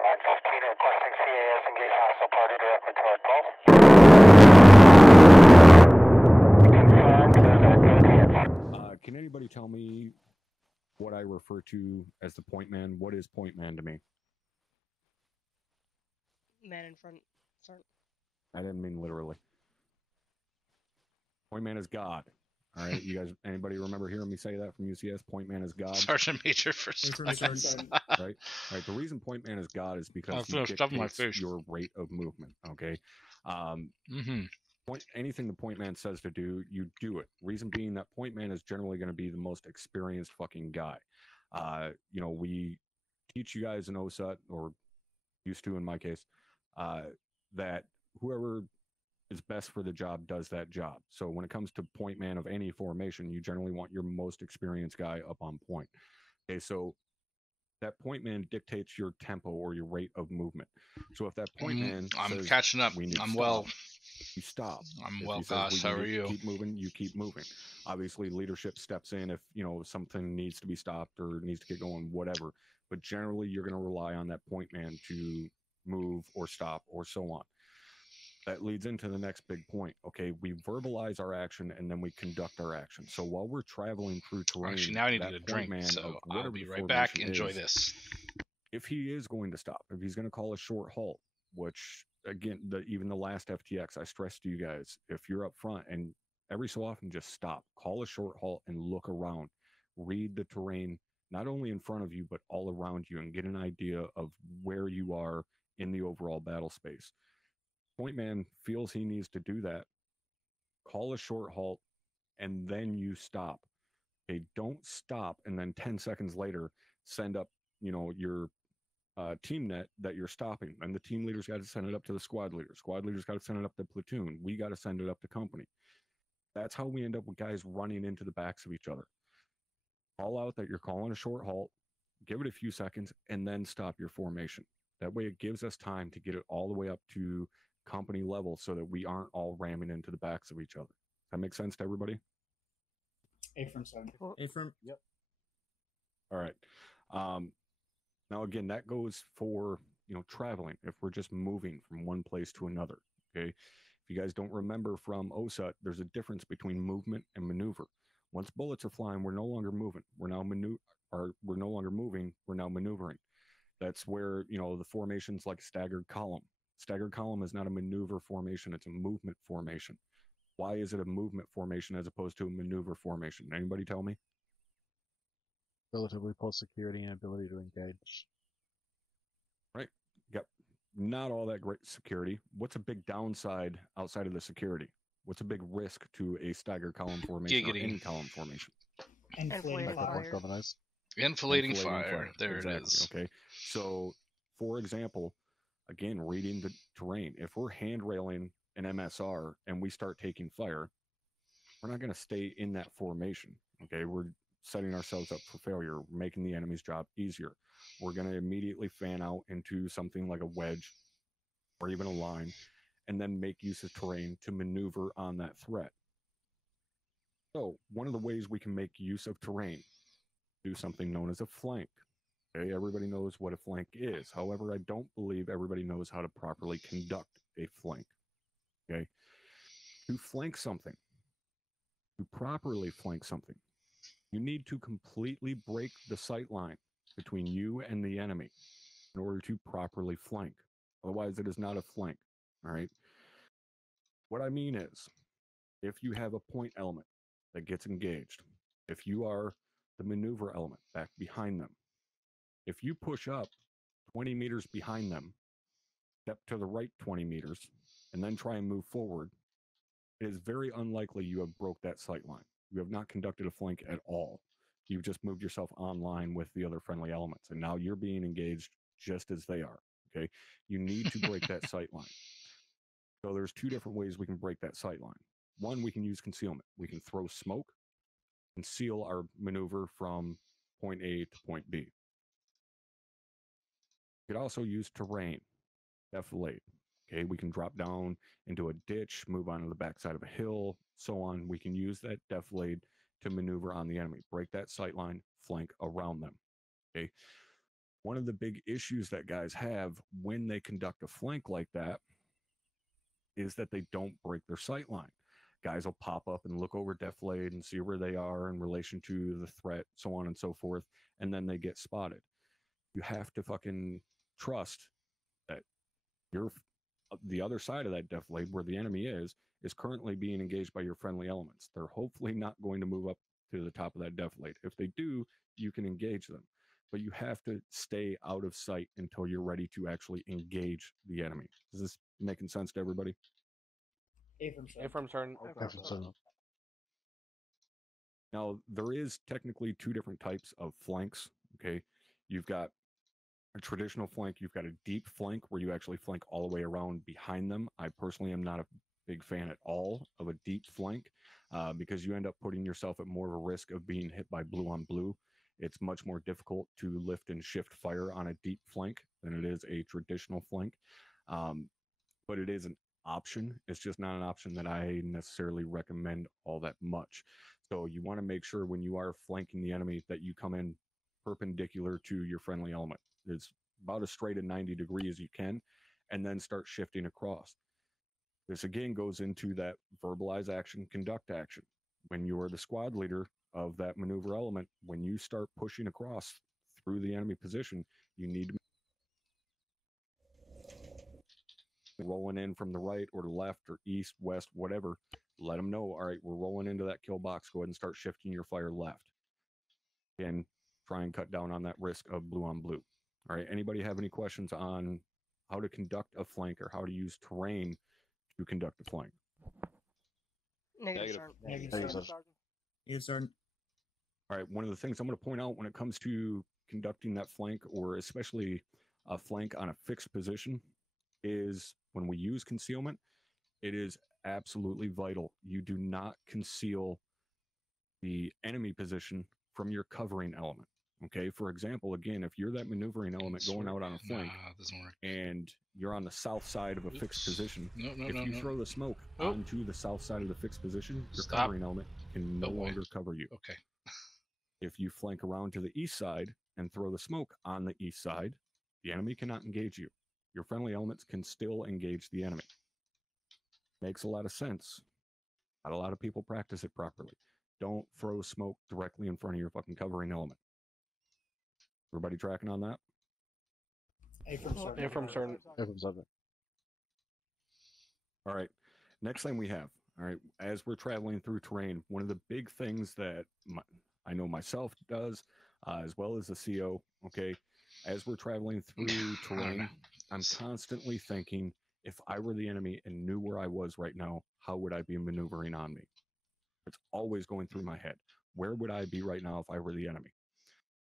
line 15 requesting CAS engage hostile party directly to our 12. Confirmed, there's activity. Can anybody tell me what I refer to as the point man? What is point man to me? Man in front. Sorry. I didn't mean literally. Point man is God. All right, you guys, anybody remember hearing me say that from UCS? Point man is God. Sergeant Major for seconds. Right. The reason point man is God is because he dictates your rate of movement. Okay. Anything the point man says to do, you do it. Reason being that point man is generally going to be the most experienced fucking guy. You know, we teach you guys in OSUT, or used to in my case, that whoever is best for the job does that job. So when it comes to point man of any formation, you generally want your most experienced guy up on point. Okay, so that point man dictates your tempo or your rate of movement. So if that point man says, catching up. We need I'm to well. Stop, you stop. I'm if well, he says, gosh. How are you? Keep moving. You keep moving. Obviously, leadership steps in if you know something needs to be stopped or needs to get going, whatever. But generally, you're going to rely on that point man to move or stop or so on. That leads into the next big point. Okay, we verbalize our action and then we conduct our action. So while we're traveling through terrain, actually, now I need to get a drink, so I'll be right back. Enjoy this. If he is going to stop, if he's going to call a short halt, which again, even the last FTX, I stressed to you guys, if you're up front and every so often just stop, call a short halt and look around, read the terrain, not only in front of you, but all around you, and get an idea of where you are in the overall battle space. Point man feels he needs to do that, call a short halt, and then you stop. Okay, don't stop and then 10 seconds later send up, you know, your team net that you're stopping, and the team leader's got to send it up to the squad leader. Squad leader's got to send it up to platoon. We got to send it up to company. That's how we end up with guys running into the backs of each other. Call out that you're calling a short halt, give it a few seconds, and then stop your formation. That way it gives us time to get it all the way up to company level so that we aren't all ramming into the backs of each other. Does that make sense to everybody? A-firm 7. A-firm, yep. All right. Now, again, that goes for, you know, traveling, if we're just moving from one place to another, okay? If you guys don't remember from OSUT, there's a difference between movement and maneuver. Once bullets are flying, we're no longer moving. We're no longer moving, we're now maneuvering. That's where, you know, the formation's like staggered column. Staggered column is not a maneuver formation, it's a movement formation. Why is it a movement formation as opposed to a maneuver formation? Anybody tell me? Relatively poor security and ability to engage. Right. Yep. Not all that great security. What's a big downside outside of the security? What's a big risk to a staggered column formation or any column formation? Inflating fire. Inflating fire. There exactly. It is. Okay. So, for example, again, reading the terrain. If we're hand railing an MSR and we start taking fire, we're not going to stay in that formation. Okay. We're setting ourselves up for failure, making the enemy's job easier. We're going to immediately fan out into something like a wedge or even a line, and then make use of terrain to maneuver on that threat. So one of the ways we can make use of terrain, do something known as a flank. Okay, everybody knows what a flank is. However, I don't believe everybody knows how to properly conduct a flank. Okay, to flank something, to properly flank something, you need to completely break the sight line between you and the enemy in order to properly flank. Otherwise, it is not a flank. All right. What I mean is, if you have a point element that gets engaged, if you are the maneuver element back behind them, if you push up 20 meters behind them, step to the right 20 meters, and then try and move forward, it is very unlikely you have broke that sight line. You have not conducted a flank at all. You've just moved yourself online with the other friendly elements, and now you're being engaged just as they are, okay? You need to break that sight line. So there's two different ways we can break that sight line. One, we can use concealment. We can throw smoke, conceal our maneuver from point A to point B. We could also use terrain, defilade. Okay, we can drop down into a ditch, move on to the backside of a hill, so on. We can use that defilade to maneuver on the enemy, break that sight line, flank around them. Okay, One of the big issues that guys have when they conduct a flank like that is that they don't break their sight line. Guys will pop up and look over deflate and see where they are in relation to the threat, so on and so forth, and then they get spotted. You have to fucking trust that you're the other side of that deflate, where the enemy is currently being engaged by your friendly elements. They're hopefully not going to move up to the top of that deflate. If they do, you can engage them. But you have to stay out of sight until you're ready to actually engage the enemy. Is this making sense to everybody? From turn. Now, there is technically two different types of flanks, okay? You've got a traditional flank, you've got a deep flank where you actually flank all the way around behind them. I personally am not a big fan at all of a deep flank because you end up putting yourself at more of a risk of being hit by blue on blue. It's much more difficult to lift and shift fire on a deep flank than it is a traditional flank. But it is an option. It's just not an option that I necessarily recommend all that much. So you want to make sure when you are flanking the enemy that you come in perpendicular to your friendly element. It's about as straight a 90 degrees as you can, and then start shifting across. This again goes into that verbalize action, conduct action. When you are the squad leader of that maneuver element, when you start pushing across through the enemy position, you need to rolling in from the right or the left or east, west, whatever. Let them know, all right, we're rolling into that kill box. Go ahead and start shifting your fire left. And try and cut down on that risk of blue on blue. All right, anybody have any questions on how to conduct a flank or how to use terrain to conduct a flank? Negative. Sergeant. All right, one of the things I'm going to point out when it comes to conducting that flank, or especially a flank on a fixed position, is when we use concealment, it is absolutely vital. You do not conceal the enemy position from your covering element. Okay, for example, again, if you're that maneuvering element going out on a flank and you're on the south side of a fixed position, if you throw the smoke onto the south side of the fixed position, your covering element can no longer cover you. Okay. If you flank around to the east side and throw the smoke on the east side, the enemy cannot engage you. Your friendly elements can still engage the enemy. Makes a lot of sense. Not a lot of people practice it properly. Don't throw smoke directly in front of your fucking covering element. Everybody tracking on that? Sergeant. All right. Next thing we have. All right. As we're traveling through terrain, one of the big things that I know myself does, as well as the CO, okay, as we're traveling through terrain, I'm constantly thinking, if I were the enemy and knew where I was right now, how would I be maneuvering on me? It's always going through my head. Where would I be right now if I were the enemy?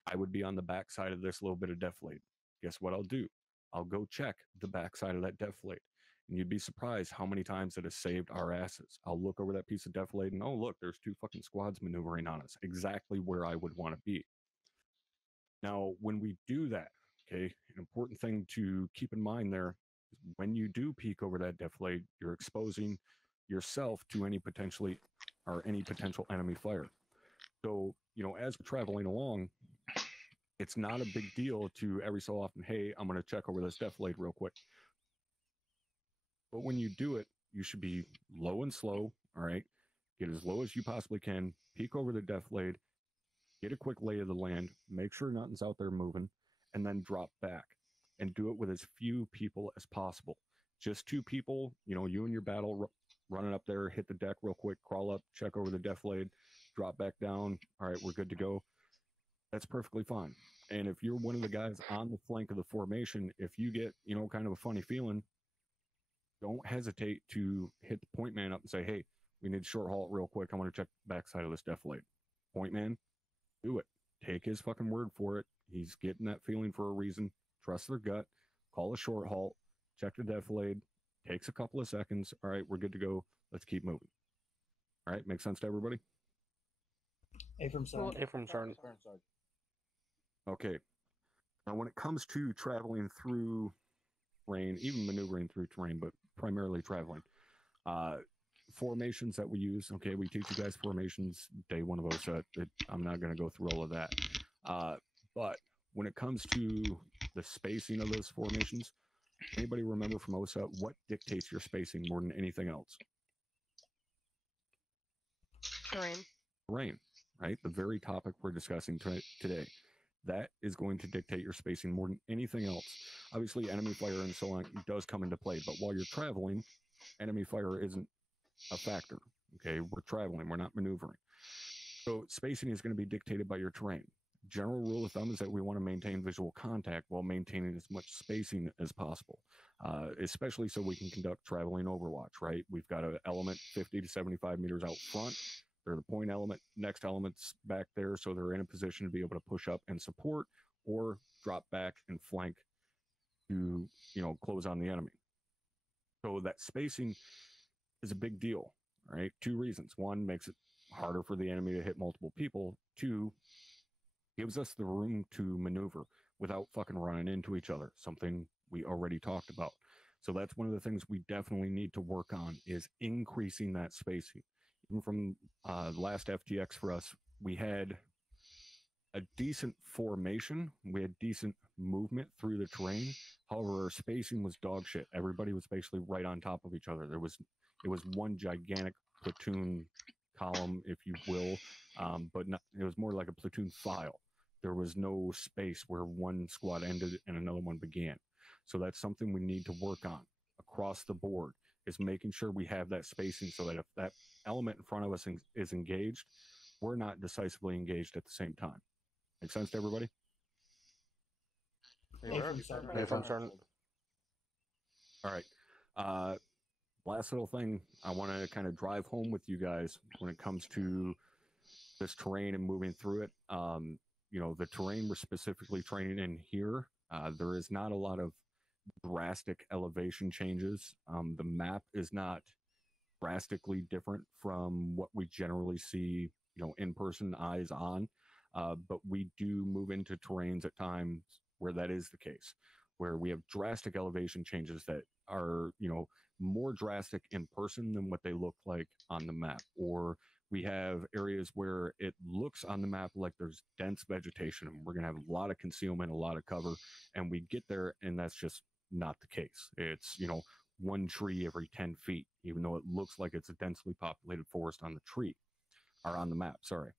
I would be on the backside of this little bit of deflate. Guess what I'll do? I'll go check the backside of that deflate. And you'd be surprised how many times it has saved our asses. I'll look over that piece of deflate and, oh, look, there's two fucking squads maneuvering on us. Exactly where I would want to be. Now, when we do that, okay, an important thing to keep in mind there is when you do peek over that deflate, you're exposing yourself to any potential enemy fire. So, as we're traveling along, it's not a big deal to every so often, hey, I'm going to check over this deflate real quick. But when you do it, you should be low and slow, all right? Get as low as you possibly can, peek over the deflate, get a quick lay of the land, make sure nothing's out there moving, and then drop back. And do it with as few people as possible. Just two people, you and your battle running up there, hit the deck real quick, crawl up, check over the deflate, drop back down. All right, we're good to go. That's perfectly fine. And if you're one of the guys on the flank of the formation, if you get, kind of a funny feeling, don't hesitate to hit the point man up and say, hey, we need a short halt real quick. I want to check the backside of this deflate. Point man, do it. Take his fucking word for it. He's getting that feeling for a reason. Trust their gut. Call a short halt. Check the deflate. Takes a couple of seconds. All right, we're good to go. Let's keep moving. All right, makes sense to everybody? Sergeant. Okay. Now, when it comes to traveling through terrain, even maneuvering through terrain, but primarily traveling, formations that we use, okay, we teach you guys formations day one of OSET. I'm not going to go through all of that. But when it comes to the spacing of those formations, anybody remember from OSA what dictates your spacing more than anything else? Terrain, right? The very topic we're discussing today. That is going to dictate your spacing more than anything else. Obviously, enemy fire and so on does come into play, but while you're traveling, enemy fire isn't a factor. Okay, we're traveling, we're not maneuvering. So spacing is going to be dictated by your terrain. General rule of thumb is that we want to maintain visual contact while maintaining as much spacing as possible, especially so we can conduct traveling overwatch, right? We've got an element 50 to 75 meters out front. They're the point element, next element's back there, so they're in a position to be able to push up and support or drop back and flank to, close on the enemy. So that spacing is a big deal, right? Two reasons. One, makes it harder for the enemy to hit multiple people. Two, gives us the room to maneuver without fucking running into each other, something we already talked about. So that's one of the things we definitely need to work on, is increasing that spacing. Even from last FTX for us, we had a decent formation. We had decent movement through the terrain. However, our spacing was dog shit. Everybody was basically right on top of each other. It was one gigantic platoon column, if you will, but not, it was more like a platoon file. There was no space where one squad ended and another one began. So that's something we need to work on across the board, is making sure we have that spacing so that if that element in front of us is engaged, we're not decisively engaged at the same time. Make sense to everybody? All right. Last little thing I want to kind of drive home with you guys when it comes to this terrain and moving through it. The terrain we're specifically training in here, there is not a lot of drastic elevation changes. The map is not drastically different from what we generally see, in person, eyes on. But we do move into terrains at times where that is the case, where we have drastic elevation changes that are, more drastic in person than what they look like on the map. Or we have areas where it looks on the map like there's dense vegetation and we're going to have a lot of concealment, a lot of cover, and we get there and that's just not the case. It's, one tree every 10 feet, even though it looks like it's a densely populated forest on the tree, or on the map, sorry.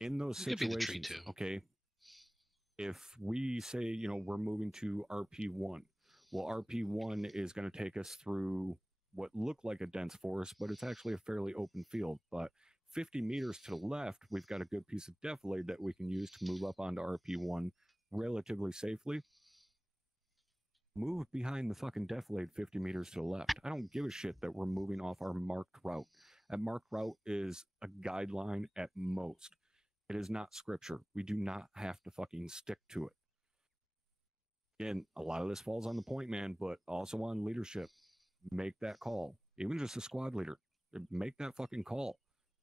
In those situations, okay, if we say, we're moving to RP1, well, RP1 is going to take us through what looked like a dense forest, but it's actually a fairly open field. But 50 meters to the left, we've got a good piece of defilade that we can use to move up onto RP1 relatively safely. Move behind the fucking defilade 50 meters to the left. I don't give a shit that we're moving off our marked route. A marked route is a guideline at most. It is not scripture. We do not have to fucking stick to it. Again, a lot of this falls on the point man, but also on leadership. Make that call. Even just a squad leader. Make that fucking call.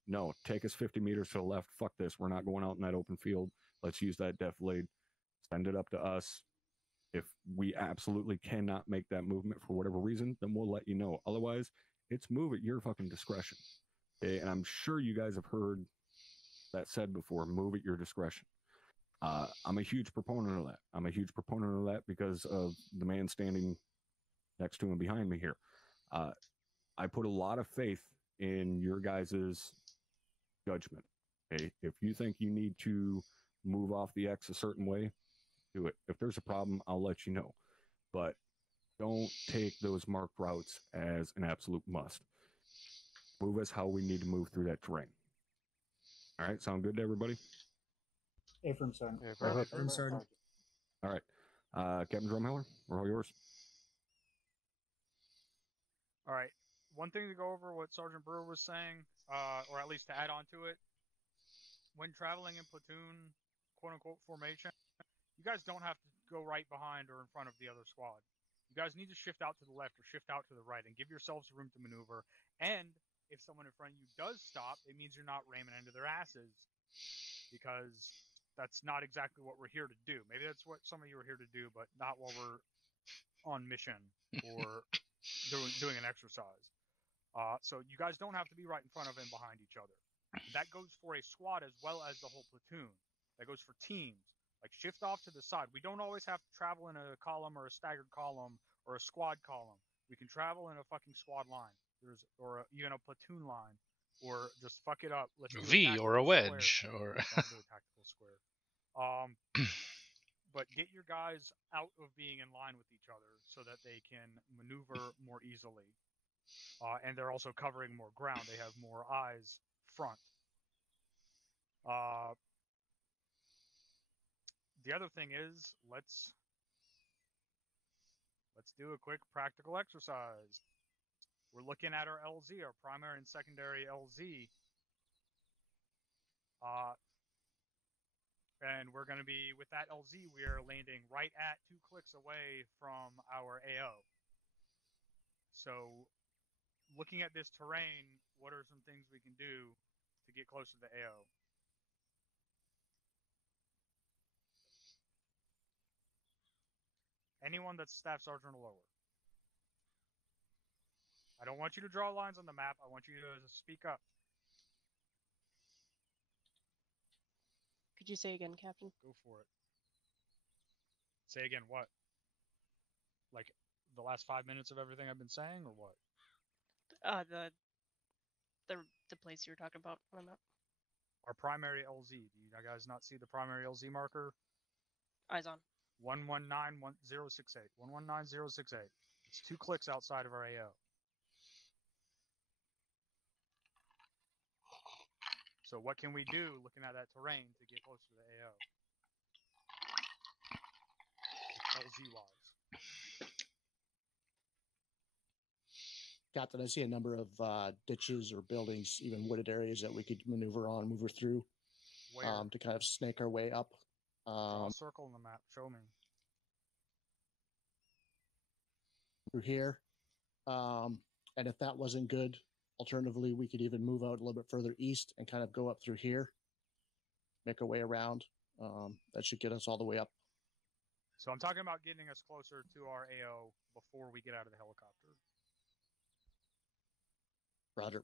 No, take us 50 meters to the left. Fuck this. We're not going out in that open field. Let's use that defilade. Send it up to us. If we absolutely cannot make that movement for whatever reason, then we'll let you know. Otherwise, it's move at your fucking discretion. Okay? And I'm sure you guys have heard that said before, move at your discretion. I'm a huge proponent of that. I'm a huge proponent of that because of the man standing next to and behind me here. I put a lot of faith in your guys' judgment. Okay? If you think you need to move off the X a certain way, do it. If there's a problem, I'll let you know. But don't take those marked routes as an absolute must. Move us how we need to move through that terrain. All right, sound good to everybody? From Sergeant. All right. Captain Drumheller, we're all yours. All right. One thing to go over what Sergeant Brewer was saying, or at least to add on to it, when traveling in platoon, quote-unquote, formation, you guys don't have to go right behind or in front of the other squad. You guys need to shift out to the left or shift out to the right and give yourselves room to maneuver. And if someone in front of you does stop, it means you're not ramming into their asses, because that's not exactly what we're here to do. Maybe that's what some of you are here to do, but not while we're on mission or doing an exercise. So you guys don't have to be right in front of and behind each other. That goes for a squad as well as the whole platoon. That goes for teams. Like, shift off to the side. We don't always have to travel in a column or a staggered column or a squad column. We can travel in a fucking squad line. Or even a platoon line. Or just fuck it up. Let's do V or a wedge square. or Don't do a tactical square. But get your guys out of being in line with each other so that they can maneuver more easily. And they're also covering more ground. They have more eyes front. The other thing is, let's do a quick practical exercise. We're looking at our LZ, our primary and secondary LZ. And we're going to be, with that LZ, we are landing right at 2 clicks away from our AO. So, looking at this terrain, what are some things we can do to get closer to the AO? Anyone that's staff sergeant or lower. I don't want you to draw lines on the map. I want you to speak up. Could you say again, Captain? Go for it. Say again what? Like the last 5 minutes of everything I've been saying, or what? The place you were talking about on the map. Our primary LZ. Do you guys not see the primary LZ marker? Eyes on. 1191068. 1191068. It's 2 clicks outside of our AO. So what can we do looking at that terrain to get closer to the AO? LZ-wise. Captain, I see a number of ditches or buildings, even wooded areas that we could maneuver through to kind of snake our way up. Draw a circle on the map. Show me. Through here. And if that wasn't good, alternatively, we could even move out a little bit further east and kind of go up through here, make our way around. That should get us all the way up. So I'm talking about getting us closer to our AO before we get out of the helicopter. Roger.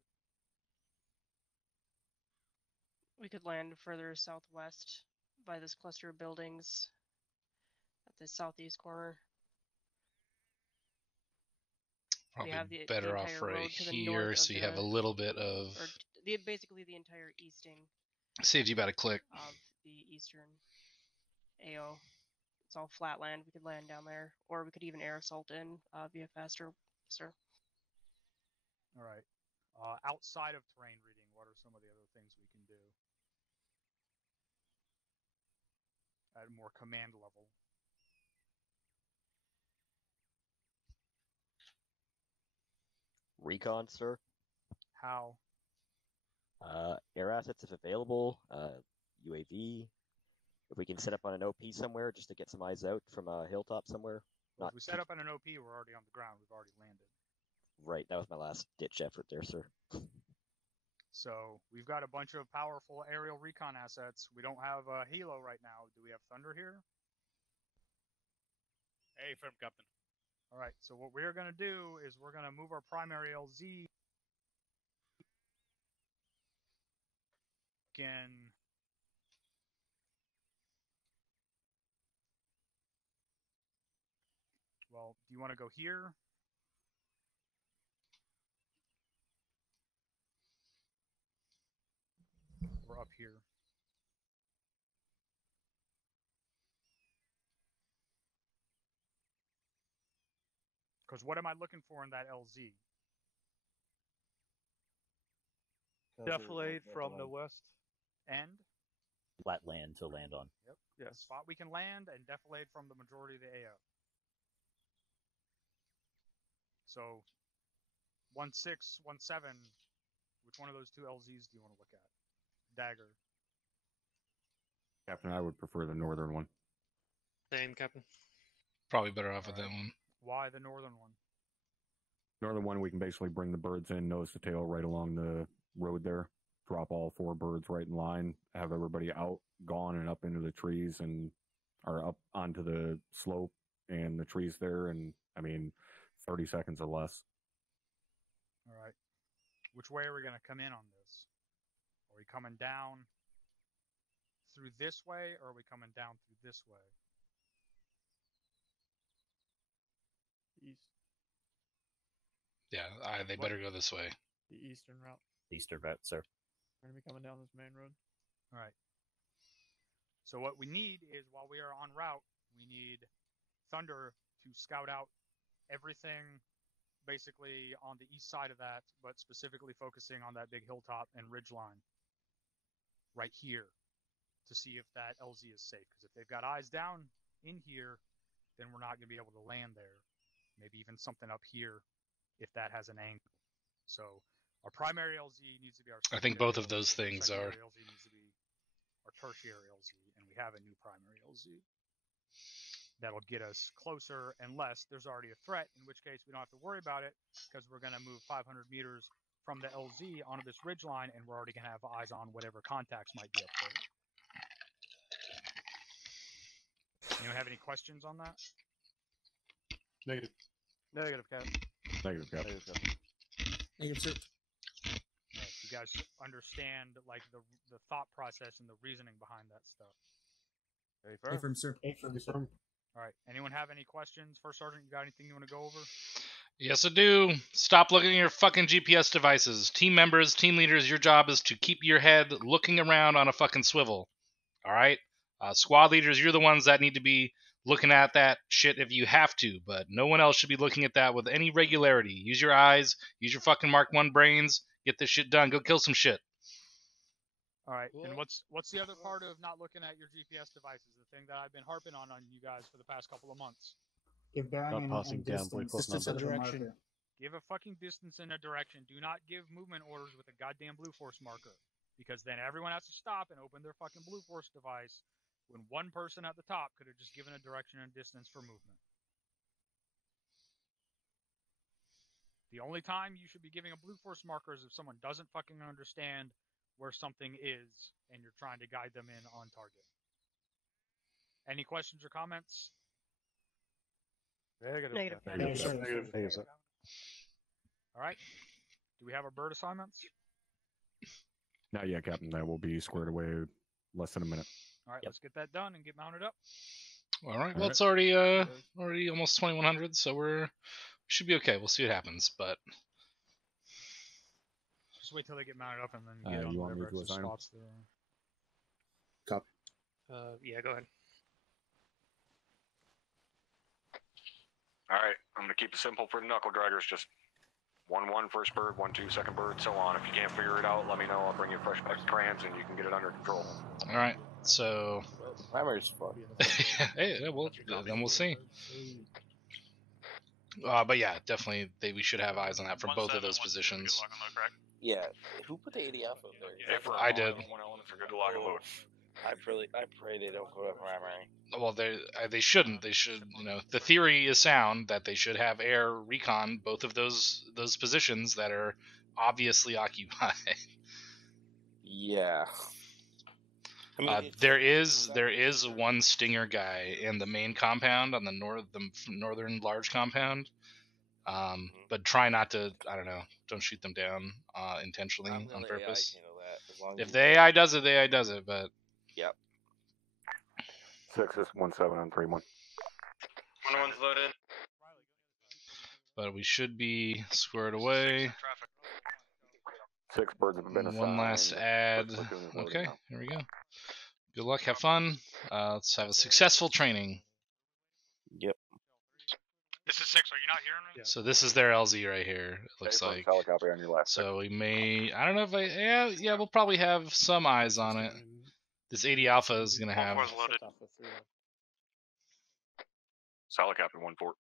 We could land further southwest by this cluster of buildings at the southeast corner. Probably we have the better off right here, so you have a little bit of... basically the entire easting. Saved you about a click. Of the eastern AO. It's all flat land. We could land down there. Or we could even air assault in via faster. Sir. All right. Outside of terrain reading, what are some of the other things we can do? At a more command level. Recon, sir. How? Air assets if available. UAV. If we can set up on an OP somewhere just to get some eyes out from a hilltop somewhere. Well, if we set up on an OP, we're already on the ground. We've already landed. Right, that was my last ditch effort there, sir. So we've got a bunch of powerful aerial recon assets. We don't have a Helo right now. Do we have Thunder here? Hey, firm captain. All right, so what we're going to do is we're going to move our primary LZ again. Well, do you want to go here? We're up here. Because what am I looking for in that LZ? Defilade from the west. And? Flat land to land on. Yep. Yeah, spot we can land and defilade from the majority of the AO. So, 1-6, 1-7, which one of those two LZs do you want to look at? Dagger. Captain, I would prefer the northern one. Same, Captain. Probably better off with that one. Why the northern one? Northern one, we can basically bring the birds in, nose to tail, right along the road there. Drop all 4 birds right in line. Have everybody out, gone, and up into the trees or up onto the slope and the trees there. And, 30 seconds or less. All right. Which way are we going to come in on this? Are we coming down through this way, or are we coming down through this way? East. Yeah, they better go this way. The eastern route. Eastern route, sir. We're gonna be coming down this main road. All right. So what we need is, while we are en route, we need Thunder to scout out everything basically on the east side of that, but specifically focusing on that big hilltop and ridge line right here to see if that LZ is safe. Because if they've got eyes down in here, then we're not going to be able to land there. Maybe even something up here if that has an angle. So our primary LZ needs to be our I think both of those things are. LZ needs to be our tertiary LZ, and we have a new primary LZ. That'll get us closer unless there's already a threat, in which case we don't have to worry about it because we're going to move 500 meters from the LZ onto this ridge line, and we're already going to have eyes on whatever contacts might be up there. Anyone have any questions on that? Negative. Negative, Cap. Negative, Cap. Negative, sir. Right, you guys understand like the thought process and the reasoning behind that stuff. Affirm, sir. Affirm. All right. Anyone have any questions? First Sergeant, you got anything you want to go over? Yes, I do. Stop looking at your fucking GPS devices. Team members, team leaders, your job is to keep your head looking around on a fucking swivel. All right? Squad leaders, you're the ones that need to be looking at that shit if you have to, but no one else should be looking at that with any regularity. Use your eyes. Use your fucking Mark 1 brains. Get this shit done. Go kill some shit. All right. And what's the other part of not looking at your GPS devices? The thing that I've been harping on you guys for the past couple of months. Give bearing and distance and direction. Give a fucking distance and a direction. Do not give movement orders with a goddamn Blue Force marker, because then everyone has to stop and open their fucking Blue Force device when one person at the top could have just given a direction and distance for movement. The only time you should be giving a Blue Force marker is if someone doesn't fucking understand where something is and you're trying to guide them in on target. Any questions or comments? Negative. Negative. All right. Do we have our bird assignments? Not yet, Captain. That will be squared away less than a minute. All right, let's get that done and get mounted up. All right. Well, it's already almost 2100, so we should be okay. We'll see what happens, but just wait till they get mounted up and then get on you want me whatever to assign them? spots they're on. Copy. Yeah, go ahead. All right, I'm going to keep it simple for the knuckle draggers. Just 1-1 first bird, 1-2 second bird, so on. If you can't figure it out, let me know. I'll bring you fresh back to crayons and you can get it under control. all right. So Primary's fun. hey, yeah, then we'll see. But yeah, definitely we should have eyes on that for both of those positions. Yeah. Who put the 80 alpha there? I did. One elements are good to lock and load. I pray they don't go to primary. Well, they shouldn't. They should, the theory is sound that they should have air recon both of those positions that are obviously occupied. Yeah. I mean, there is one Stinger guy in the main compound on the northern large compound. But try not to. I don't know. Don't shoot them down intentionally on purpose. If the AI does it, the AI does it. But yep. 6 is 1-7 on 3-1. 1-1's loaded. But we should be squared away. 6 birds have been assigned. One last ad. Okay, here we go. Good luck. Have fun. Let's have a successful training. Yep. This is 6. Are you not hearing me? So this is their LZ right here. It looks like. Copy on your last. So we may. I don't know if yeah. We'll probably have some eyes on it. This 80 alpha is gonna have. Loaded. Solid copy 1-4.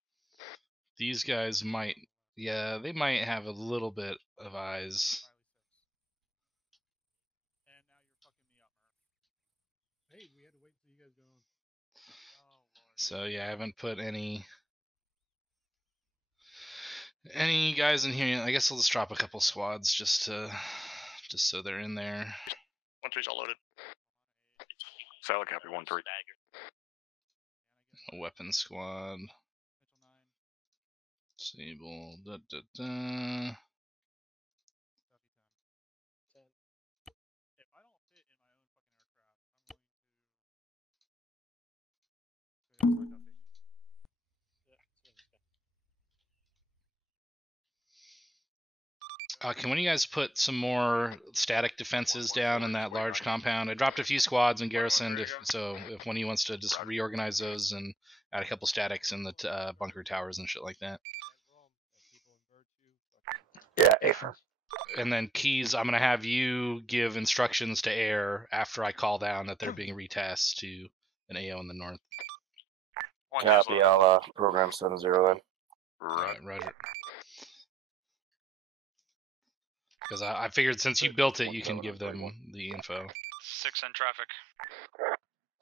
These guys might. Yeah, they might have a little bit of eyes. And now you're fucking me up, Murph. Hey, we had to wait till you guys got on. Oh, Lord. So yeah, I haven't put any guys in here. I guess I'll just drop a couple squads just so they're in there. 1-3's all loaded. Solid copy 1-3. A weapon squad. Disable. If I don't fit in my own fucking aircraft, I'm going to Can one of you guys put some more static defenses down in that large compound? I dropped a few squads and garrisoned, if one of you wants to just reorganize those and add a couple statics in the bunker towers and shit like that. Yeah, affirm. And then Keys, I'm gonna have you give instructions to Air after I call down that they're being retasked to an AO in the north. Copy, I'll program 7-0 then. Right, Roger. Because I figured since you built it, you can give them the info. 6 in traffic.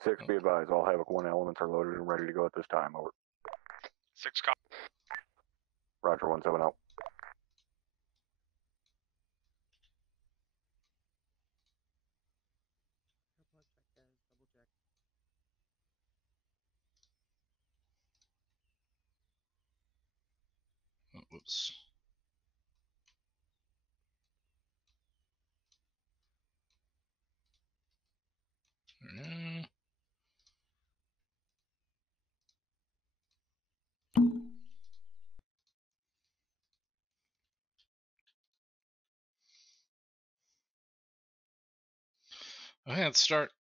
6, be advised, all Havoc 1 elements are loaded and ready to go at this time. Over. 6 cop. Roger, 1-7 out. Oh, whoops. Okay, let's start.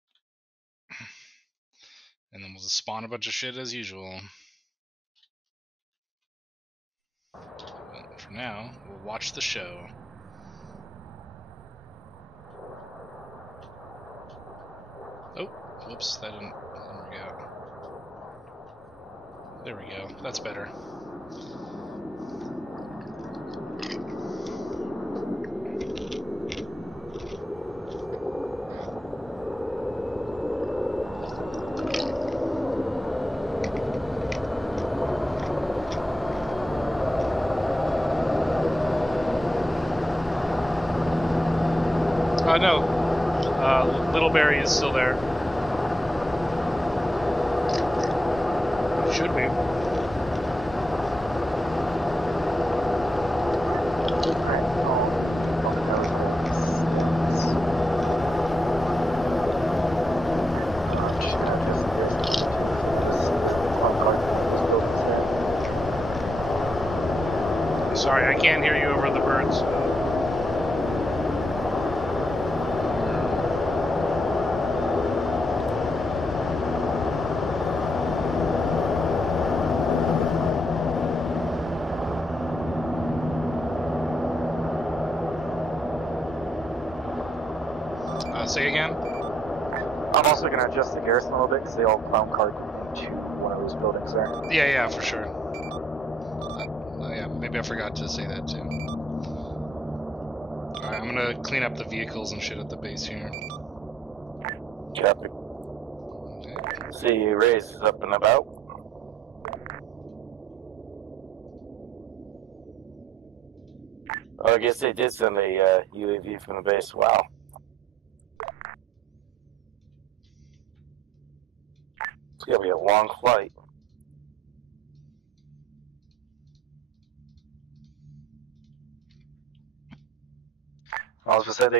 And then we'll just spawn a bunch of shit as usual. But for now, we'll watch the show. Oh, whoops, that didn't work out. There we go, that's better. No. Littleberry is still there. Should be. Sorry, I can't hear you over the birds. Say again? I'm also going to adjust the garrison a little bit because they all clown card into one of those buildings there. Yeah, for sure. Yeah, maybe I forgot to say that too. Alright, I'm gonna clean up the vehicles and shit at the base here. Copy. Okay. See, Ray's is up and about. Oh, I guess they did send a UAV from the base. Wow. It's gonna be a long flight. I was going to say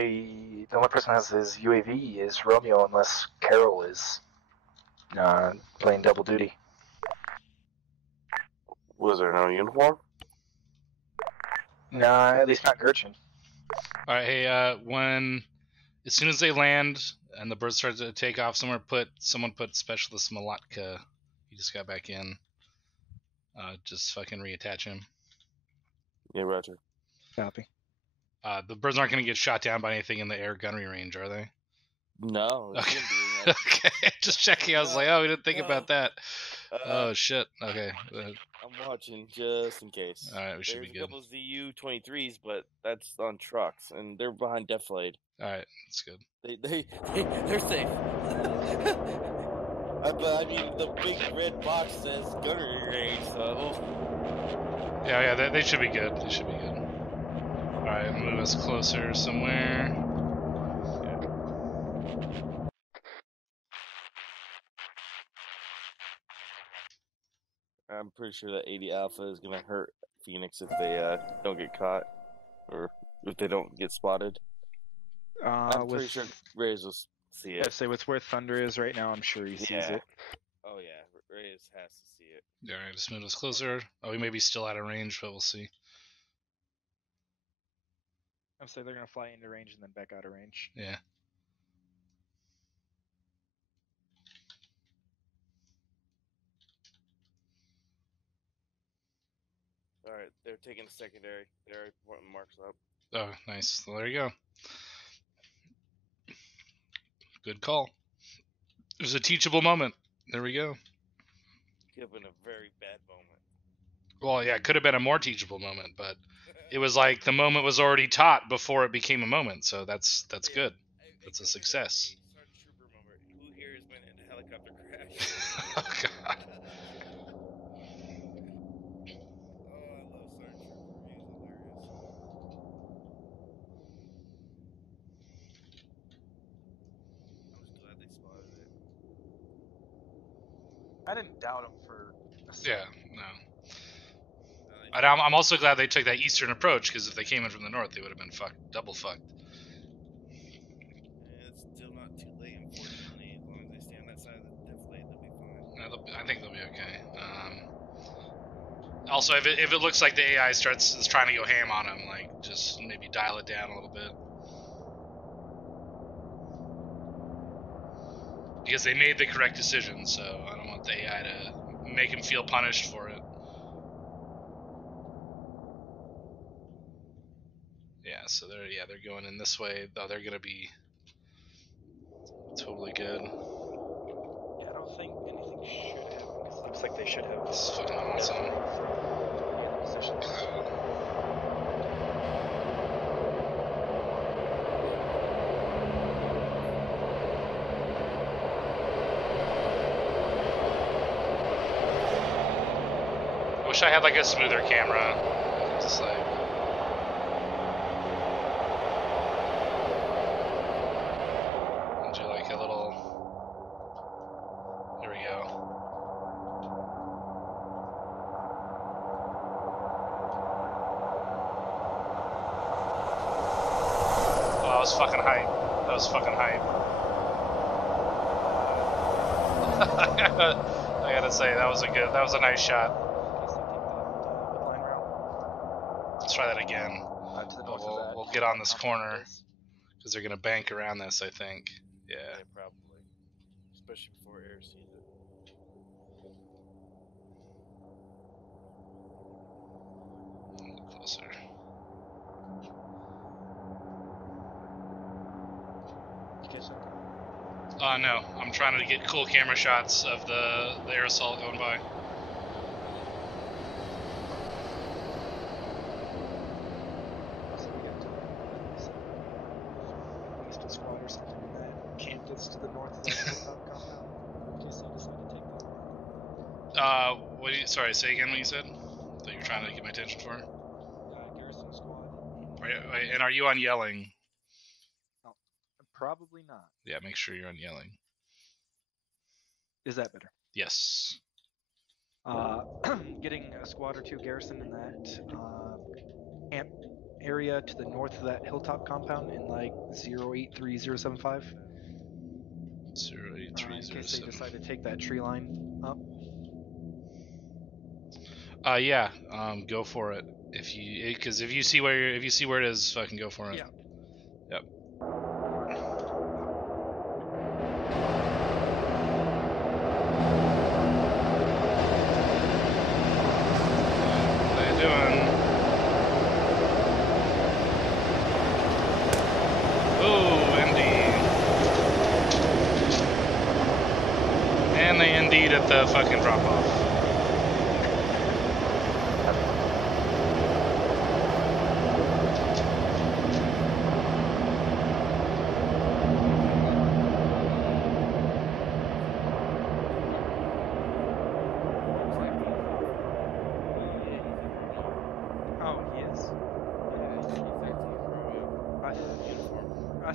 the only person that has his UAV is Romeo, unless Carol is playing double duty. Was there no uniform? No, at least not Gertrude. Alright, hey, as soon as they land and the birds start to take off, someone put Specialist Malatka. He just got back in. Just fucking reattach him. Yeah, Roger. Copy. The birds aren't going to get shot down by anything in the air gunnery range, are they? No. Okay. Okay, just checking. I was like, oh, we didn't think about that. Oh, shit. Okay. I'm watching just in case. Alright, we should be There's good. a couple of ZU-23s, but that's on trucks, and they're behind Deflade. Alright, that's good. They're safe. But I mean, the big red box says gunnery range, so... Yeah, they should be good. They should be good. Alright, move us closer somewhere. I'm pretty sure that 80 Alpha is going to hurt Phoenix if they don't get caught, or if they don't get spotted. I'm pretty sure Reyes will see it. I'd say with where Thunder is right now, I'm sure he sees it. Oh yeah, Reyes has to see it. Yeah, alright, just move us closer. Oh, we may be still out of range, but we'll see. I'm saying they're gonna fly into range and then back out of range. Yeah. Alright, they're taking a secondary. They're already putting marks up. Oh, nice. Well, there you go. Good call. It was a teachable moment. There we go. Could have been a very bad moment. Well, yeah, it could have been a more teachable moment, but it was like the moment was already taught before it became a moment, so that's good. That's a success. Sergeant Trooper moment. Who here has been in a helicopter crash? Oh, God. Oh, I love Sergeant Trooper. He's hilarious. I'm just glad they spotted it. I didn't doubt him for a second. Yeah, no. And I'm also glad they took that eastern approach, because if they came in from the north, they would have been double fucked. And it's still not too late, unfortunately. As long as they stay on that side of the deflate, they'll be fine. No, I think they'll be okay. Also, if it looks like the AI is trying to go ham on them, like, just maybe dial it down a little bit. Because they made the correct decision, so I don't want the AI to make him feel punished for it. Yeah, so they're going in this way. Oh, they're gonna be totally good. Yeah, I don't think anything should happen because it looks like they should have. This is fucking awesome. Positions. I wish I had like a smoother camera. Just like. Do like a little. There we go. Oh, that was fucking hype. That was fucking hype. I gotta say, that was a nice shot. Let's try that again. To the north of that. We'll get on this corner because they're gonna bank around this, I think. Yeah. Probably. Especially before air sees it. A little closer. No. I'm trying to get cool camera shots of the air assault going by. Eastern squad or something like that. Campus to the north of that hilltop compound. In case they decide to take that. Sorry, say again what you said? That you're trying to get my attention for? Garrison squad. And are you on yelling? No, probably not. Yeah, make sure you're on yelling. Is that better? Yes. Getting a squad or two garrison in that camp area to the north of that hilltop compound in like 083075. 083075. In case they decide to take that tree line up. Yeah. Go for it. Because if you see where it is, fucking go for it. Yeah. Yep. How you doing? Oh, indeed. And they indeed at the fucking drop off.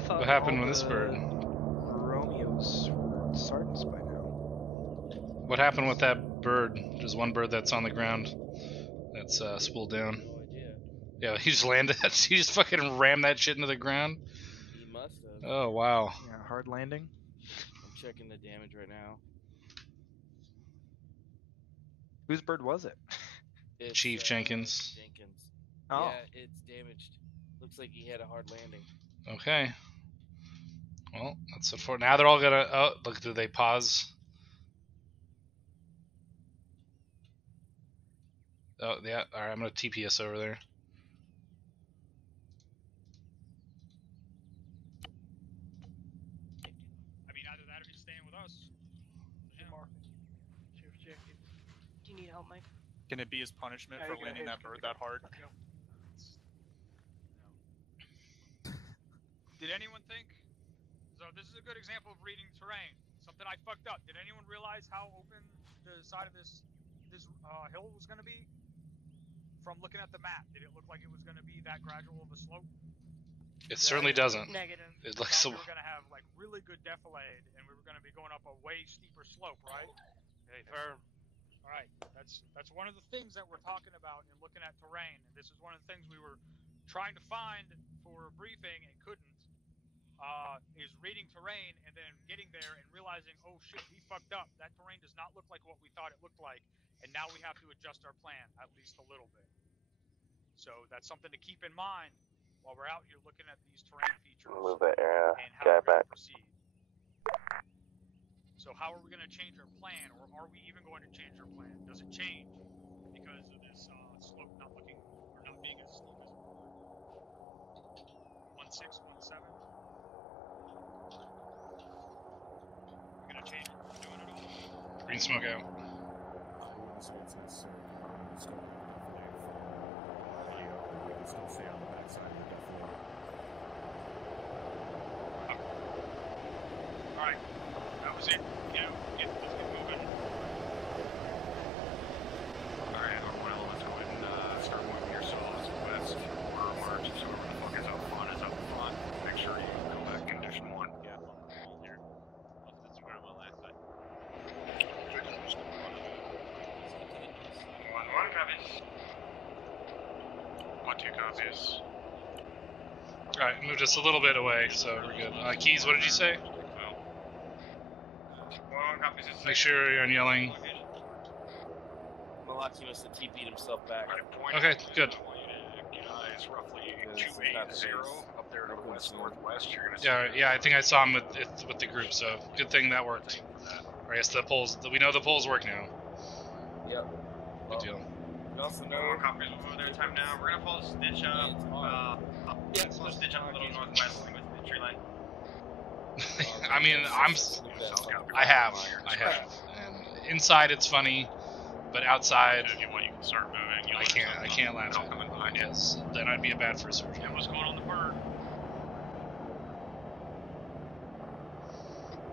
What happened with this bird? Romeo's sergeants by now. What happened with that bird? There's one bird that's on the ground that's spooled down. No idea. Yeah, he just landed. He just fucking rammed that shit into the ground. He must have. Oh wow. Yeah, hard landing. I'm checking the damage right now. Whose bird was it? It's, Chief Jenkins. Jenkins. Oh. Yeah, it's damaged. Looks like he had a hard landing. Okay. Well, that's it for now. They're all gonna. Oh, look! Did they pause? Oh, yeah. All right, I'm gonna TPS over there. I mean, either that or he's staying with us. Do you need help, Mike? Can it be his punishment for landing that bird that hard? Did anyone think? So this is a good example of reading terrain. Something I fucked up. Did anyone realize how open the side of this hill was going to be? From looking at the map, did it look like it was going to be that gradual of a slope? It certainly doesn't. Negative. It looks so. We were going to have like really good defilade, and we were going to be going up a way steeper slope, right? Okay, firm. All right, that's one of the things that we're talking about in looking at terrain. And this is one of the things we were trying to find for a briefing and couldn't. Is reading terrain and then getting there and realizing, oh shit, we fucked up. That terrain does not look like what we thought it looked like, and now we have to adjust our plan at least a little bit. So that's something to keep in mind while we're out here looking at these terrain features. Move that and how guy we're gonna back. proceed. So how are we going to change our plan, or are we even going to change our plan? Does it change because of this slope not looking or not being as steep as it was? 1.6, 1.7. We're going to change what we're doing at all? Green smoke out. I wouldn't say it's necessary. It's still definitely for video. We can still stay on the backside of the defilade. Alright, that was it. You know, let's get moving. Alright, everyone elements, go ahead and start moving yourselves west or march. So whoever the fuck is out front is out front. Make sure you go back in condition 1. Yeah, I'm here. I'll swear on my last side. 1-1 copies. 1-2 copies. Alright, moved us a little bit away, so we're good. Keys, what did you say? Make sure you're yelling. Malaki must have TP'd himself back. Okay, good. It's roughly 280 up there to the west-northwest. You're gonna see Yeah, I think I saw him with the group, so good thing that worked. Or I guess the polls, we know the polls work now. Yep. Good deal. We also know. Copies over their time now. We're gonna follow Stitch up. Follow Stitch up a little northwest with the tree line. I mean, I have, and inside it's funny, but outside, if you want, you can start moving. I can't laugh at it. Yes, then I'd be a bad first sergeant. And what's going on the bird?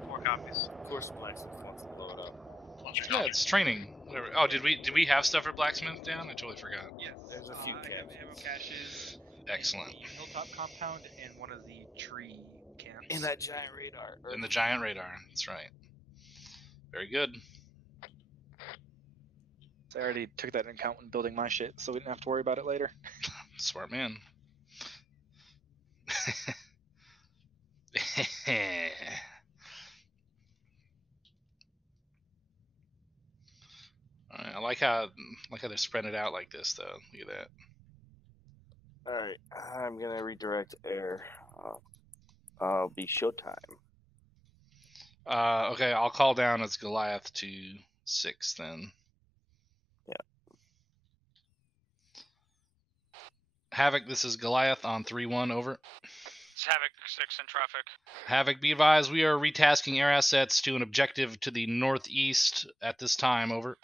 4 copies. Of course, Blacksmith wants to blow it up. Yeah, it's training. Whatever. Oh, did we have stuff for blacksmith down? I totally forgot. Yes. There's a few I have ammo caches. Excellent. The hilltop compound and one of the tree camps. And that giant radar. And the giant radar. That's right. Very good. So I already took that into account when building my shit, so we didn't have to worry about it later. Smart man. Alright, I like how they're spreading it out like this, though. Look at that. Alright, I'm gonna redirect air. I'll be showtime. Okay, I'll call down as Goliath to 6 then. Yeah. Havoc, this is Goliath on 3-1, over. It's Havoc 6 in traffic. Havoc, be advised, we are retasking air assets to an objective to the northeast at this time, over.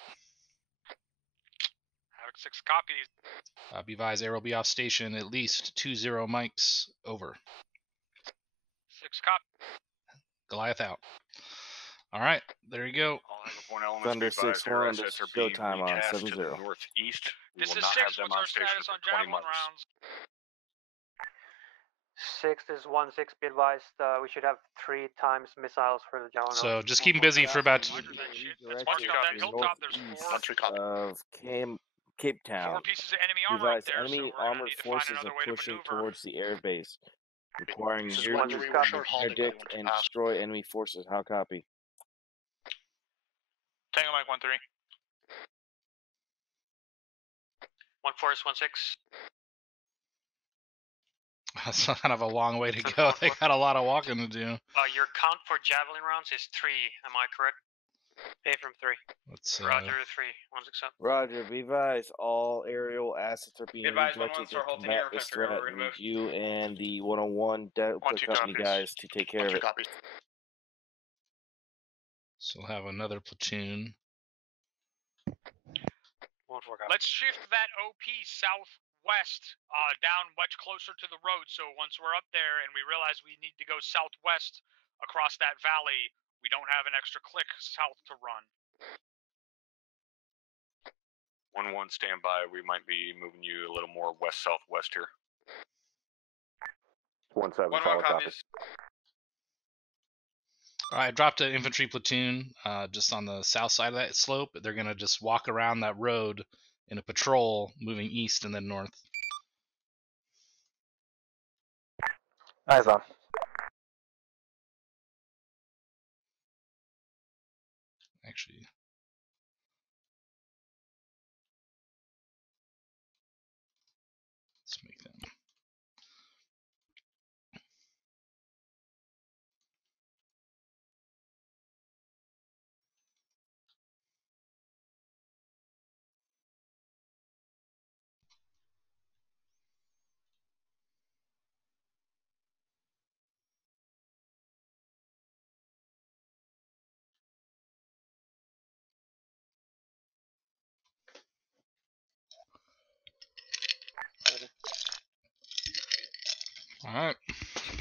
Havoc 6 copies. Be advised, air will be off station at least 20 mics, over. 6 copies. Goliath out. Alright, there you go. Thunder 6-1 to showtime on 7-0. Northeast. We This will is not 6. have them What's on our station status for on 20 javelin months. rounds? 6 is 1-6, be advised. We should have 3 times missiles for the javelin. So just keep them busy for about... Of Cape Town. 4 pieces of enemy armor Revised up there, enemy so we're gonna armored need to find forces another are way to pushing maneuver. towards the air base, requiring This is you one to just copy. interdict and destroy enemy forces. How copy? Tango Mike 1-3. 1-4 is 1-6. That's kind of a long way to go. They got a lot of walking to do. Your count for javelin rounds is 3. Am I correct? Pay from 3. Let's. Roger 3. 1-6 up. Roger, be advised, all aerial assets are being Be advised, redirected 1-1, to Sir Holt, combat in this your threat. infantry. We're Need gonna you and the 101 Delta 1-2 Company copies. guys to take care of it. Copies. So we'll have another platoon. 1-4 copies. Let's shift that OP southwest, down much closer to the road. So once we're up there and we realize we need to go southwest across that valley, we don't have an extra click south to run. 1-1 standby. We might be moving you a little more west-southwest here. 1-7. 1-1 Solid copy. copies. All right, I dropped an infantry platoon just on the south side of that slope. They're gonna just walk around that road in a patrol, moving east and then north. Eyes on. Actually, let's make them. All right.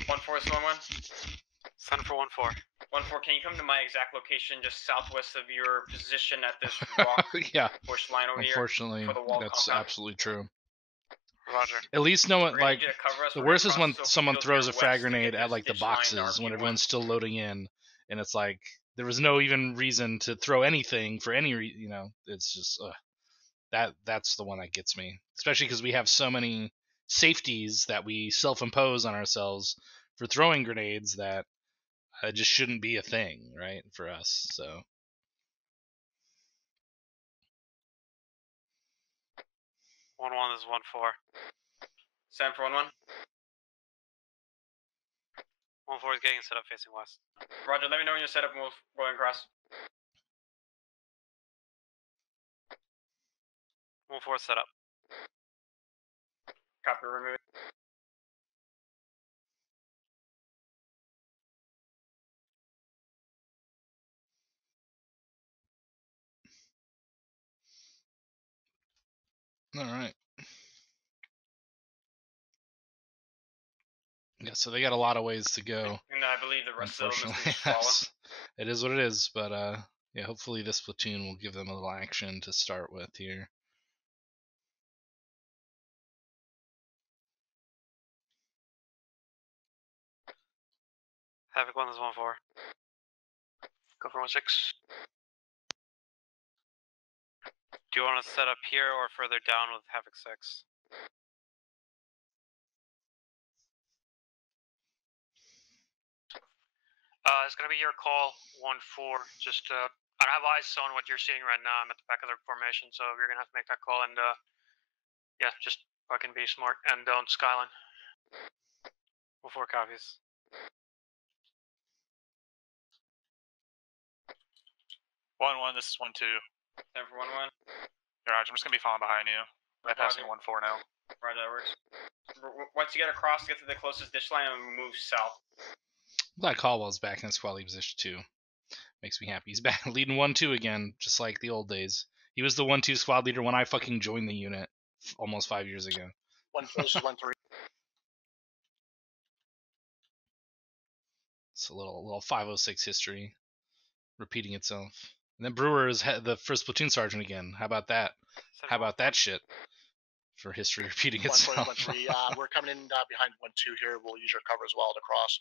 1-4 is 1-1. Send for 1-4. 1-4, can you come to my exact location just southwest of your position at this rock Yeah. bush line over Unfortunately, here for the wall that's compound? absolutely true. Roger. At least know it. We're gonna Like need you to cover us. the We're worst gonna is when cross this open someone field throws a here frag west to grenade get at this like the ditch line to boxes when RP1. everyone's still loading in, and it's like there was no even reason to throw anything for any you know. It's just that's the one that gets me, especially because we have so many safeties that we self-impose on ourselves for throwing grenades that it just shouldn't be a thing, right, for us. So 1-1 is 1-4. Send for 1-1. 1-4 is getting set up facing west. Roger, let me know when you're set up and we'll go and cross. 1-4 set up. Copy, remove it. all right. Yeah, so they got a lot of ways to go. And I believe the rest of them Unfortunately, is swallow. it is what it is. But yeah, hopefully this platoon will give them a little action to start with here. Havoc 1 is 1-4. Go for 1-6. Do you want to set up here or further down with Havoc 6? It's gonna be your call, 1-4. Just I don't have eyes on what you're seeing right now. I'm at the back of the formation, so you're gonna have to make that call and yeah, just fucking be smart and don't skyline. 1-4 copies. 1-1, this is 1-2. Time for 1-1. Yeah, Roger, I'm just gonna be falling behind you. I'm passing 1-4 now. Right, that works. Once you get across, get to the closest ditch line and move south. I'm glad Caldwell's back in squad lead position too. Makes me happy. He's back leading 1-2 again, just like the old days. He was the 1-2 squad leader when I fucking joined the unit almost 5 years ago. 1-4 is 1-3. It's a little 506 history repeating itself. And then Brewer is the first platoon sergeant again. How about that? How about that shit? For history repeating itself. 1-4, 1-3. We're coming in behind 1-2 here. We'll use your cover as well to cross.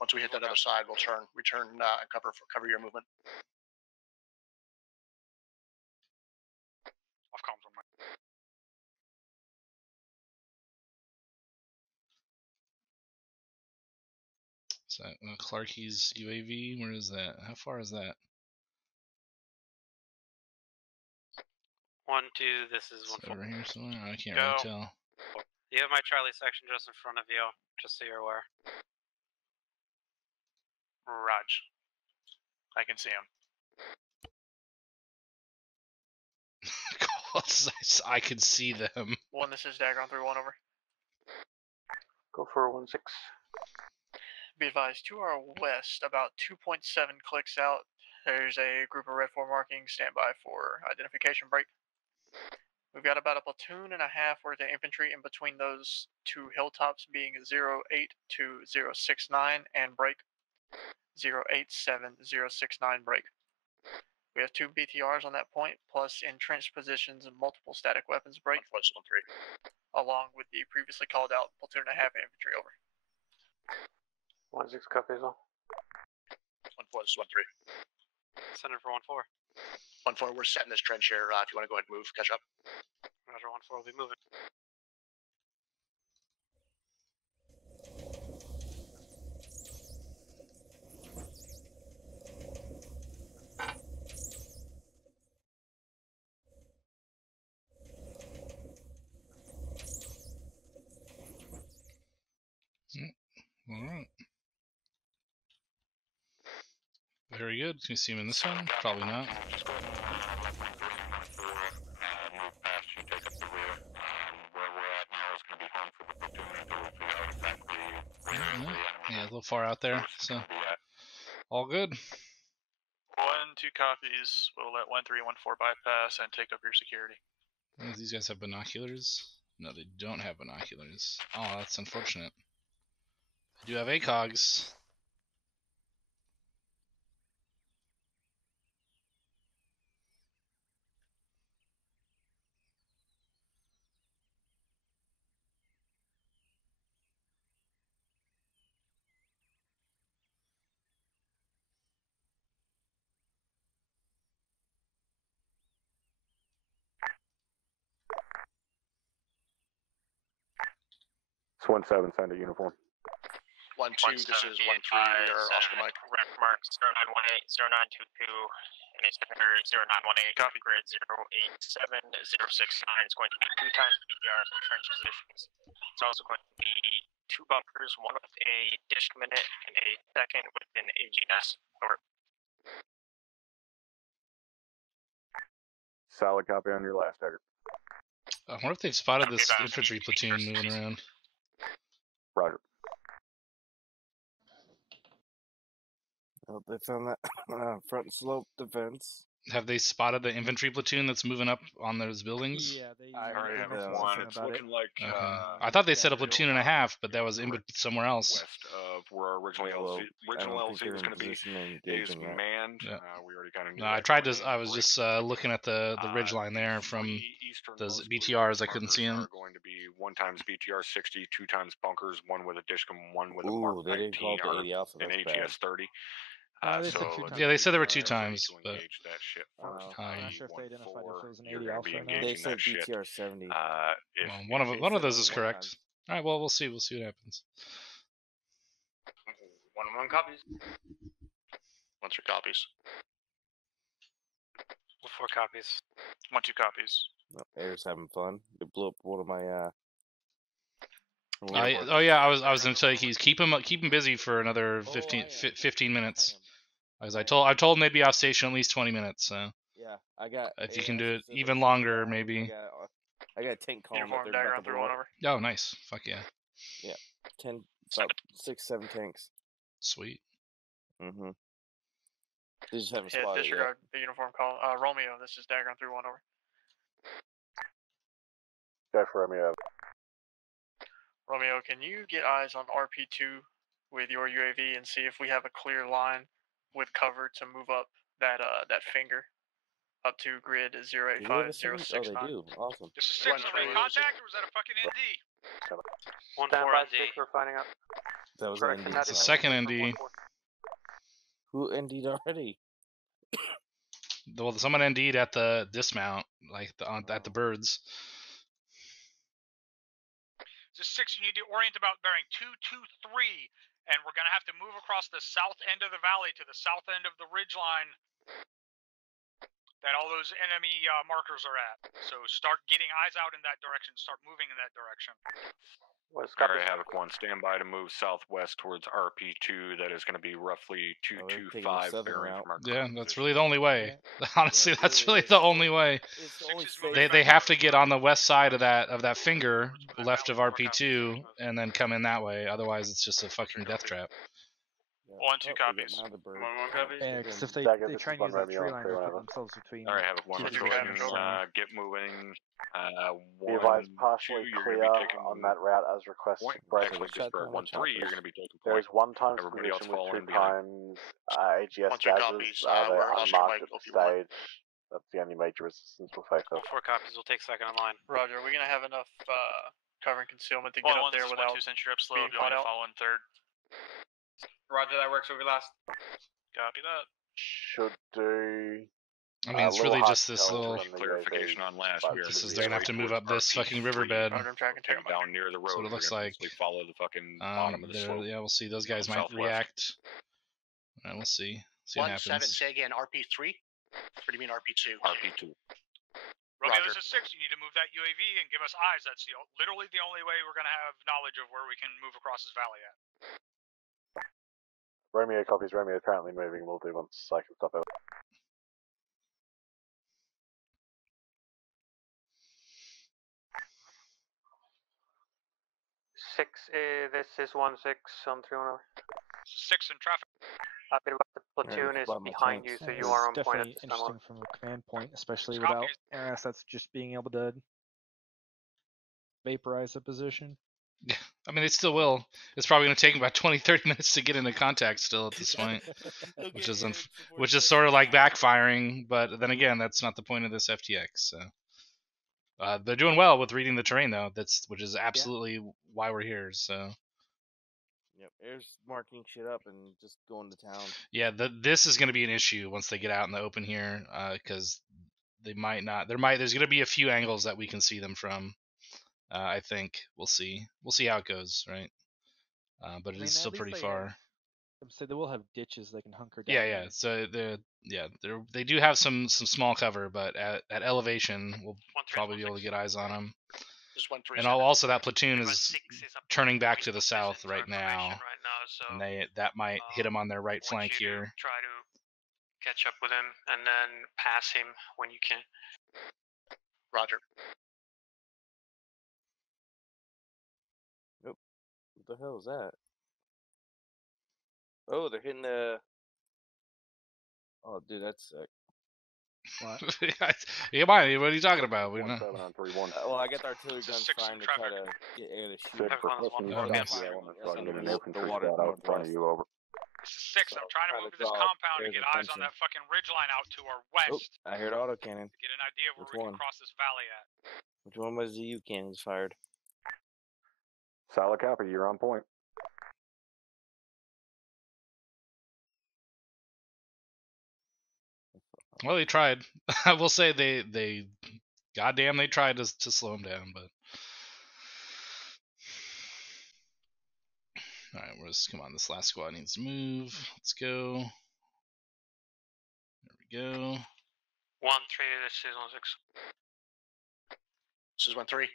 Once we hit that other side, we'll return and cover your movement. Off comms on my. So Clarkey's UAV, where is that? How far is that? 1-2, this is So 1-4. over here somewhere? I can't Go. really tell. You have my Charlie section just in front of you, just so you're aware. Raj. I can see him. I can see them. 1, this is Dagger on 3-1, over. Go for 1-6. Be advised, to our west, about 2.7 clicks out, there's a group of Red 4 markings. Stand by for identification break. We've got about a platoon and a half worth of infantry in between those two hilltops, being 08 to 069 and break. 087, 069 break. We have 2 BTRs on that point, plus entrenched positions and multiple static weapons break. 1-3. Along with the previously called out platoon and a half infantry, over. 1-6 copies all. 1-4, this is 1-3. Center for 1-4. 1-4, we're setting this trench here. If you want to go ahead and move, catch up. Roger, 1-4 will be moving. Alright. Very good. Can you see him in this one? Probably not. Yeah, a little far out there, so all good. 1-2 copies. We'll let 1-3 and 1-4 bypass and take up your security. These guys have binoculars? No, they don't have binoculars. Oh, that's unfortunate. They do have ACOGs. It's 1-7, send a uniform. 1-2, this is 1-3. We are Oscar Mike. Rec marks 0918 0922 and a secondary 0918. Copy. Grid 087 069 is going to be 2 times BTRs in trench positions. It's also going to be 2 bunkers, one with a dish minute and a second with an AGS. Over. Solid copy on your last Dagger. I wonder if they've spotted this infantry platoon moving around. Roger. Oh, they found that front slope defense. Have they spotted the infantry platoon that's moving up on those buildings? Yeah, they. I already have one. It's looking like. Okay. I thought they said a platoon and a half, but that was in somewhere else. West of where original LZ was going to be is manned. Yeah. We already kind of knew. No, I tried to. I was just looking at the ridge line there from those BTRs. I couldn't see them. Are going to be 1 times BTR 60, 2 times bunkers, 1 with a Dishcom, 1 with a Ooh, Mark they didn't 19 call it the 80 alpha. an That's bad. AGS 30. They said 2 times. Yeah, they said there were 2 times, but that shit first. I'm not sure if they identified if it was an You're 80 gonna alpha be or not. They engaging said that shit. BTR 70. well, one of those is correct. All right, well, we'll see. We'll see what happens. 1-1 copies. 1-3 copies. 4 copies. 1-2 copies. Air's having fun. They blew up one of my Oh yeah, I was gonna tell you, keep him busy for another 15 minutes. As I told him they'd be off station at least 20 minutes. So yeah, I got. If you can do it even longer, maybe. I got a tank column Uniform that they're Dagger about on to 3-1, blow up. over. Oh, nice. Fuck yeah. Yeah, about 6-7 tanks. Sweet. Mm-hmm. They just haven't Hit spotted it disregard the uniform call. Romeo, this is Dagger on 3-1, over. Def Romeo. Romeo, can you get eyes on RP2 with your UAV and see if we have a clear line with cover to move up that finger up to grid 085 Oh, they 069? do. Awesome. This is 6, somebody contact, or was that a fucking ND? 1-4 Stand by ND. 6, we're finding out. That was Correction, an ND. that It's is a second ND. Who ND'd already? Well, someone ND'd at the dismount, like at the birds. This is 6, you need to orient about bearing 223, and we're going to have to move across the south end of the valley to the south end of the ridge line that all those enemy markers are at. So start getting eyes out in that direction. Start moving in that direction. Alright, Havoc 1, stand by to move southwest towards RP2. That is going to be roughly 225 bearing from our Yeah, current that's position. really the only way. Honestly, that's really the only way. It's They have to get on the west side of that finger left of RP2 and then come in that way. Otherwise, it's just a fucking death trap. 1-2 copies. 1 copy. Yeah, because if they try and use that tree line, they'll put themselves between. Alright, Havoc 1, two position, positions. get moving. Be 1, advised, 2, partially you're clear going to be taking on that route as requested. point. Break. Actually, just for 1, 3, you're going to be taking point. There's 1 times Everybody else position with fall in 2 behind. times AGS 1-2 jazzers. copies. They're We're Oscar unmarked Mike at the OP1. stage. That's the only major resistance we'll face off. 4 copies. We'll take second in line. Roger. Are we gonna have enough cover and concealment to get Well, up there this is without 1-2 sentry up slow. being If you want caught to out? follow in third. Roger, that works. We'll be last. Copy that. Should do. I mean, it's really just this little. Clarification on last. This is they're gonna have to move up this fucking riverbed. Down near the road. That's what it looks like. Follow the fucking bottom of the slope. Yeah, we'll see. Those guys might Southwest. react. We'll see. See what 1-7, happens. say again, RP3? Or do you mean RP2? RP2. Romeo, this is 6. You need to move that UAV and give us eyes. That's literally the only way we're going to have knowledge of where we can move across this valley at. Romeo copies. Romeo currently moving. We'll do once I can stop it. This is 1-6 on 310. 6 in traffic. The platoon is behind you, so you are on point at Definitely this time. interesting from a command point, especially without air assets just being able to vaporize a position. Yeah, I mean, they still will. It's probably going to take them about 20-30 minutes to get into contact still at this point, which is sort of like backfiring. But then again, that's not the point of this FTX. So they're doing well with reading the terrain, though. Which is absolutely why we're here. So. Yep, air's marking shit up and just going to town. Yeah, this is going to be an issue once they get out in the open here, because they might not. There's going to be a few angles that we can see them from. I think we'll see. We'll see how it goes, right? But it is still pretty far. So they will have ditches they can hunker down. Yeah. So they do have some small cover, but at elevation, we'll probably be able to get eyes on them. And also that platoon is turning back to the south right now, and that might hit them on their right flank here. Try to catch up with him and then pass him when you can. Roger. Nope. What the hell is that? Oh, they're hitting the. Oh, dude, that's sick. What? Yeah, what are you talking about? We're not. Well, I got the artillery guns trying to try to get air to shoot. The water out in front of you over. This is 6. I'm trying to move to this compound and get eyes on that fucking ridgeline out to our west. Oh, I heard autocannon. To get an idea of where we can cross this valley at. Which one was the U cannons fired? Solid copy. You're on point. Well, they tried. I will say they goddamn they tried to slow him down, but all right, come on. This last squad needs to move. Let's go. There we go. 1-3. This is 1-6. This is 1-3.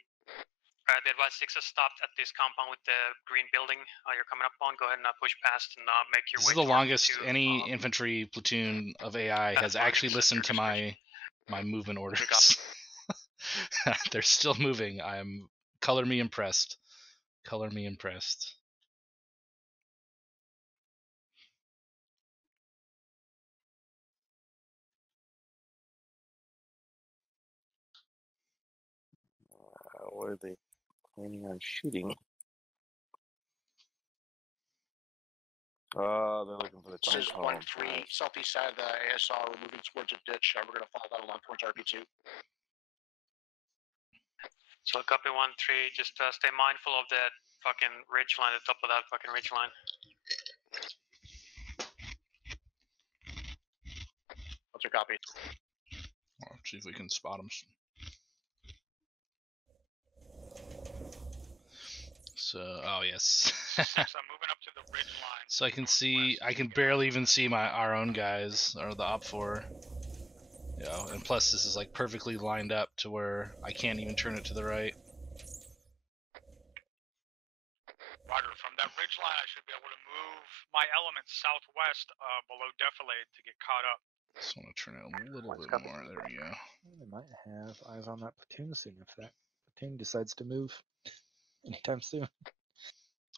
The advice 6 has stopped at this compound with the green building you're coming up on. Go ahead and push past and make your way. This is the longest any infantry platoon of AI has actually listened to my movement orders. They're still moving. Color me impressed. Color me impressed. What are they planning on shooting? Oh, they're looking for the This is tank 1-3. Southeast side of the ASR. We're moving towards a ditch. We're going to follow that along towards RP2. So copy 1-3. Just stay mindful of that fucking ridge line, the top of that fucking ridge line. What's your copy? See if we can spot them. So, oh yes. I'm moving up to the ridge line. So I can barely even see our own guys, or the Op 4. And plus this is like perfectly lined up to where I can't even turn it to the right. Roger, from that ridge line, I should be able to move my elements southwest below Defilade to get caught up. Just want to turn it a little bit more. There we go. They might have eyes on that platoon soon if that platoon decides to move anytime soon.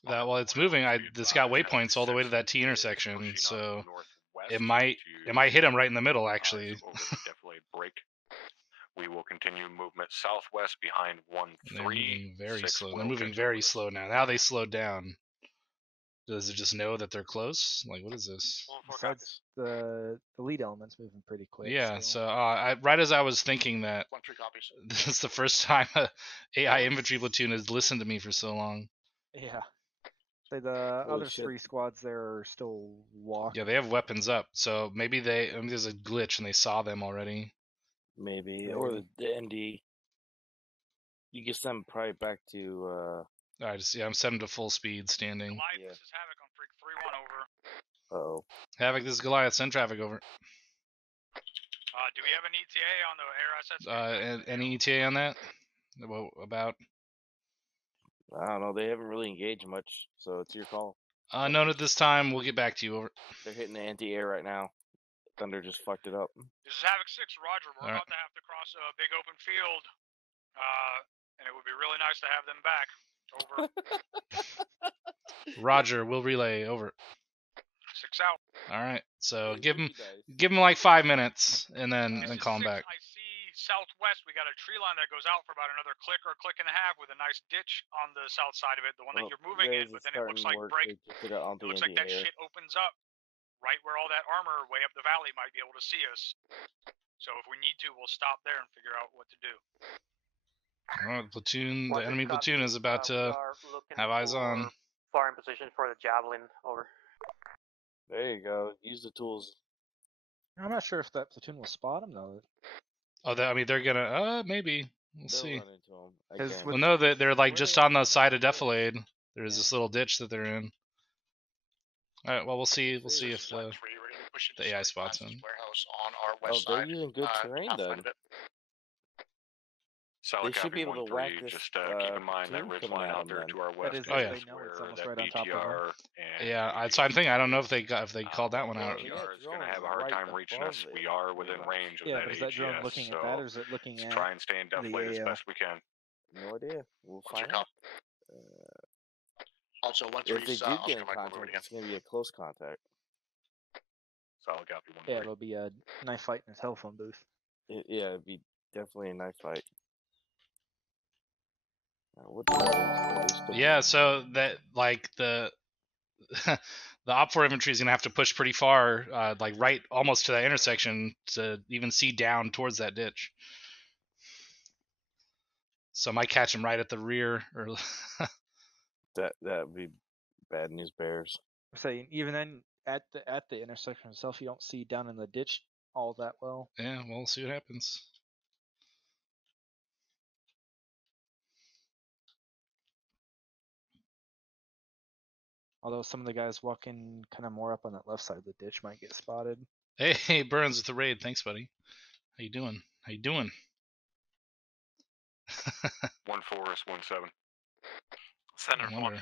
Well, it's moving. It's got waypoints all the way to that T intersection, so it might hit him right in the middle, actually. Break. We will continue movement southwest behind 1-3. They're moving very slow. They're moving very slow now. Now they slowed down. Does it just know that they're close? Like, what is this? Besides, the lead element's moving pretty quick. Yeah, so right as I was thinking that, this is the first time a AI infantry platoon has listened to me for so long. Yeah. So the other 3 squads there are still walking. Yeah, they have weapons up, so maybe there's a glitch and they saw them already. Maybe. Or the ND. You can send them probably back to. I'm setting to full speed, standing. Goliath, this is Havoc on Freak 3-1 over. Uh-oh. Havoc, this is Goliath. Send traffic over. Do we have an ETA on the air assets? Any ETA on that? What about? I don't know. They haven't really engaged much, so it's your call. None at this time. We'll get back to you. Over. They're hitting the anti-air right now. Thunder just fucked it up. This is Havoc 6, Roger. We're about to have to cross a big open field, and it would be really nice to have them back. Over. Roger, we'll relay. Over. 6 out. All right. So give him like 5 minutes, and then call him back. I see southwest. We got a tree line that goes out for about another click or a click and a half, with a nice ditch on the south side of it. The one that you're moving in, but then it looks like break. It looks like that shit opens up right where all that armor way up the valley might be able to see us. So if we need to, we'll stop there and figure out what to do. Alright, platoon. The enemy platoon is about to have eyes on. Firing position for the javelin. Over. There you go. Use the tools. I'm not sure if that platoon will spot him though. Oh, they're gonna. Maybe we'll see. Run into him Well, no, they're like just on the side of Defilade. There's this little ditch that they're in. All right. Well, we'll see. We'll see if the AI spots him. They're using good terrain then. Solid they should be able to whack this. Just keep in mind that ridge line out there to our west. That is, oh yeah. They know it's almost right on top of them. Yeah, so I'm thinking I don't know if they called that one out. BTR is going to have a hard time reaching us. We are within range of yeah, that but is that drone AGS, looking so at that, or is it looking at try and stay in Defilade as best we can. No idea. We'll find out. out. Also, once if they do get in contact, it's going to be a close contact. Solid copy. Yeah, it'll be a knife fight in a telephone booth. It'd be definitely a knife fight. Yeah, so that like the the Op4 infantry is gonna have to push pretty far, like right almost to that intersection to even see down towards that ditch. So I might catch him right at the rear, or that would be bad news bears. I'm saying even then at the intersection itself, you don't see down in the ditch all that well. Yeah, well, we'll see what happens. Although some of the guys walking kind of more up on that left side of the ditch might get spotted. Hey, Burns with the raid. Thanks, buddy. How you doing? 1-4 is 1-7. Center 1-4.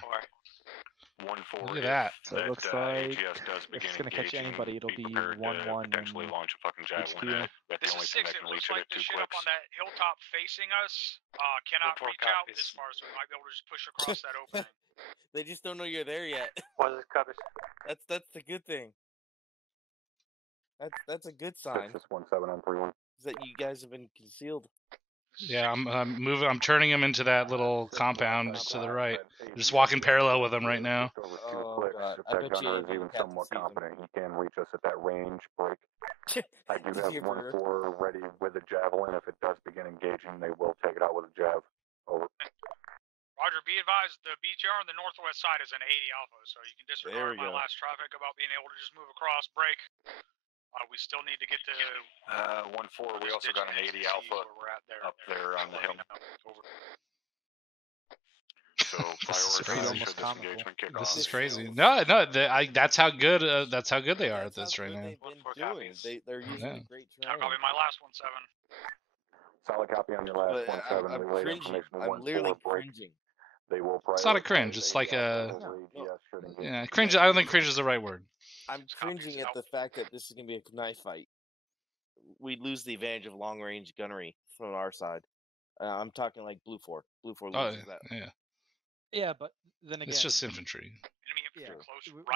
1-4. Look at that. So it looks like AGS does if it's begin going to catch engaging, anybody, it'll be 1-1. Potentially launch a fucking javelin. That's This the only is thing 6. that It can looks reach it like at the 2 shit up clicks. on that hilltop facing us cannot reach out this far, so we might be able to just push across that opening. They just don't know you're there yet. What is copies? That's the good thing. That's a good sign. 6 1-7 on 3-1. Is that you guys have been concealed. Yeah, I'm moving. I'm turning him into that little compound to the right. I'm just walking parallel with him right now. Oh, God. If that gunner is even somewhat confident, he can reach us at that range break. I do have 1-4 ready with a javelin. If it does begin engaging, they will take it out with a jav. Over. Roger, be advised, the BTR on the northwest side is an 80 Alpha, so you can disregard my last traffic about being able to just move across, break. We still need to get to 1-4. We also got an 80 Alpha up there on the hill. Over. So This is prioritize crazy. should this engagement kick This off. is crazy. No, that's how good. That's how good they are at this right now. They're using Yeah. a great terrain. I'll copy my last 1-7. Solid copy on your last But 1-7. I'm Relay cringing. information I'm 1-4 literally break. cringing. They will It's not a prioritize cringe. It's like a. over AGS should engage. Yeah, cringe. I don't think cringe is the right word. I'm cringing at the fact that this is going to be a knife fight. We lose the advantage of long range gunnery from our side. I'm talking like Blue 4. Blue 4 Oh, loses that. yeah. Yeah, but then again, It's just infantry.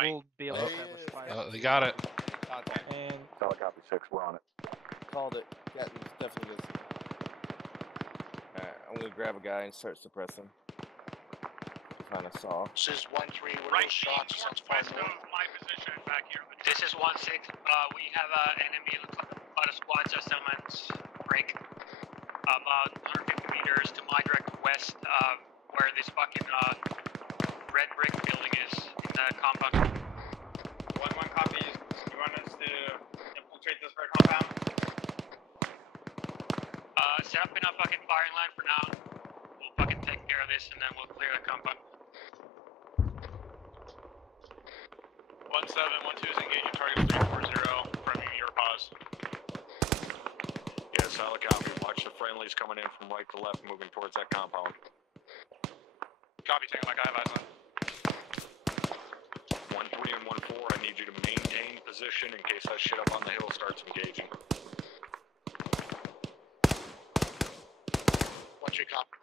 we'll be able to establish fire. Oh, they got it. And Solid copy 6. We're on it. Called it. Captain definitely gets. Alright, I'm going to grab a guy and start suppressing. Kind of saw. This is 1-3. What are Right, those shots? Sounds far northwest north. of my position back here. This is 1-6. We have enemy. Looks like a lot of squads are settlements. Break. About 150 meters to my direct west, where this fucking red brick building is in the compound. 1-1 copies. You want us to infiltrate this red compound? Set up in a fucking firing line for now. We'll fucking take care of this and then we'll clear the compound. 1-7-1-2 is engaging target 340 from your pause. Yeah, solid copy. Watch the friendlies coming in from right to left, moving towards that compound. Copy, taking my guy eyes on. 1-3 and 1-4, I need you to maintain position in case that shit up on the hill starts engaging. 1-3 copy.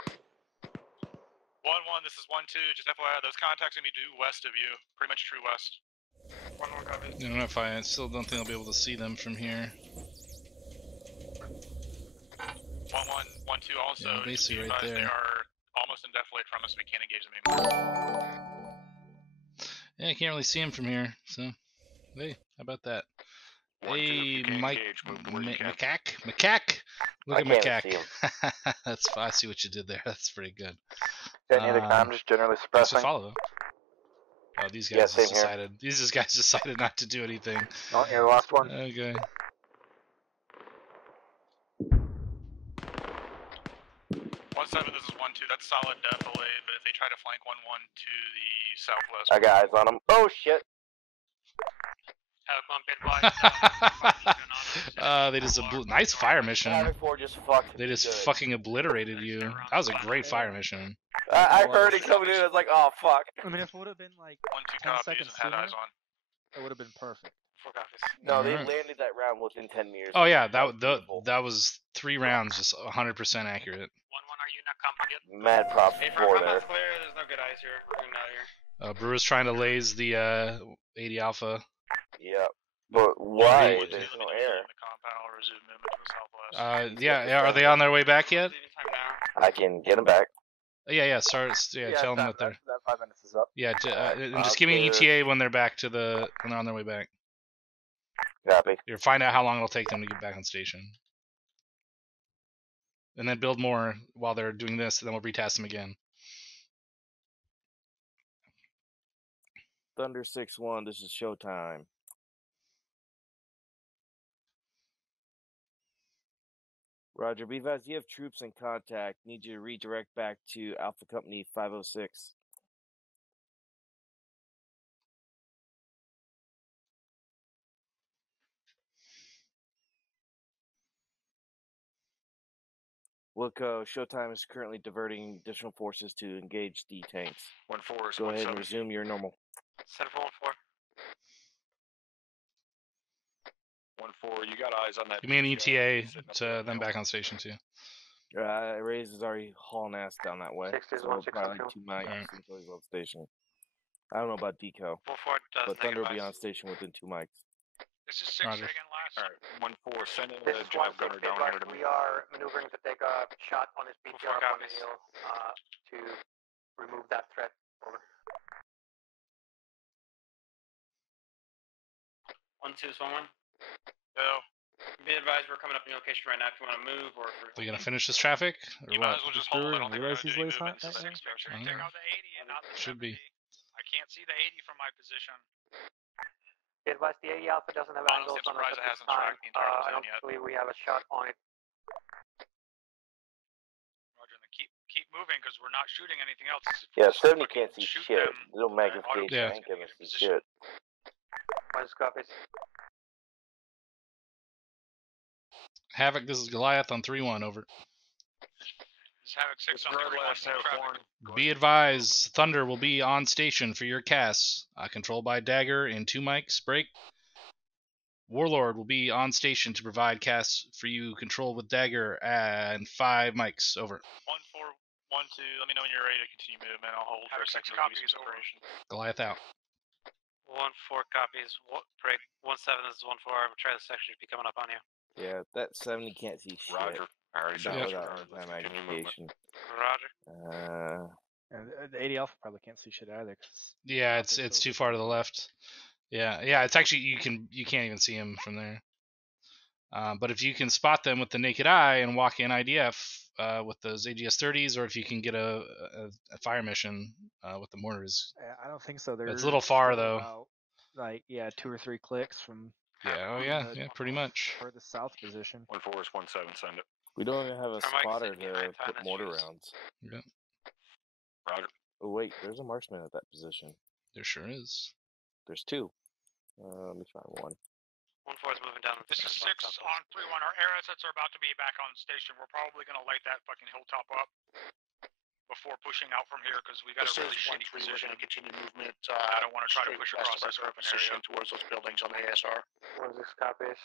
1-1, this is 1-2. Just FYI, those contacts are going to be due west of you. Pretty much true west. 1-1 copy. I don't know if I still don't think I'll be able to see them from here. 1-1, 1-2 also. Yeah, basically right there. They are almost indefinitely from us. We can't engage them anymore. Yeah, I can't really see him from here. So, hey, how about that? 1-2, Hey, Mike, Macaque. Look I at can't Macaque. see him. That's I see what you did there. That's pretty good. Any other comms generally suppressing? Follow though. Oh, these guys Yeah, just same here. decided. These guys decided not to do anything. Oh, you're the last one. Okay. 1-7, this is 1-2. That's solid definitely, but if they try to flank 1-1 to the southwest. I got eyes on him. Oh shit! They just nice fire mission. Just fucked They just good. fucking obliterated you. That was a great fire mission. I heard it coming in. I was like, oh fuck. I mean, if it would have been like 1-2 10 copies seconds and had sooner, eyes on. it would have been perfect. 4 copies. No, they Alright. landed that round within 10 meters. Oh yeah, that was 3 rounds, just 100% accurate. 1-1, are you not coming yet? Mad props Hey, for there. compound's clear. There's no good eyes here. We're getting out of here. Brewer's trying to laze the 80 Alpha. Yeah, but why? There's There's no air. Yeah, are they on their way back yet? I can get them back. Yeah, tell them that they're. That 5 minutes is up. Yeah, and just give me an ETA when they're back when they're on their way back. Copy. Or find out how long it'll take them to get back on station. And then build more while they're doing this, and then we'll retest them again. Thunder 6-1, this is showtime. Roger, be advised, you have troops in contact. Need you to redirect back to Alpha Company 506. Wilco, Showtime is currently diverting additional forces to engage the tanks. 1-4 is Go ahead and 1-7. resume your normal. Set for 1-4. 1-4, you got eyes on that. Give me an ETA to them back on station too. Ray's is already hauling ass down that way. 6 is So we'll probably 1-6-2. 2 mics until he's on station. I don't know about Deco, 4-4 does but take Thunder will be advice. on station within 2 mics. This is 6 Roger. again last. Alright, 1-4, send in This the is job 1-6 gunner down here to me. We are maneuvering to take a shot on his BTR up on the copies. hill to remove that threat. Over. 1-2 is 1-1. Go. Be advised, we're coming up in your location right now if you want to move or if Are we gonna finish this traffic or You might what? as well just hold. I don't think we're realize going to he's do any lace hot movements. that way? Take out the 80 and not the Should be. 70. I can't see the 80 from my position. Be advised, the 80 Alpha doesn't have Honestly, angles I'm on us surprised at it this hasn't time. tracked the entire I zone don't yet. believe we have a shot on it. Roger, then keep moving because we're not shooting anything else. Yeah, 70 can't see shoot shit. them, Little magnification Yeah. ain't gonna see shit. Minus copies. Havoc, this is Goliath on 3-1, over. Just Havoc 6 on 3-1. Be advised, Thunder will be on station for your casts. Controlled by Dagger and 2 mics. Break. Warlord will be on station to provide casts for you, controlled with Dagger and 5 mics. Over. 1-4-1-2. Let me know when you're ready to continue movement. I'll hold for a second. Copies over. Goliath out. 1-4 copies. Break. 1-7. This is 1-4. I'll try this section to be coming up on you. Yeah, that 70 can't see shit. Roger. I already That said without that. magnification. Roger. And the 80 Alpha probably can't see shit either. Cause Yeah, it's too far to the left. Yeah. It's actually you can't even see him from there. But if you can spot them with the naked eye and walk in IDF with those AGS 30s, or if you can get a fire mission with the mortars. I don't think so. It's a little far though. About, 2 or 3 clicks from. Yeah. Pretty much. For the south position. 1-4 is 1-7. Send it. We don't even have a Our mics spotter say to 9-5, put that's mortar yours. rounds. Yeah. Roger. Oh wait, there's a marksman at that position. There sure is. There's 2. Let me find 1. 1-4 is moving down. This is 6 on 3-1. Our air assets are about to be back on station. We're probably going to light that fucking hilltop up before pushing out from here because we got a really shitty position. We're going to continue movement. I don't want to try to push across this open area. Towards those buildings on the ASR. 1-6 copies.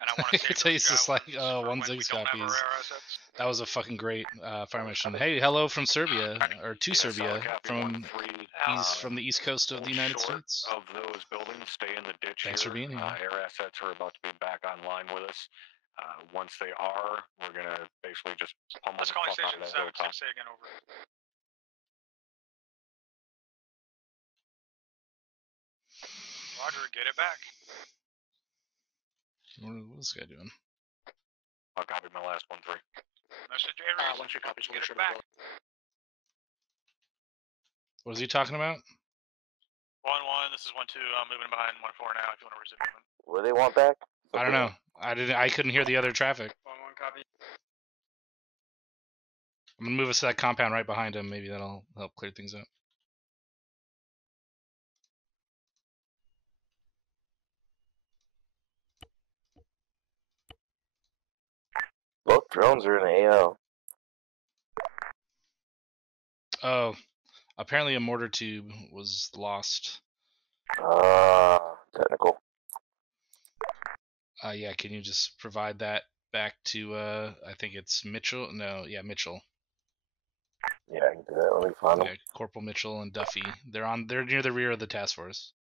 And I want to It's just like 1-6 copies. That was a fucking great fire mission. Hey, hello from Serbia, or to Serbia, from the east coast of the United States. Of those buildings, stay in the ditch. Thanks for being here. Air assets are about to be back online with us. Once they are, we're gonna basically just pummel the fuck out of that hilltop. Say again, over. Roger, get it back. What is this guy doing? I'll copy my last 1-3. Message area. Once your copies, get it back. What is he talking about? 1-1. This is 1-2. I'm moving behind 1-4 now. If you want to resume movement. What do they want back? I don't know. I couldn't hear the other traffic. 1-1 copy. I'm gonna move us to that compound right behind him. Maybe that'll help clear things up. Both drones are in the AO. Oh, apparently a mortar tube was lost. Technical. Yeah, can you just provide that back to, I think it's Mitchell? No, yeah, Mitchell. Yeah, I can do that. Let me find them. Yeah, Corporal Mitchell and Duffy. They're near the rear of the task force.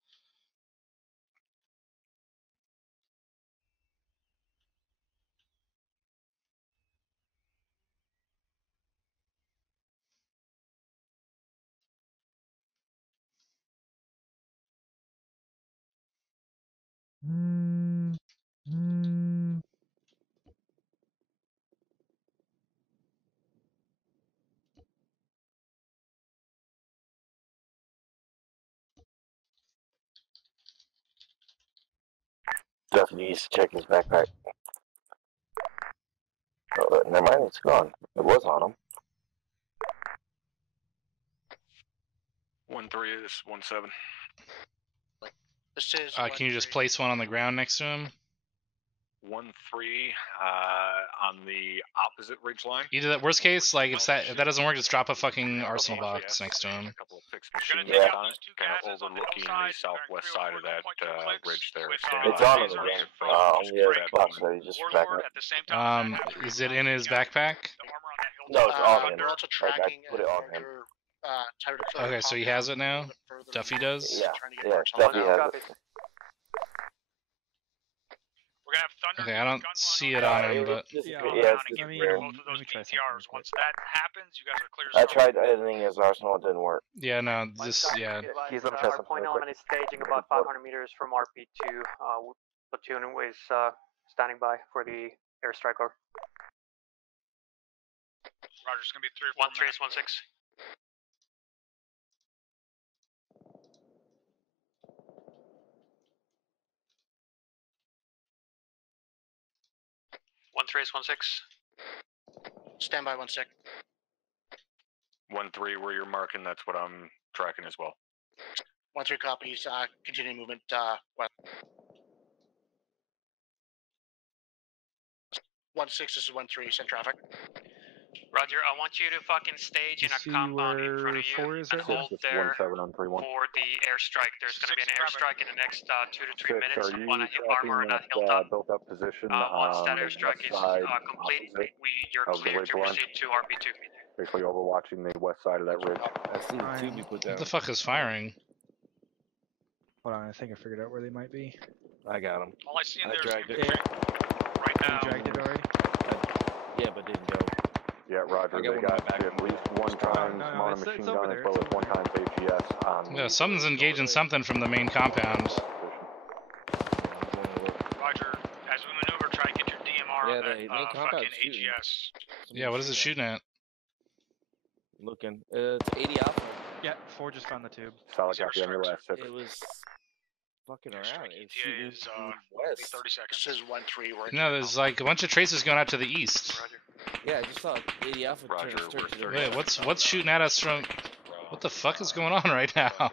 Duffy needs to check his backpack. Oh, never mind, it's gone. It was on him. 1-3 is 1-7. This is. Can you just place one on the ground next to him? 1-3 on the opposite ridge line. Either that worst case, like if that doesn't work, just drop a fucking arsenal box next to him. A couple of fixed machines on it, kind of overlooking the southwest side of that ridge there. It's on him again. Yeah, box that he just back up. Is it in his backpack? No, it's on him. We're also Like, I tracking put it on him. Okay, so he has it now? Duffy does? Yeah, Duffy has it. We're gonna have Thunder. Okay, I don't see it on him, but Both of those PTRs. Once that happens, you guys are clear. I tried editing his arsenal, it didn't work. yeah, no, this yeah. He's our point element is staging about 500 meters from RP2. Platoon is standing by for the airstrike. Roger, it's gonna be 3 or 4 1-3 is 1-6. 1-3 is 1-6. Stand by 1 sec. 1-3, where you're marking, that's what I'm tracking as well. 1-3 copies. Continuing movement west. 1-6, this is 1-3, send traffic. Roger, I want you to fucking stage in a compound in front of you and hold there for the airstrike. There's going to be an airstrike in the next 2 to 3 minutes. Are you On a ArmA on that tracking hilltop. built up position Once that on the airstrike is west side complete, opposite you're of the clear ridge to line? proceed to RP2. Basically overwatching the west side of that ridge. I see the tube you put down. What the fuck is firing? Hold on, I think I figured out where they might be. I got him. All I see in there is dragged it. right now. You dragged it already? Yeah, but didn't go. Yeah, Roger. They got at least one time amount of machine gun as well as one time AGS on. Yeah, something's engaging something from the main compound. Roger, as we maneuver, try and get your DMR on that fucking AGS. Yeah, what is it shooting at? Looking. It's 80 alpha. Yeah, 4 just found the tube. Solid copy on your last tip. It was fucking around. It's ETA is west. 30 seconds. This is 1-3. We're No, there's like a bunch of tracers going out to the east. Yeah, I just saw 80 alpha turn straight to the Wait, west. what's shooting at us from? What the fuck is going on right now?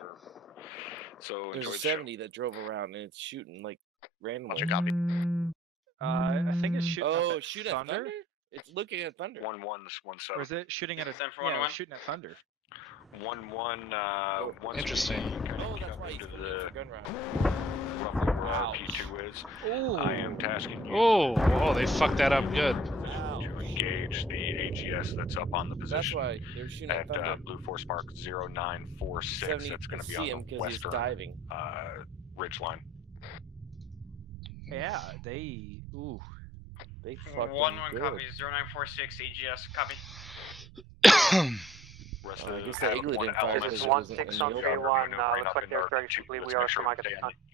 So there's a 70 that drove around and it's shooting like randomly. Copy. I think it's shooting. Oh, at shooting thunder? at thunder? It's looking at thunder. 1-1, this 1-7. Or is it shooting at a? Send for Yeah, 1-1? shooting at thunder. 1-1. Interesting. Oh, that's why you put the gun round. Roughly where RP2 is. I am tasking you. Oh, they fucked that up good. To engage the AGS that's up on the position. That's why they're shooting at thunder. Blue Force Park 0946. That's going to be on the western ridge line. Yeah, they. Ooh. They fucking 1-1 good. copy. 0946 AGS copy. I guess the igloo didn't fire because it wasn't in the open. 1631, looks like they're dragging complete. We are from Micah.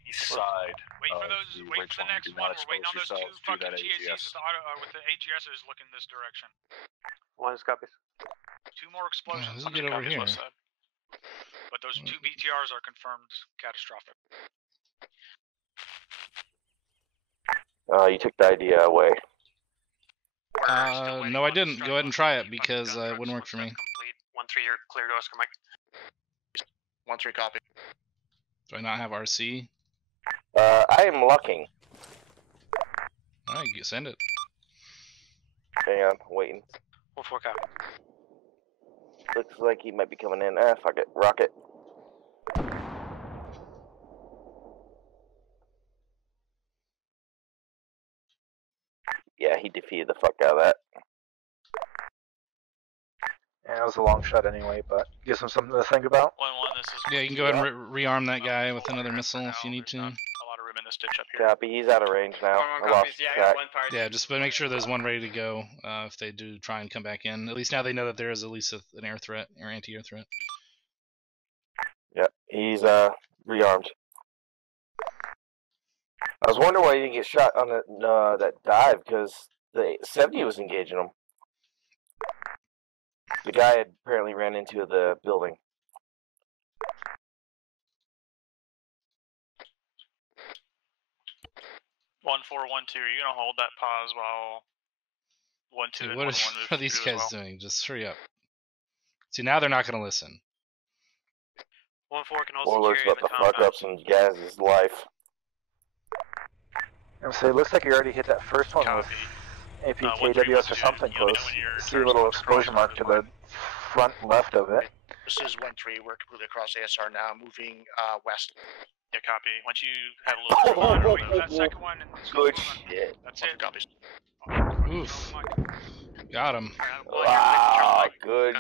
East side. Wait for the next one. We're waiting on those 2 fucking GACs with the AGSs looking this direction. 1 copies. 2 more explosions. Let's get over here. But those 2 BTRs are confirmed catastrophic. You took the idea away. No, I didn't. Go ahead and try it because it wouldn't work for me. 1-3, you're clear to Oscar Mike. 1-3 copy. Do I not have RC? I am locking. Alright, send it. Hang on, waiting. 1-4 copy. Looks like he might be coming in. Fuck it. Rocket. Yeah, he defeated the fuck out of that. Yeah, it was a long shot anyway, but gives him something to think about. 1-1, this is. Yeah, you can go ahead and rearm that guy with another missile if you need to. A lot of room in this ditch up here. Copy, he's out of range now. 1-1 copies. Yeah, I got 1 fire. Yeah, just make sure there's one ready to go if they do try and come back in. At least now they know that there is at least an air threat or anti-air threat. Yep, he's rearmed. I was wondering why he didn't get shot on that dive because the 70 was engaging him. The guy had apparently ran into the building. One 4 1 2. Are you gonna hold that pause while 1 2 Dude, and what 1 1 are these guys doing? Just hurry up. See, now they're not going to listen. 1-4 can also Warlord's carry in about the to fuck compound. up some guys' life. So it looks like you already hit that first one with APKWS or something close. See a little explosion mark to the front left of it. This is 1-3. We're completely across ASR now, moving west. Yeah, copy. Once you have a little wait for that second one and good shit. That's it. Copies. Oof. Got him. Wow, good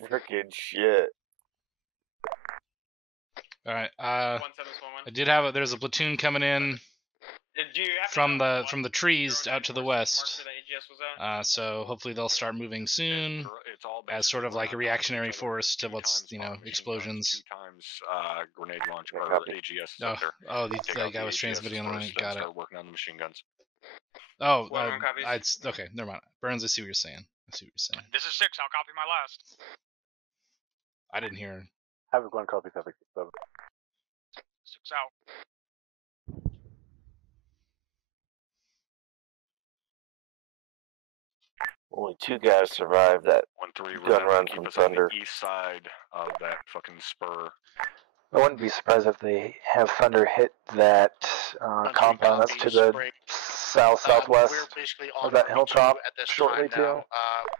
freaking shit. Alright, I did have there's a platoon coming in from the trees out to the west. So hopefully they'll start moving soon as sort of like a reactionary force to what's, explosions. Grenade launch or AGS. That guy was transmitting on the right. Got it. Start working on the machine guns. Oh, okay, never mind. Burns, I see what you're saying. This is 6. I'll copy my last. I didn't hear. Have one copy, 7. 6 out. Only 2 guys survived that 1-3, gun run keep from us on Thunder. the east side of that fucking spur. I wouldn't be surprised if they have Thunder hit that compound that's to the south-southwest We're basically on of that RP2 hilltop at this shortly time too. now.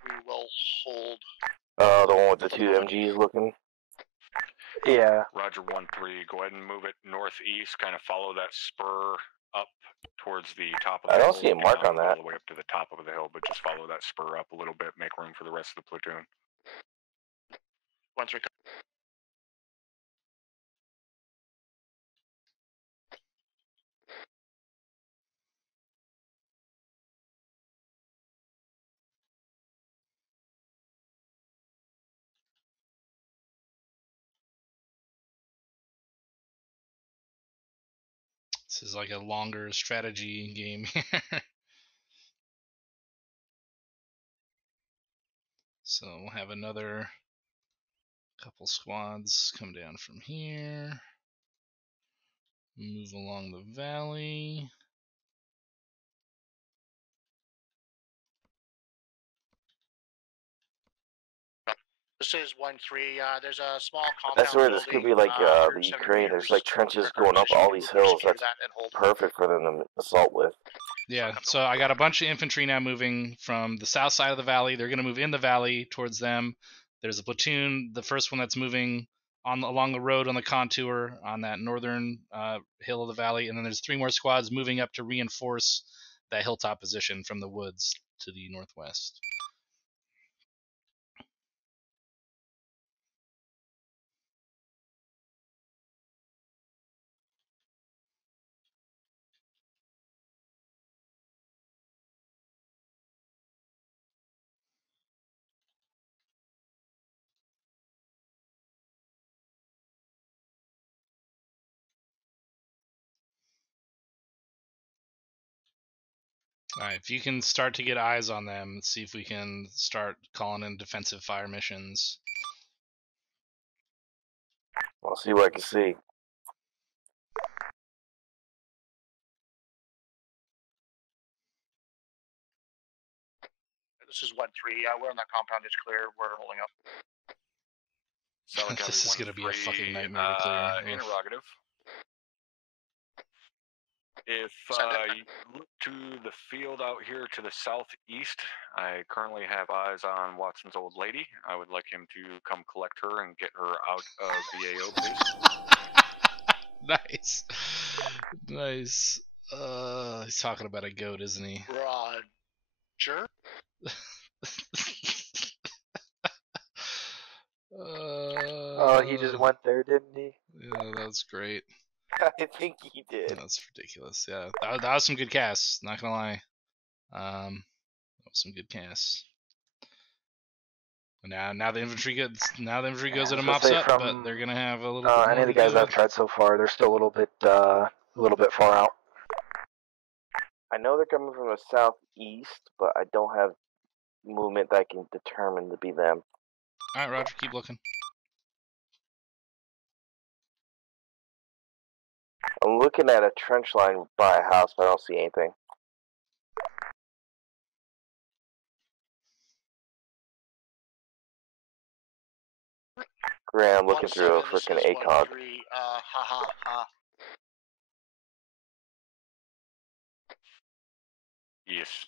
We will hold. The one with the 2 MGs looking. Yeah. Roger 1-3. Go ahead and move it northeast. Kind of follow that spur up towards the top of the hill. I don't see a mark on that. All the way up to the top of the hill, but just follow that spur up a little bit. Make room for the rest of the platoon. 1-3. This is like a longer strategy game here. So we'll have another couple squads come down from here. Move along the valley. This is 1-3. There's a small compound. That's where this could be like the Ukraine. There's like trenches going up all these hills. That's perfect for them to assault with. Yeah, so I got a bunch of infantry now moving from the south side of the valley. They're going to move in the valley towards them. There's a platoon, the first one that's moving along the road on the contour on that northern hill of the valley, and then there's 3 more squads moving up to reinforce that hilltop position from the woods to the northwest. Alright, if you can start to get eyes on them, let's see if we can start calling in defensive fire missions. I'll see what I can see. This is 1-3. We're on that compound. It's clear. We're holding up. This is going to be a fucking nightmare to clear. Interrogative. If you look to the field out here to the southeast, I currently have eyes on Watson's old lady. I would like him to come collect her and get her out of the AO, please. Nice. Nice. He's talking about a goat, isn't he? Roger. Oh, he just went there, didn't he? Yeah, that's great. I think he did. That's ridiculous. Yeah, that was some good casts. Not gonna lie. That was some good casts. Now the infantry goes in and mops up, but they're gonna have a little. Bit any of the guys I've tried so far, they're still a little bit far out. I know they're coming from the southeast, but I don't have movement that I can determine to be them. All right, Roger, keep looking. I'm looking at a trench line by a house, but I don't see anything. Grant, I'm looking through a freaking ACOG. Yes.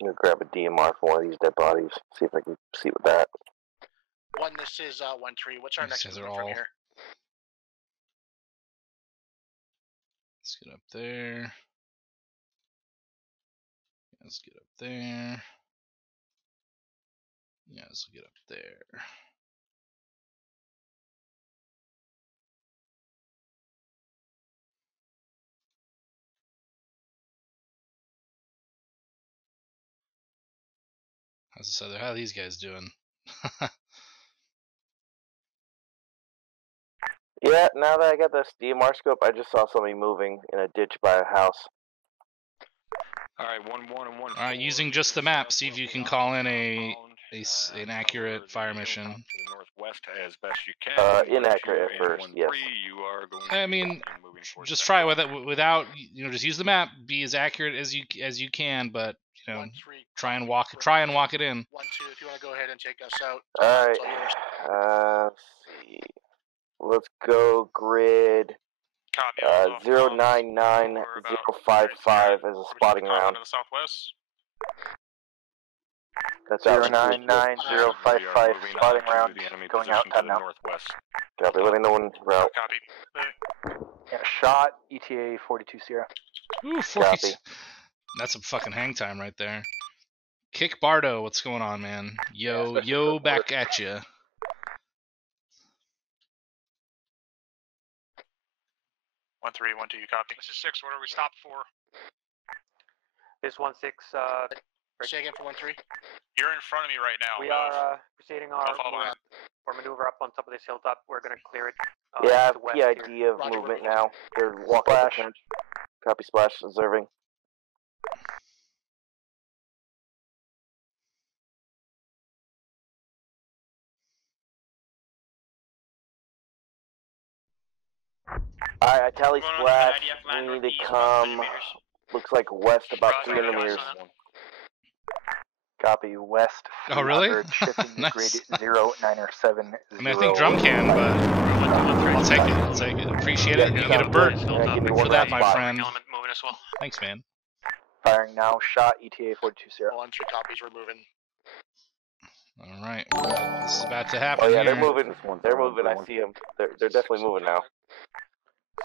I'm gonna grab a DMR for one of these dead bodies. See if I can see with that. This is 1-3. What's our next movement from here? Let's get up there. Let's get up there. Yeah, let's get up there. How are these guys doing? Yeah, now that I got this DMR scope, I just saw somebody moving in a ditch by a house. Alright, 1-1 and 1-4. Alright, using just the map, see if you can call in an accurate fire mission. To the west as best you can. Inaccurate at first, yes. You are going I mean, just try with it without, just use the map. Be as accurate as you can, but try and walk it in. 1-2, if you want to go ahead and take us out. All right. Let's see. Let's go grid 099055 as a spotting round. To the southwest. That's 099055 spotting round going out time now. Northwest. Copy. Let me know when route. Copy. Yeah, shot ETA 42 Sierra. Ooh, 42. That's a fucking hang time right there. Kick Bardo, what's going on, man? Yo, back at you. One 3, 1 2, you copy. This is 6. What are we stopped for? This 1-6. Say again for 1-3. You're in front of me right now. We are proceeding our maneuver up on top of this hilltop. We're gonna clear it. Yeah, to the west PID here. of movement now. They're walking the trench. Copy splash, observing. Alright, I tally splash. We need to come, looks like west about 300 meters. Copy, west. Oh, really? Nice. Grid 0907. I mean, I think drum can, but I'll take it. Appreciate it. You get a bird for that, my friend. Thanks, man. Firing now. Shot ETA 42 Sierra. 1-3 copies. We're moving. All right, this is about to happen. Oh yeah, here. they're moving. They're moving. I see them. They're definitely moving now.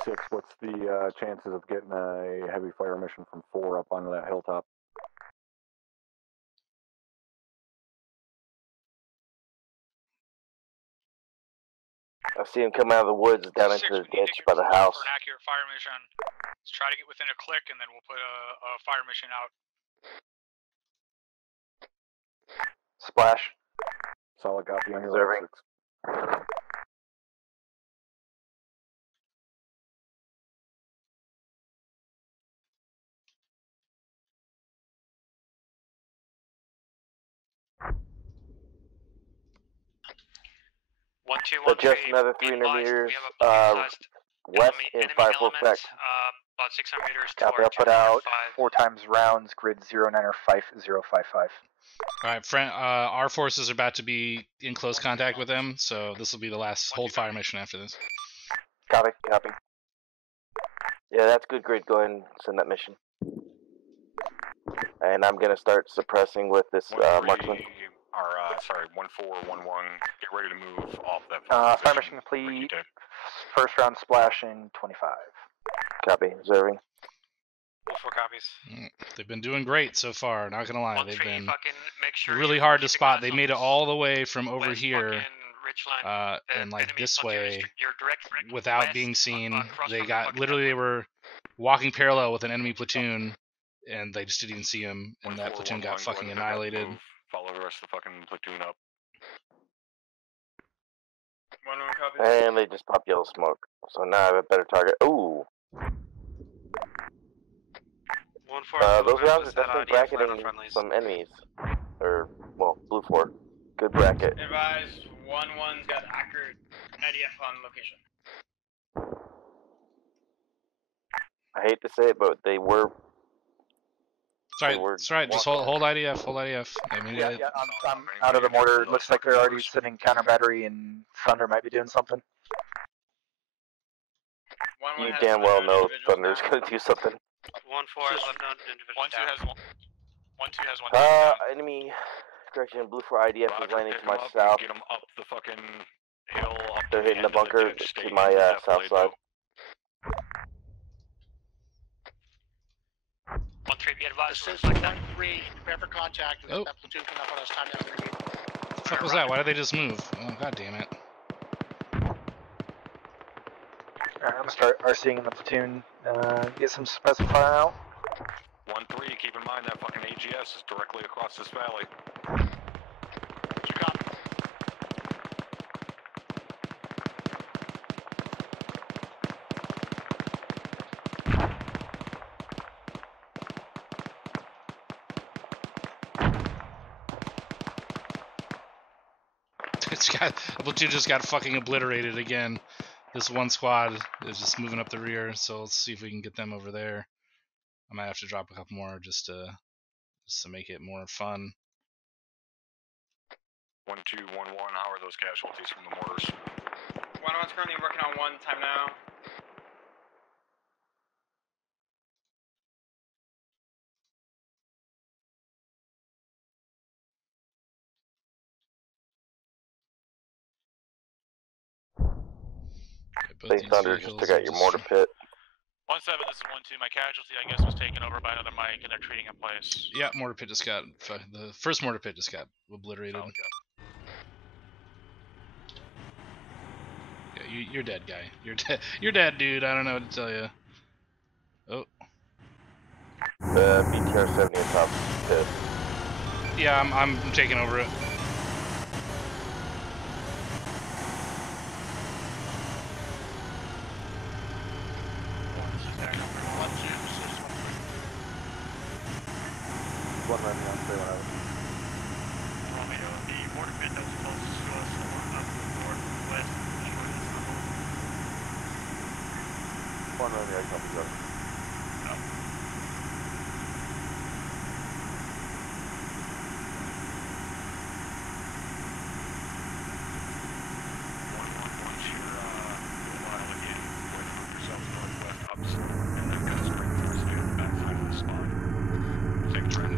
6, what's the chances of getting a heavy fire mission from 4 up onto that hilltop? I see him come out of the woods down into the ditch by the house. For an accurate fire mission, let's try to get within a click, and then we'll put a fire mission out. Splash. Solid copy on your observing. 6. So just another 300 meters west in 5-4 flex. About 600 meters. Copy, I'll put out 4 times rounds, grid 095055. All right, our forces are about to be in close contact with them, so this will be the last hold fire mission after this. Copy. Yeah, that's good grid. Go ahead and send that mission. And I'm going to start suppressing with this marksman. Sorry, 1411. Get ready to move off that. Fire mission complete. First round splashing 25. Copy. Observing. 4 copies. They've been doing great so far. Not gonna lie, they've been really hard to spot. They made it all the way from over here, and like this way, without being seen. They were walking parallel with an enemy platoon, and they just didn't even see him, and that platoon got fucking annihilated. Follow the rest of the fucking platoon up. 1 copy. And they just popped yellow smoke. So now I have a better target. Ooh. Those rounds are definitely bracketing some enemies. Or, well, blue 4. Good bracket. Advise, 1-1's got accurate IDF on location. I hate to say it, but they were. It's right. Just hold IDF. Hold IDF. I mean, I'm out of the mortar. It looks like they're already sending counter battery, and Thunder might be doing something. You damn well know Thunder's going to do something. 1-4 has left known individual. 1-2 has one. Enemy. Correction, blue 4 IDF is landing to my south. Get them up the fucking hill. They're hitting the bunker to my south side. 1-3, be advised. This is 1-3. Prepare for contact. Oh. That platoon coming up on us. Time to execute. What the fuck was that? Why did they just move? Oh, god damn it. Alright, I'm gonna start RCing in the platoon. Get some special fire out. 1-3, keep in mind that fucking AGS is directly across this valley. Platoon just got fucking obliterated again. This one squad is just moving up the rear, so let's see if we can get them over there. I might have to drop a couple more just to make it more fun. 1211. How are those casualties from the mortars? 1-1's currently working on one time now. Base Thunder just took out your mortar pit. 1-7, this is 1-2. My casualty, I guess, was taken over by another mic, and they're treating in place. Yeah, mortar pit just got the first mortar pit just got obliterated. Yeah, you're dead, guy. You're dead. You're dead, dude. I don't know what to tell you. Oh. BTR 70 atop pit. Yeah, I'm taking over it. One running on 3-1. Romeo, the mortar pit that was closest to us, the one up northwest, short is the One running, I copy that.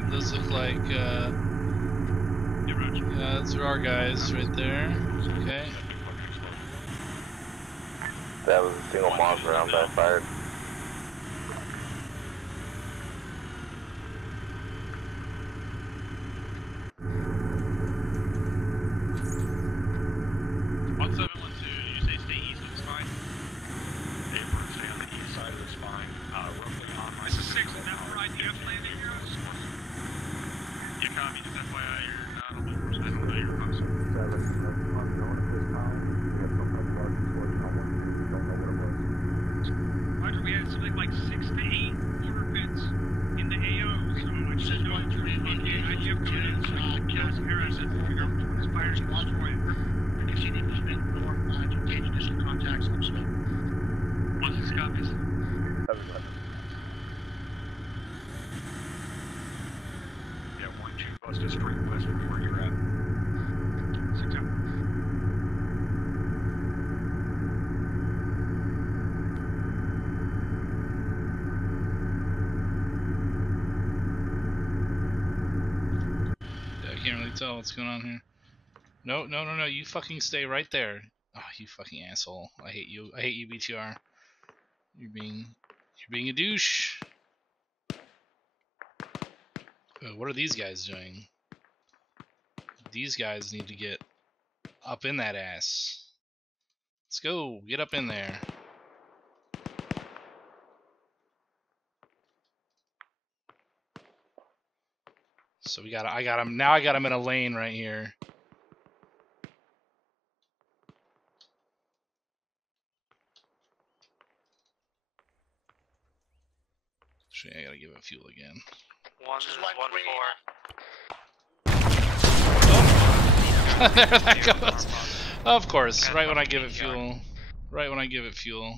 Those look like, yeah, those are our guys right there. Okay. That was a single Moz round that I fired. You say stay east of the spine? Stay on the east side of the spine, roughly on my... This is 6, is that where IDF landing here? You copy, just FYI, you're not on the force. I don't know your house. 7, unknown at this time. We have some kind of large explosion on one. We don't know what it was. Roger, we had something like 6 to 8 mortar pits in the AO, so I just know it's really on the IDF going in, so I can cast air assets to figure out which one is fire squad for you. Continue movement north to engage additional contacts upslope. Once this copies. Yeah, 1-2 bust a straight west from where you're at. 6 out. Yeah, I can't really tell what's going on here. No, you fucking stay right there. Oh, you fucking asshole. I hate you. I hate you, BTR. You're being a douche. What are these guys doing? These guys need to get up in that ass. Let's go. Get up in there. So I got him. Now I got him in a lane right here. Actually, I gotta give it fuel again. 1-4. There that goes. Of course, right when I give it fuel. Right when I give it fuel.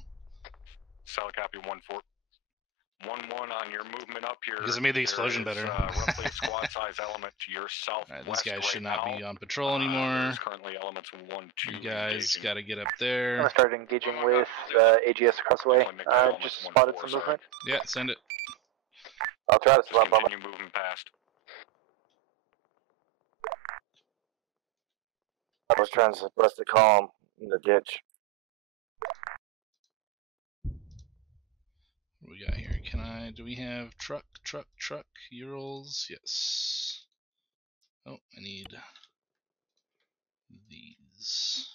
Solid copy, 1-4. 1-1 on your movement up here. Because it made the explosion better. Roughly a squad size element to your southwest. Right, these guys right should not now. be on patrol anymore. There's currently elements 1-2. You guys got to get up I'm there. gonna start engaging with AGS across the way. Just spotted some movement. Yeah, send it. I'll try to swap on. Continue moving past. I was trying to suppress the column in the ditch. What we got here? Do we have truck, Urals? Yes. Oh, I need these.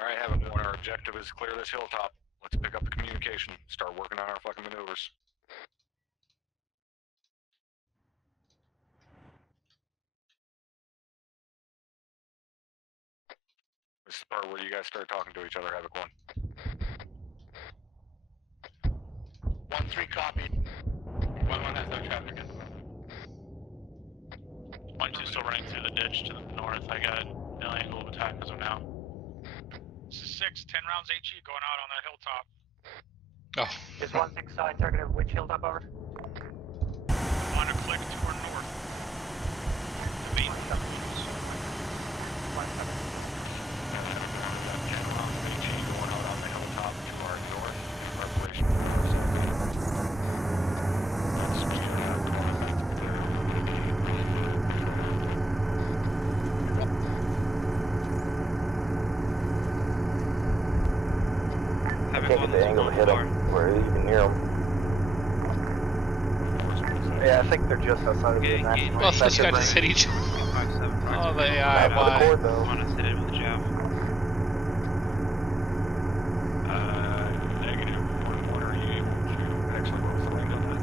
Alright, Havoc 1, our objective is clear this hilltop. Let's pick up the communication. Start working on our fucking maneuvers. This is the part where you guys start talking to each other, Havoc 1. 1-3 copied. 1-1 has no traffic at the moment. 1-2 still running through the ditch to the north. I got no angle of attack as of now. This is 6, 10 rounds HE going out on that hilltop. Oh. Is 1-6 side targeted which hilltop over? On a click to our north. The main Going out on the hilltop to our north in preparation I can't get the angle to hit them, or even near them. Yeah, I think they're just outside of the maximum. Well, this guy just hit each other. Oh, the AI, why? Negative. What are you able to actually close the range on that?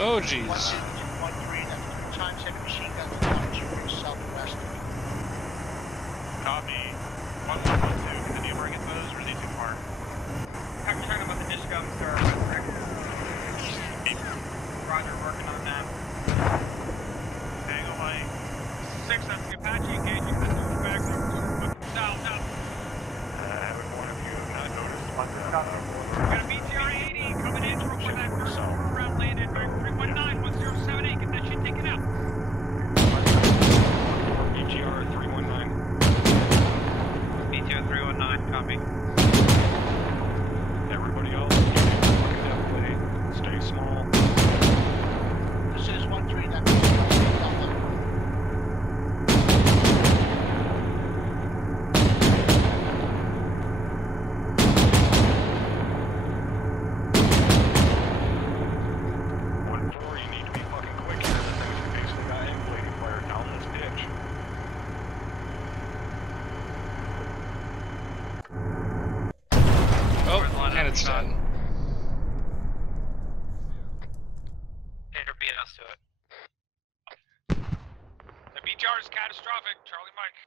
Oh, jeez. 1-2, 1-3, that's 2 times heavy machine guns and 1-2 southwest. Copy. 1-1-1-2. Continue to bring it those, or are they too far? I'm talking about the disc guns, sir. Roger, working on that. Angle light. 6, that's the Apache engaging the douchebags over to south. Haven't one of you not noticed We got a BTR 80 coming in from where that first round landed. 319, 1078, get that shit taken out. BTR 319. BTR 319, copy. Everybody else, definitely stay small. This is 1-3, that's And it's dead. BS to it. The BTR is catastrophic, Charlie Mike.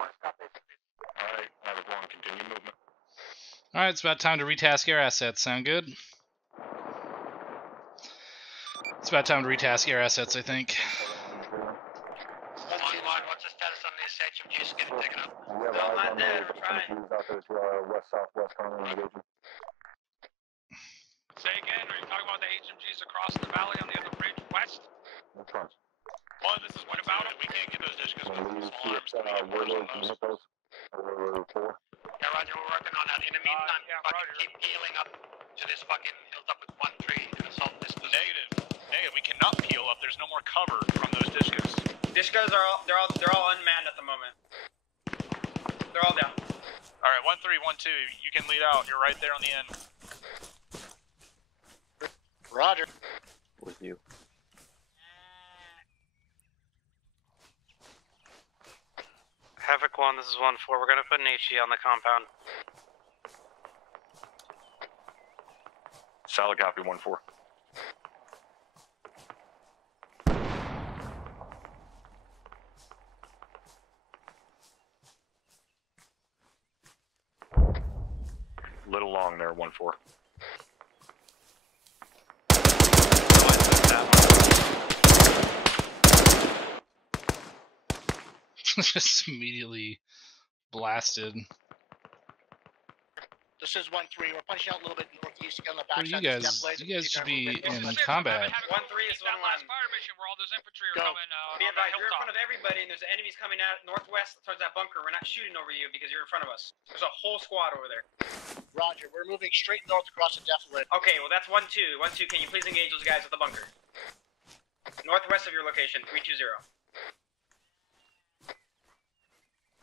Alright, Havoc 1, continue movement. Alright, it's about time to retask air assets. Sound good? It's about time to retask air assets, I think. 1-1, what's the status on these HMGs getting taken up? Still not dead, we're trying. Out there to our west-southwest currently engaging. Say again, are you talking about the HMGs across the valley on the other bridge west? Which ones? Well, this is what about it? We can't get those discs with small arms. Where those? Or 4? Yeah, Roger, we're working on that. In the meantime, keep healing up to this fucking hilltop with 1-3 and assault this position. Negative, we cannot peel up. There's no more cover from those discos. Discos are all unmanned at the moment. They're all down. All right, 1-3, 1-2. You can lead out. You're right there on the end. Roger. With you. Havoc 1, this is 1-4. We're gonna put an HE on the compound. Solid copy, 1-4. Little long there, 1-4. Just immediately blasted. This is 1-3. We're punching out a little bit northeast on the Where backside. you guys should be in combat. 1-3 is 1-1. Fire mission where all those infantry are coming. Be advised, you're in front of everybody, and there's enemies coming out northwest towards that bunker. We're not shooting over you because you're in front of us. There's a whole squad over there. Roger. We're moving straight north across the defilade. Okay, well that's 1-2. 1-2. Can you please engage those guys at the bunker? Northwest of your location, 320.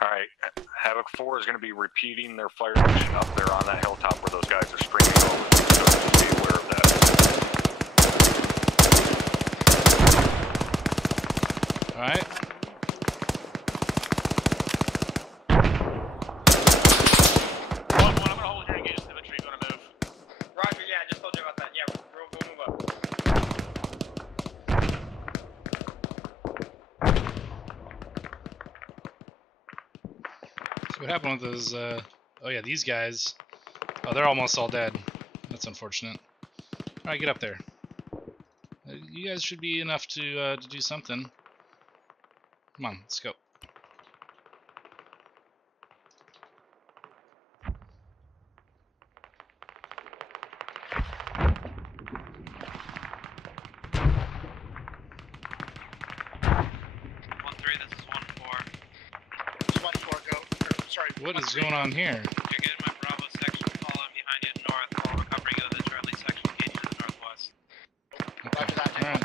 Alright, Havoc 4 is going to be repeating their fire mission up there on that hilltop where those guys are streaming over. So just be aware of that. Alright. I'm going to hold your engaged infantry. You want to move? Roger, yeah, I just told you about that. Yeah, we'll move up. What happened with those, oh yeah, these guys. Oh, they're almost all dead. That's unfortunate. Alright, get up there. You guys should be enough to do something. Come on, let's go. What is going on here? You're getting my Bravo section falling behind you north while we're covering you with the Charlie section engaging to the northwest. Okay, alright.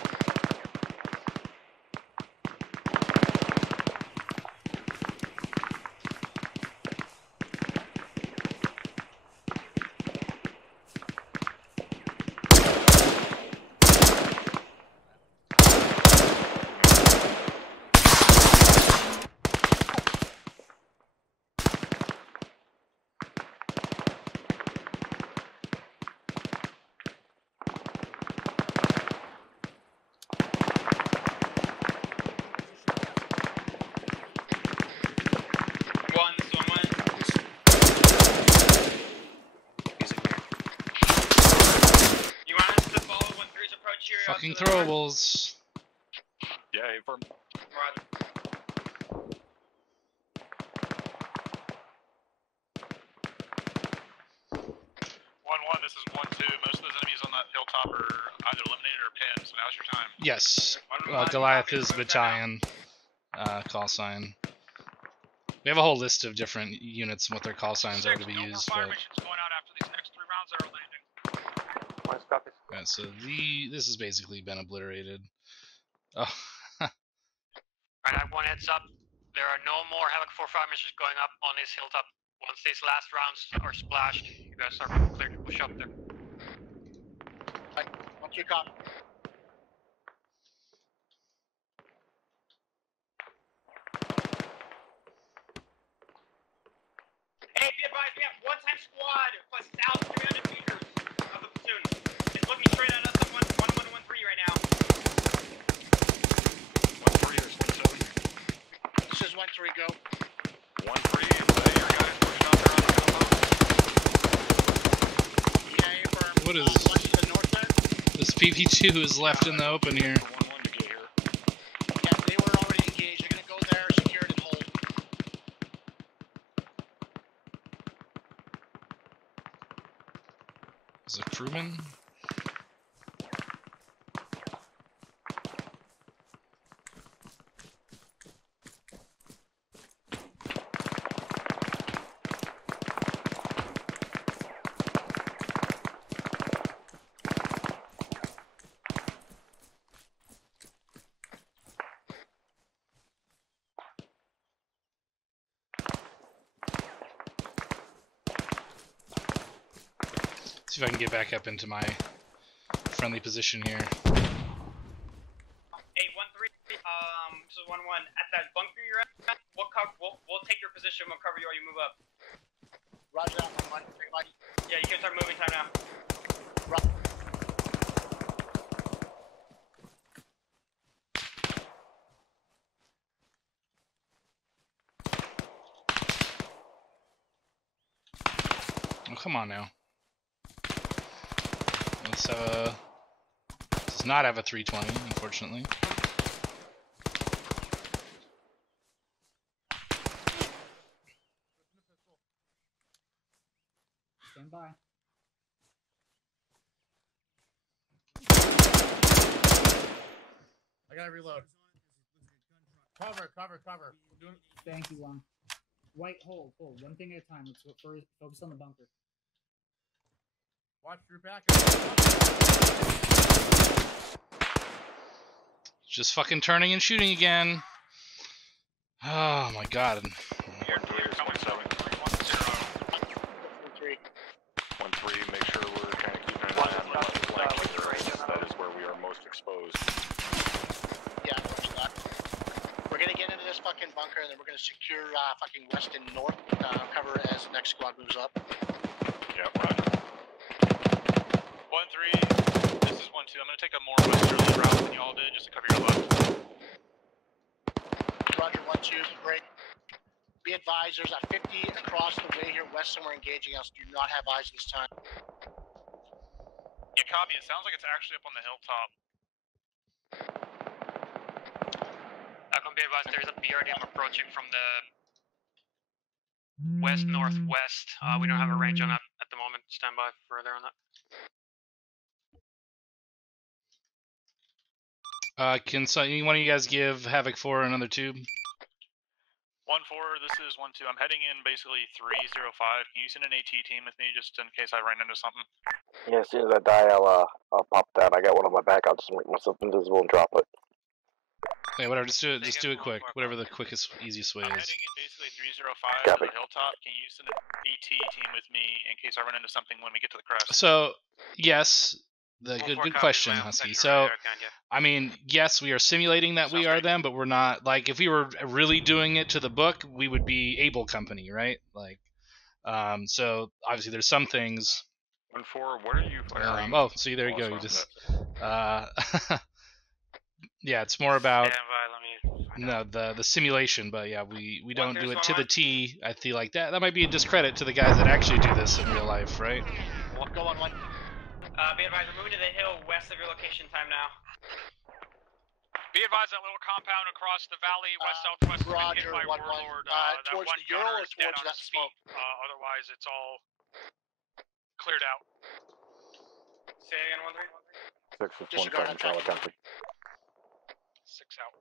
Fucking throwables. Yeah, affirm. Roger. 1-1, this is 1-2. Most of those enemies on that hilltop are either eliminated or pinned, so now's your time. Yes. Goliath is battalion call sign. We have a whole list of different units and what their call signs are to be used. Fire But... missions going out after these next 3 rounds are landing. Yeah, so this has basically been obliterated. Oh. Alright, I have one heads up. There are no more Havoc 4 fire missions going up on this hilltop. Once these last rounds are splashed, you guys are clear to push up there. What's your copy? Hey, be advised, we have one-time squad plus 1,300 meters of the platoon. It's looking straight at us at 1-1-1-3 right now. 1-3 or 1-7. This is 1-3, go. 1-3, your guys pushing out there on the hilltop. Yeah, affirm. What is West to the north end? this PP2 is left in the open here? Yeah, they were already engaged. They're gonna go there, secure it, and hold. Is it crewman? See if I can get back up into my friendly position here. Hey, 1-3, this is 1-1. At that bunker you're at, we'll take your position. We'll cover you while you move up. Roger that, 1-1. Yeah, you can start moving time now. Oh, come on now. Let's have a... Does not have a 320, unfortunately. Stand by. I gotta reload. Cover. We're doing... Thank you, Long. White, hold. One thing at a time. Let's focus on the bunker. Watch your back. Just fucking turning and shooting again. Oh my god. 1-3 is 1-7. 1-3, make sure we're kind of keeping an eye on the left flank here. That is where we are most exposed. Yeah, we're gonna get into this fucking bunker and then we're gonna secure fucking west and north cover as the next squad moves up. Yep, roger. 1-3, this is 1-2. I'm gonna take a more westerly route than y'all did just to cover your left. Roger, 1-2, break. Be advised, there's a 50 across the way here west somewhere engaging us. Do not have eyes this time. Yeah, copy. It sounds like it's actually up on the hilltop. I can be advised there's a BRDM approaching from the west-northwest. We don't have a range on that at the moment. Stand by further on that. Can one of you guys give Havoc 4 another tube? 1-4, this is 1-2. I'm heading in basically 305. Can you send an AT team with me just in case I ran into something? Yeah, as soon as I die, I'll pop that. I got one on my back. I'll just make myself invisible and drop it. Yeah, whatever. Just do it quick. Whatever the quickest, easiest way is. I'm heading in basically 305 to the hilltop. Can you send an AT team with me in case I run into something when we get to the crest? So, yes. Good question, Husky. So, I mean, yes, we are simulating that we are them, but we're not. Like, if we were really doing it to the book, we would be Able Company, right? Like, so obviously there's some things. 1-4, what are you firing? Oh, see, there you go. You just, yeah, it's more about the simulation, but yeah, we don't do it to the T. I feel like that might be a discredit to the guys that actually do this in real life, right? Go on, 1. Be advised, we're moving to the hill west of your location time now. Be advised that little compound across the valley, west-southwest, has been hit by Warlord. That towards one the Euro or gunner is dead towards on that his smoke? feet. Otherwise, it's all cleared out. Say again, 1-3. 6 is 1-7, Charlie Country. 6 out.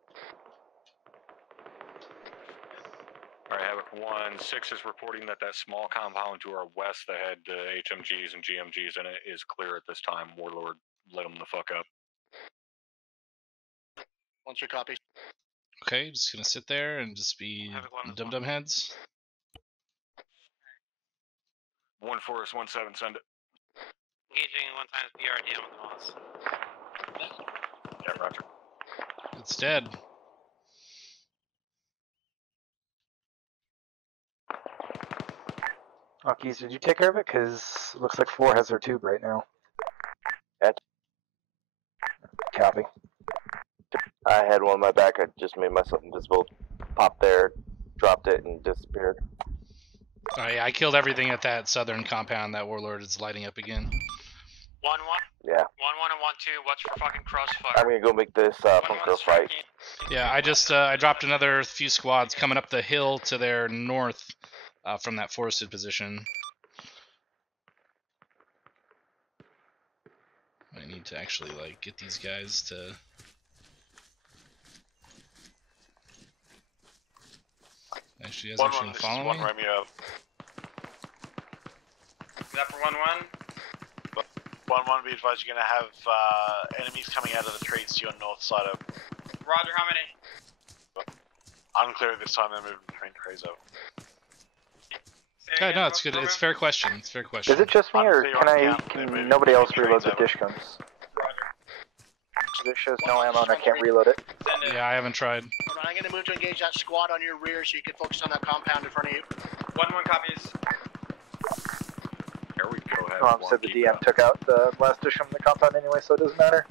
Alright, Havoc 1, 6 is reporting that small compound to our west that had HMGs and GMGs in it is clear at this time. Warlord, let them the fuck up. 1-3, copy. Okay, just gonna sit there and just be dum-dum heads. 1-4 is 1-7, send it. Engaging 1 times BRDM with the Moss. Yeah, roger. It's dead. Okay, did you take care of it? Because it looks like 4 has their tube right now. Copy. I had one on my back. I just made myself invisible. Popped there, dropped it, and disappeared. Oh yeah, I killed everything at that southern compound. That Warlord is lighting up again. 1-1. Yeah. 1-1 and 1-2. Watch for fucking crossfire. I'm gonna go make this bunker fight. Yeah, I dropped another few squads coming up the hill to their north from that forested position. I need to actually like get these guys to. Actually, you guys actually gonna follow me? 1-1, is that for 1-1? 1-1, be advised you're gonna have enemies coming out of the trees to your north side of. Roger, how many? Unclear this time, they're moving between trees over. Okay, no, it's good. It's a fair question. It's a fair question. Is it just me, or can nobody else reload the dish guns? This shows no ammo and I can't reload it. Yeah, I haven't tried. Hold on, I'm gonna move to engage that squad on your rear so you can focus on that compound in front of you. 1-1 copies. Here we go. Said the DM took out the last dish from the compound anyway, so it doesn't matter.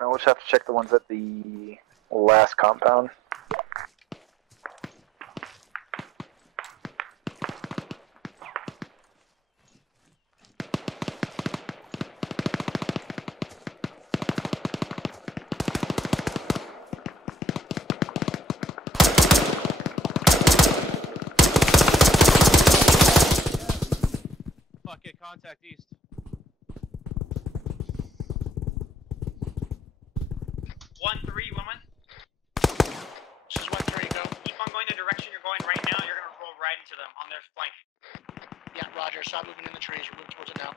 Now we'll just have to check the ones at the last compound. contact east. 1-3, woman. This is 1-3, go. Keep on going the direction you're going right now. You're gonna roll right into them on their flank. Yeah, roger. Stop moving in the trees. We're moving towards it now.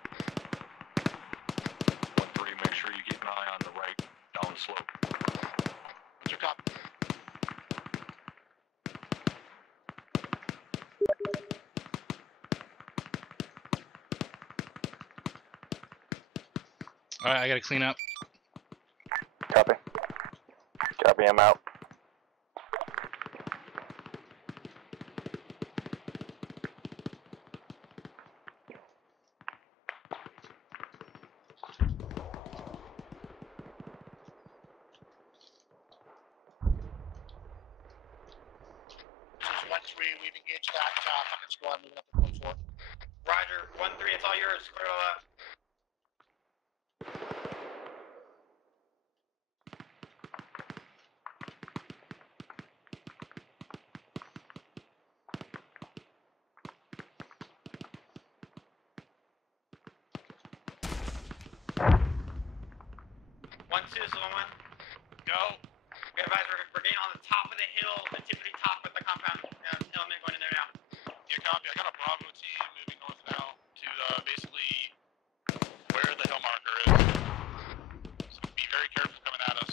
1-3, make sure you keep an eye on the right down slope. What's your copy? Alright, I gotta clean up. Copy. Copy, I'm out. This is 1-3. We've engaged that fucking squad moving up to 1-4. Roger. 1-3, it's all yours. Clear all that. Go. Okay, guys, we're getting on the top of the hill, the tippity top with the compound element going in there now. Yeah, copy. I got a Bravo team moving north now to basically where the hill marker is. So be very careful coming at us.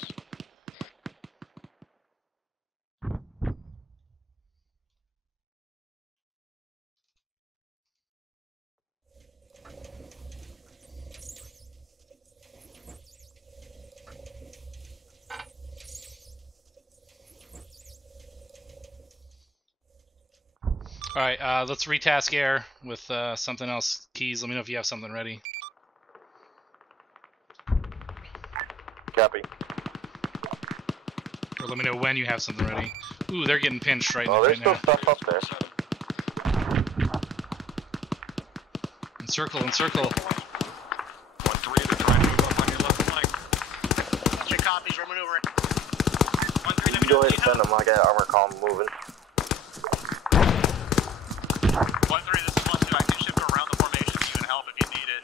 Alright, let's retask air with something else. Keys, let me know if you have something ready. Copy. Or let me know when you have something ready. Ooh, they're getting pinched right, Oh, there's right still now. stuff up there. Encircle, encircle. 1-3, they're trying to move up on your left flank. What's your copies? We're maneuvering. 1-3, let me Go know. ahead and send them. I got armor column moving. 1-3, this is 1-2. I can shift around the formation to you and help if you need it.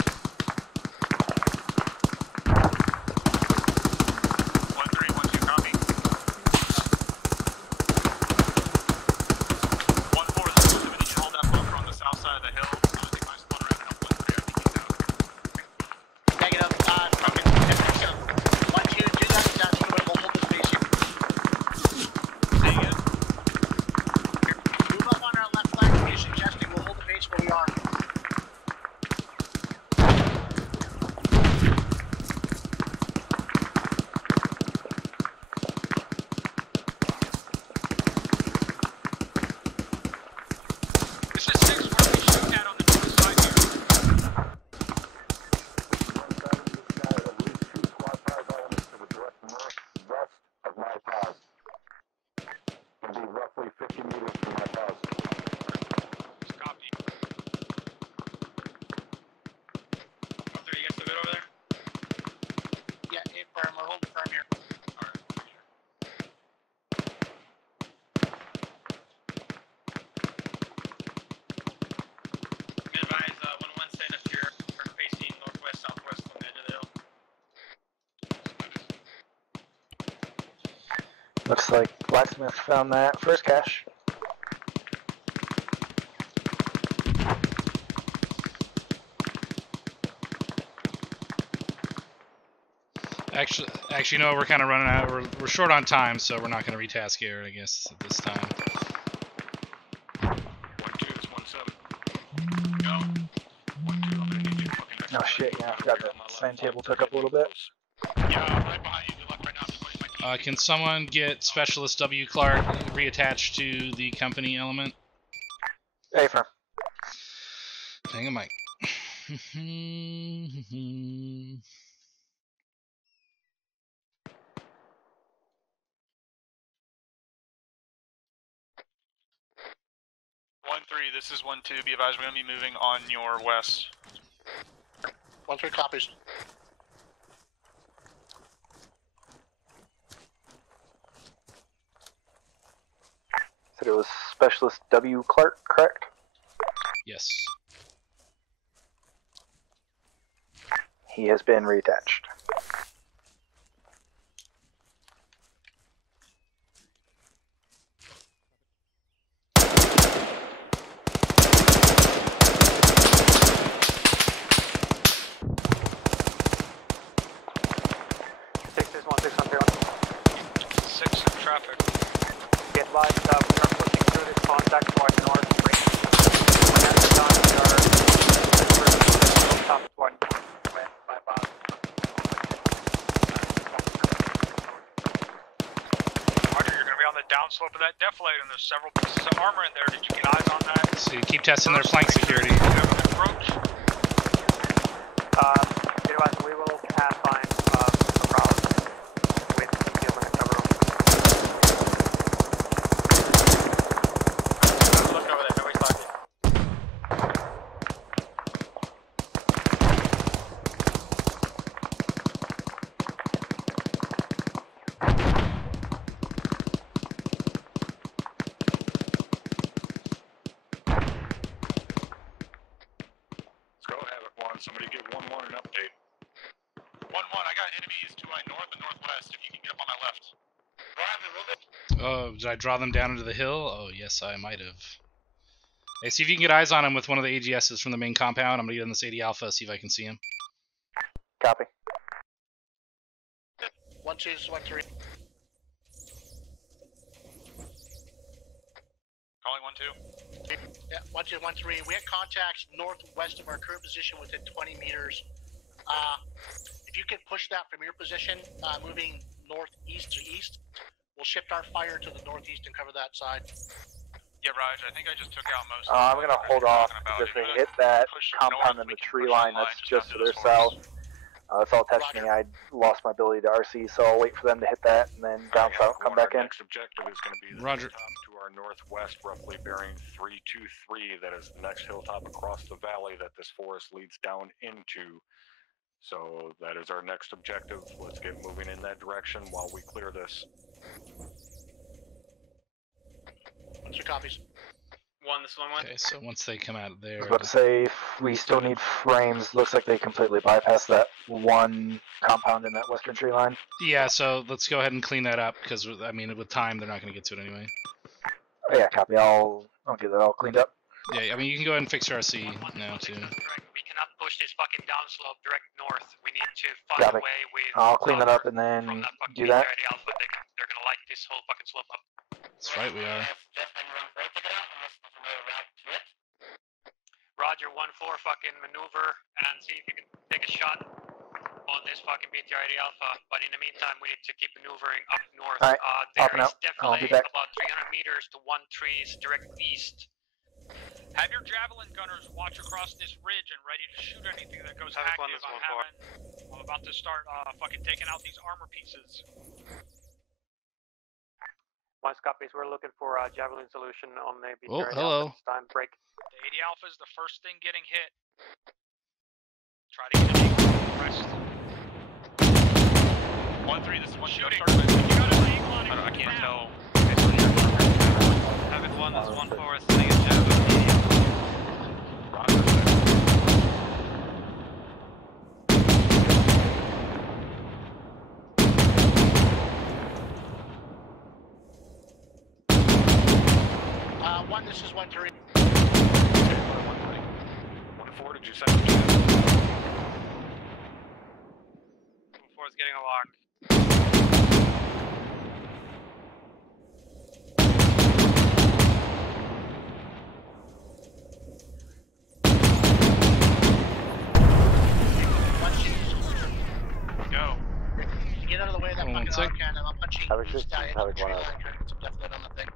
1-3, 1-2, copy. 1-4, this is 1-2. We need you to hold that buffer on the south side of the hill. I'm gonna take my squad around and help 1-3. I think he's out. Negative. Fucking 1-2, do that. That's what we'll hold this base here. Say again? Move up on our left flank. You're suggesting we'll hold the base where we are. This is 6. Where are we shooting at on the north side here? It'll be roughly 50 meters from my house. Copy. 1-3, you guys still good over there? Yeah, firm. We're holding firm here. Advise 1-1, stand up here, facing northwest, southwest on the edge of the hill. Looks like Blacksmith found that first cache. Actually, no, we're kind of running out. We're short on time, so we're not going to retask air, I guess, at this time. 1-2, it's 1-7. Go. 1-2, I'm gonna need you to fucking next Oh shit, yeah, I forgot that sand table took up a little bit. Yeah, right behind you. Good luck right now. I'm just waiting for my team. Can someone get Specialist W. Clark reattached to the company element? Hey, firm. Hang on, Mike. 1-3, this is 1-2. Be advised, we're going to be moving on your west. 1-3 copies. Said it was Specialist W. Clark, correct? Yes. He has been reattached. Six in traffic. Get live, we are pushing through this contact toward north. When that's done, we are top toward west by about. Roger, you're going to be on the downslope of that deflate, and there's several pieces of armor in there. Did you get eyes on that? So you keep testing their flank security. Approach. We will have time around with details on the cover. Look over there, nobody's talking. Let's go, Havoc 1. Somebody give 1-1 an update. 1-1, I got enemies to my north and northwest, if you can get up on my left. Oh, did I draw them down into the hill? Oh, yes, I might have. Hey, see if you can get eyes on him with one of the AGSs from the main compound. I'm going to get on this 80 Alpha, see if I can see him. Copy. 1-2-1-3. Calling 1-2. Yeah, 1-2-1-3. We had contacts northwest of our current position within 20 meters. If you could push that from your position, moving northeast to east, we'll shift our fire to the northeast and cover that side. Yeah, Raj, I think I just took out most I'm going to hold off because if they hit that compound in the tree line that's just to their south, it's all touched me. I lost my ability to RC, so I'll wait for them to hit that and then down south come back in. Next objective is going to be the Roger. hilltop to our northwest, roughly bearing 323. That is the next hilltop across the valley that this forest leads down into. So that is our next objective. Let's get moving in that direction while we clear this. 2 copies. 1, this is 1-1. Okay, so once they come out of I there... was about to say, we still need frames. Looks like they completely bypassed that one compound in that western tree line. Yeah, so let's go ahead and clean that up, because, I mean, with time, they're not going to get to it anyway. Oh, yeah, copy. I'll get that all cleaned up. Yeah, I mean, you can go ahead and fix your RC now, too. We cannot push this fucking downslope direct north. We need to find Copy. a way with. I'll clean that up and then do that. Alpha. They're gonna light this whole fucking slope up. That's right, we are. Roger, 1-4, fucking maneuver and see if you can take a shot on this fucking BTRD Alpha. But in the meantime, we need to keep maneuvering up north. All right, There popping is out. I'll be definitely back. about 300 meters to 1 trees direct east. Have your javelin gunners watch across this ridge and ready to shoot anything that goes Havoc 1, active. this is 1-4. I'm about to start fucking taking out these armor pieces. 1 copies. We're looking for a javelin solution on the Oh, BTR hello. this time. Break. The 80 Alpha is the first thing getting hit. Try to get the rest. 1-3, this is 1 shooting. You got an eagle on it. I can't now. tell. Havoc 1, this is 1-4, sending a javelin. This is 1-3. 1-4, did you send it? 4 is getting a lock. Go. Get out of the way of that fucking sec. auto cannon. I'm punching Havoc east 6, into the Havoc tree 1 line, out. trying to get some definite on the thing.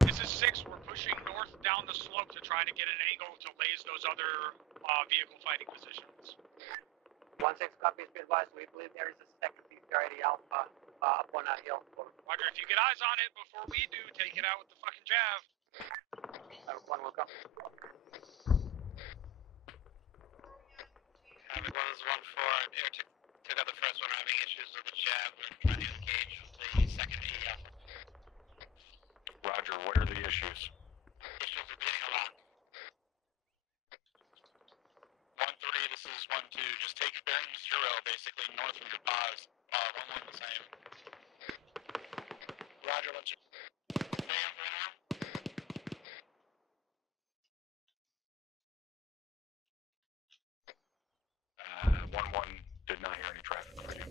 This is 6. We're pushing north down the slope to try to get an angle to laze those other vehicle fighting positions. 1-6 copies. Be advised, we believe there is a second BTRD Alpha up on that hill. Roger, if you get eyes on it before we do, take it out with the fucking jav. 1 will come. Havoc 1 is 1-4. Air took out the first one, having issues with the jab. We're trying to engage with the second AL. Roger, what are the issues? Issues with getting a lock. 1-3, this is 1-2. Just take bearing 0, basically north of your pause. 1-1 the same. Roger, 1-2. 1-1 did not hear any traffic for you.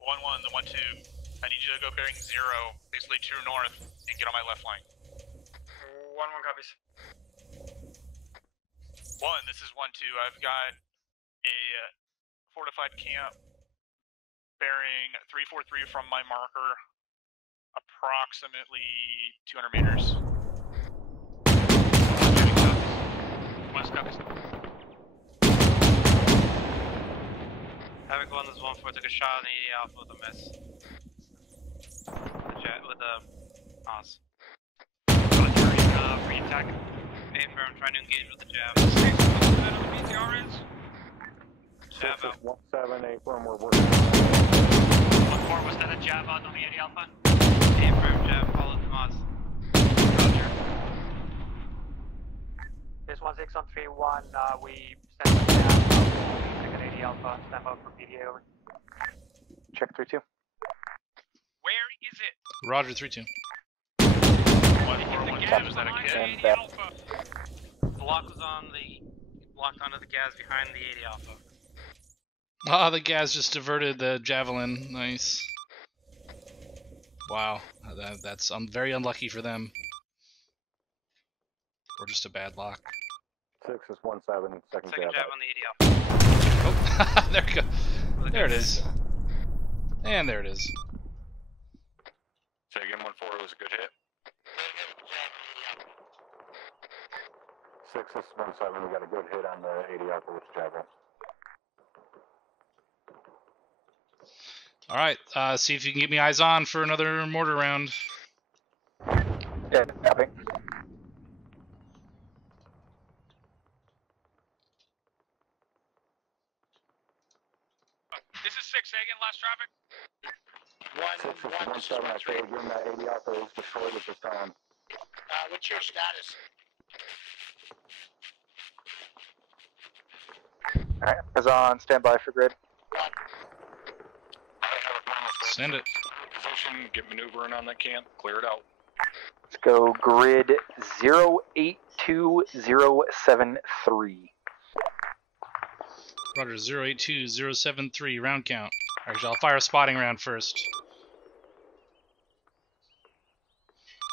1-1, the 1-2. I need you to go bearing 0, basically true north, and get on my left flank. 1-1 copies. 1, this is 1-2. I've got a fortified camp bearing 343 from my marker, approximately 200 meters. West copies. Havoc 1, this is 1-4, took a shot on the Alpha with a miss. With the Oz. Free attack. Affirm, trying to engage with the jab. 6 on the BTR is. Jab out. 1-7, affirm, we're working. 1-4, was that a jab out on the 80 Alpha? Affirm, jab, follow the Oz. Roger. This 1-6 on 3-1, we sent the jab, second 80 Alpha, stand by for PDA over. Check 3-2. Where is it? Roger, 3-2. 1-4-1-2, is that a kid? The lock was on the... locked onto the gas behind the 80 Alpha. Ah, the gas just diverted the javelin. Nice. Wow, that's very unlucky for them. Or just a bad lock. 6 is 1-7, second jab on the 80 Alpha. Oh, there we go. There it is. And there it is. Say again, 1-4, it was a good hit. 6 is 1-7, we got a good hit on the 80 Alpha with the javelin. Alright, see if you can get me eyes on for another mortar round. Yeah, copy. This is 6, again, last traffic. 6 is 1-7, I say again, that 80 Alpha is destroyed at this time. What's your status? Alright, is on standby for grid. Send it. Position, get maneuvering on that camp, clear it out. Let's go grid 082073. Roger, 082073, round count. Alright, I'll fire a spotting round first.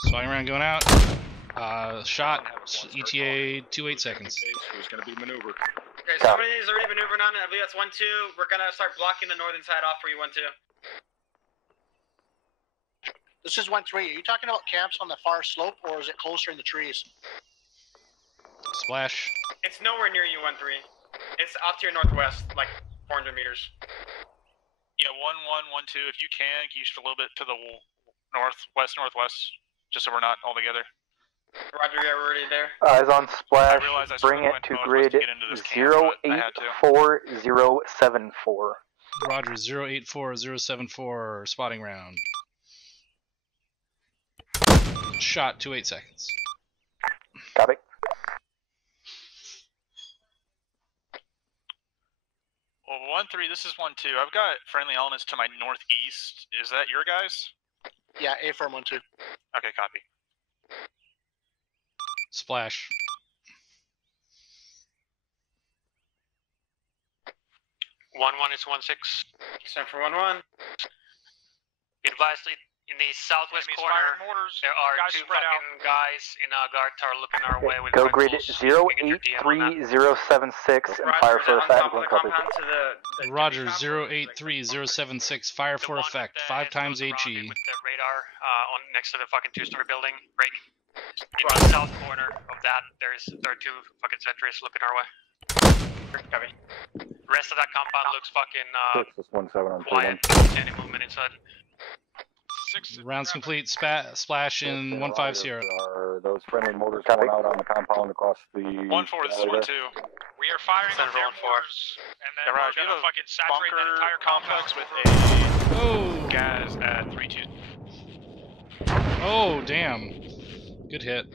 Spotting round going out. Shot, ETA 28 seconds. Who's going to be maneuvered? Okay, somebody's already maneuvering on it. I believe that's 1-2. We're going to start blocking the northern side off for you, 1-2. This is 1-3. Are you talking about camps on the far slope, or is it closer in the trees? Splash. It's nowhere near you, 1-3. It's off to your northwest, like 400 meters. Yeah, 1-1, 1-2. If you can shoot a little bit to the northwest, just so we're not all together. Roger, yeah, we're already there. Eyes on splash. Bring it to grid 084074. Roger, 084074, spotting round. Shot, 28 seconds. Copy. Well, 1-3, this is 1-2. I've got friendly elements to my northeast. Is that your guys? Yeah, affirm 1-2. Okay, copy. Splash. 1-1 is 1-6. Stand for 1-1. Be advised, in the southwest corner, there are two fucking guys in a guard tower looking our way with go grid rifles. 083076 and fire for effect when covered. Roger, 083076, fire for effect, 5 times HE. With the radar on next to the fucking 2-story building, break. In the south corner of that, there are 2 fucking sentries looking our way. Copy. The rest of that compound looks fucking 6 is 1-7 on quiet. Any movement inside. Rounds complete. Splash in 150. Are those friendly mortars going out on the compound across the... 1-4, this is 1-2. We are firing on their mortars, and then we're gonna fucking saturate that entire complex with a gas at 3-2. Oh, damn. Good hit.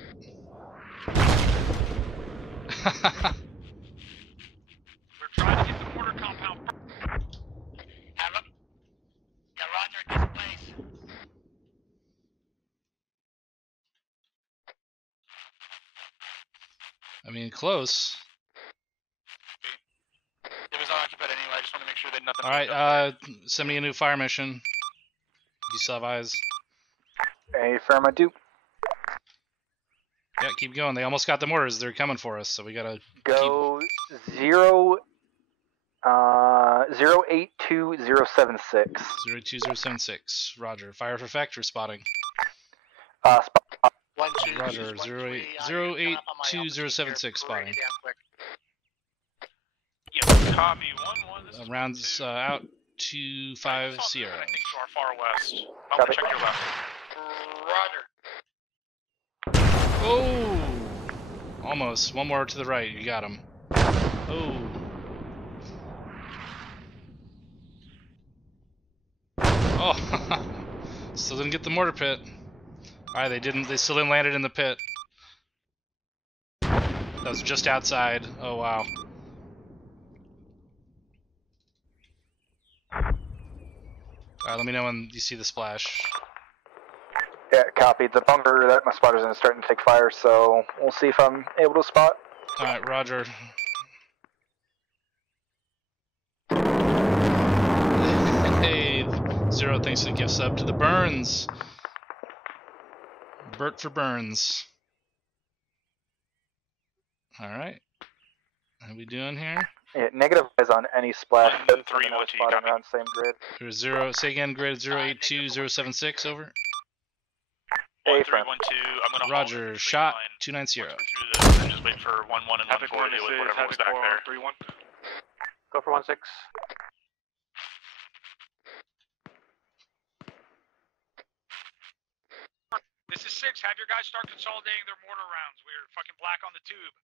mean, close. It was unoccupied anyway. I just want to make sure that nothing. All right, send me a new fire mission. You still have eyes? Affirm, I do. Yeah, keep going. They almost got the mortars. They're coming for us, so we gotta go 082076. 08076. Roger. Fire for effect or spotting? Spot. 1, 2, Roger. 08076 spotting. Copy. 1-1. Rounds out 2-5 Sierra. I think you are far west. I'll check your left. Roger. Oh! Almost. One more to the right. You got him. Oh. Oh. Still didn't get the mortar pit. Alright, they didn't. They still didn't land it in the pit. That was just outside. Oh, wow. Alright, let me know when you see the splash. Yeah, copy. The bunker that my spotter's in is starting to take fire, so we'll see if I'm able to spot. Alright, Roger. Hey, Zero thanks for the gift sub to the Burns. Bert for Burns. Alright. How we doing here? Yeah, negative eyes on any splash. 3-1-2, spotting around the same grid. There's zero. Say again, grid 082076 over. 1-3-1-2. I'm gonna Roger. Shot 290. And just wait for 1-1 and 1-4 to deal with whatever was back there. 3-1. Go for 1-6. This is 6. Have your guys start consolidating their mortar rounds. We're fucking black on the tube.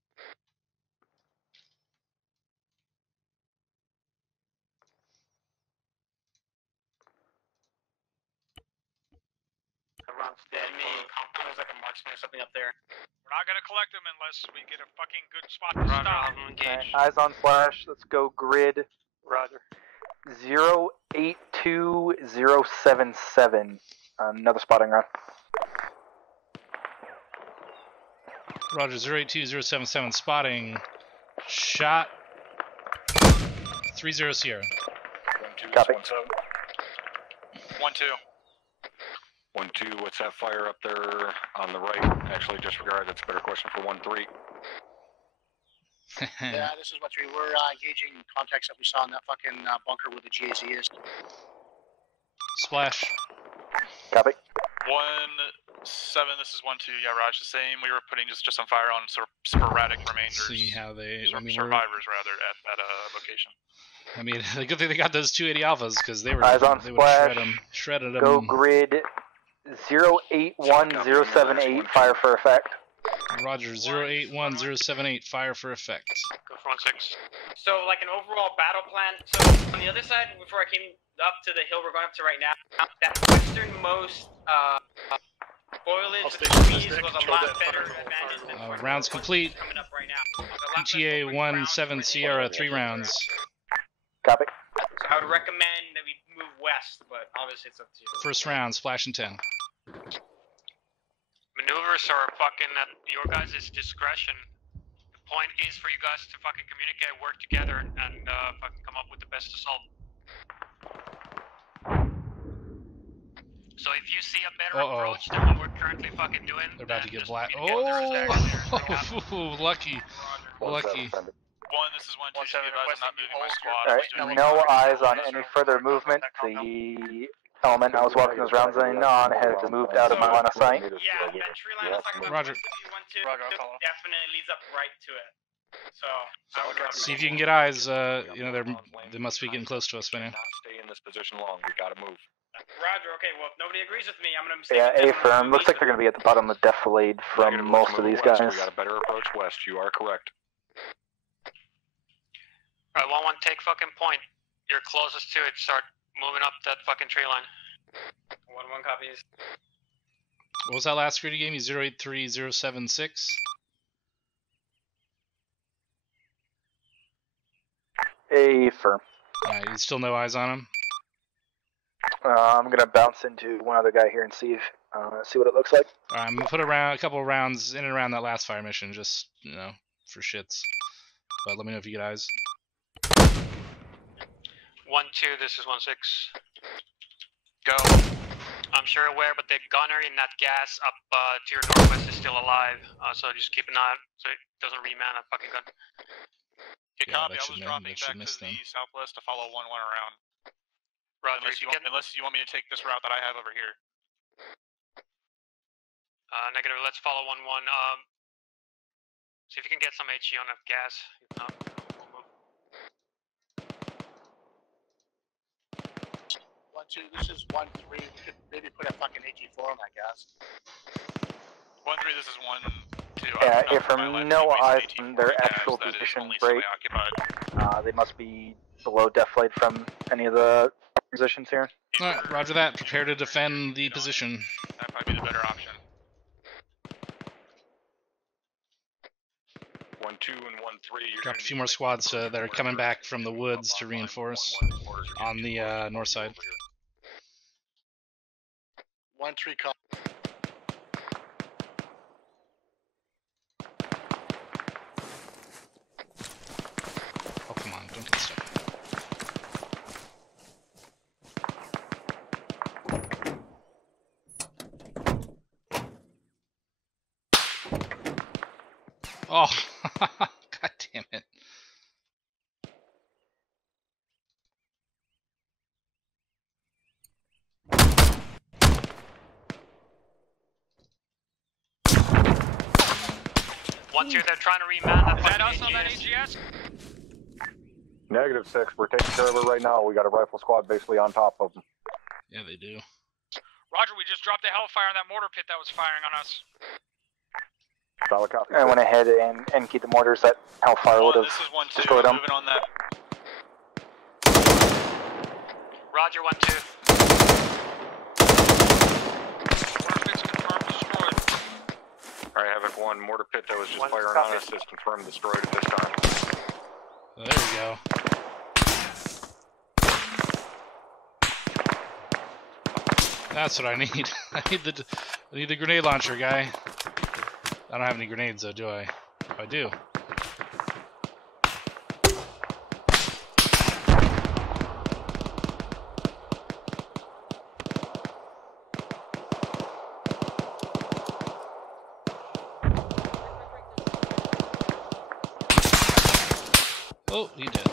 Enemy compound is like a marksman or something up there. We're not gonna collect them unless we get a fucking good spot to stop. Right, eyes on flash. Let's go grid. Roger. 082077. Another spotting run. Roger. 082077 spotting. Shot 30 Sierra. Copy. 1-2. 1-2, what's that fire up there on the right? Actually, disregard, that's a better question for 1-3. Yeah, this is what we were engaging contacts that we saw in that fucking bunker where the GAZ is. Splash. Copy. 1-7, this is 1-2. Yeah, Raj, the same. We were putting just some fire on sporadic remainders. See how they. I mean, survivors rather at that location. I mean, the good thing they got those 280 alphas because they were. Eyes on they splash. Shredded them. Go grid 081078. Fire for effect. Roger. 081078. Fire for effect. Go for 1-6. So, like an overall battle plan. So, on the other side, before I came up to the hill we're going up to right now, that westernmost foliage with the trees was a lot better advantage than Rounds complete. coming up right now. PTA 17 Sierra, 3 rounds. Copy. So I would recommend that we move west, but obviously it's up to you. First round, splash and 10. Maneuvers are fucking at your guys' discretion. The point is for you guys to fucking communicate, work together, and fucking come up with the best assault. So if you see a better approach than what we're currently fucking doing, they're about to get black. Oh, lucky. Lucky. 1, this is 1-2. I'm not moving my squad. Alright, no eyes on any further movement. The element I was walking those rounds in on has moved out of my line of sight. Yeah, that tree line I was talking about. Roger. Definitely leads up right to it. So I would recommend. See if you can get eyes. You know, they must be getting close to us by now. Not stay in this position long. We gotta move. Roger. Okay. Well, if nobody agrees with me, I'm gonna. Yeah, A-firm. Looks like they're gonna be at the bottom of the defilade from most of these guys. We got a better approach west. You are correct. Alright, 1-1, take fucking point. You're closest to it. Start moving up that fucking tree line. 1-1 copies. What was that last grid you gave me? 083076? A-firm. Alright, you still no eyes on him? I'm gonna bounce into one other guy here and see what it looks like. Alright, I'm gonna put a couple of rounds in and around that last fire mission. Just, you know, for shits. But let me know if you get eyes. 1-2, this is 1-6. Go. I'm sure aware, but the gunner in that gas up to your northwest is still alive, so just keep an eye out so it doesn't reman that fucking gun. Okay, copy. I was dropping back to the southwest to follow 1-1 around. Roger, unless you want me to take this route that I have over here. Negative, let's follow 1-1. See if you can get some HE on that gas. If not, we'll move. 1-2, this is 1-3. We could maybe put a fucking AT4 on that gas. 1-3, this is 1-2. Yeah, if from no eyes from their actual position break, they must be below def flight from any of the positions here. Alright, roger that. Prepare to defend the position. That'd probably be the better option. 1-2 and 1-3. Dropped a few more squads that are coming back from the woods to reinforce on the north side. 1-3 call. Oh, come on, don't get stuck. Oh, god damn it. Once you're there trying to reman that fucking us on that AGS? -6. We're taking care of it right now. We got a rifle squad basically on top of them. Yeah, they do. Roger, we just dropped a hellfire on that mortar pit that was firing on us. Solid copy. I went ahead and emptied the mortars that Hellfire would have destroyed them. Moving on that. Roger, 1-2. Mortar pit's confirmed destroyed. Alright, Havoc 1, mortar pit that was just firing on us is confirmed destroyed at this time. Well, there we go. That's what I need. I need the grenade launcher, guy. I don't have any grenades though, do I? If I do. Oh, he did.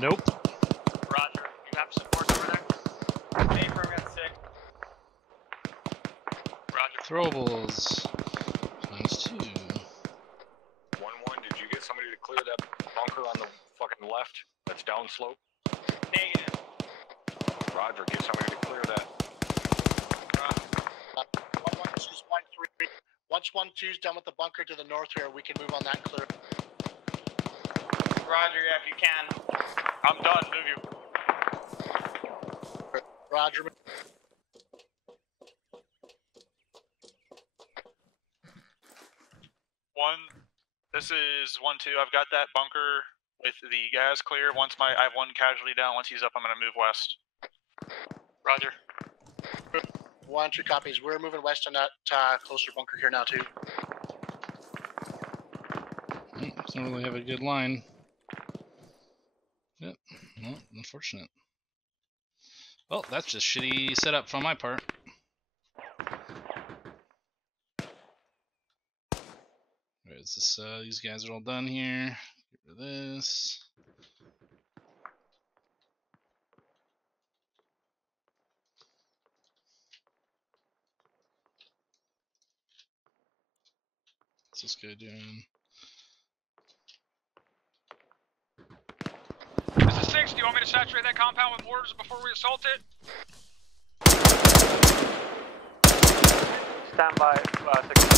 Nope. Roger, you have support over there? Affirm at 6. Roger. Throwables. -2. 1-1, did you get somebody to clear that bunker on the fucking left? That's downslope? Negative. Roger, get somebody to clear that. 1-1, this is 1-3. Once 1-2's done with the bunker to the north here, we can move on that clear. Roger, yeah, if you can. I'm done, move you. Roger. This is 1-2. I've got that bunker with the gas clear. I have one casualty down. Once he's up, I'm gonna move west. Roger. 1-2 copies. We're moving west on that closer bunker here now too. Don't really have a good line. Yep. Well, unfortunate. Well, that's just shitty setup from my part. Alright, is this, these guys are all done here. Get rid of this. What's this guy doing? This is 6. Do you want me to saturate that compound with mortars before we assault it? Stand by, 6.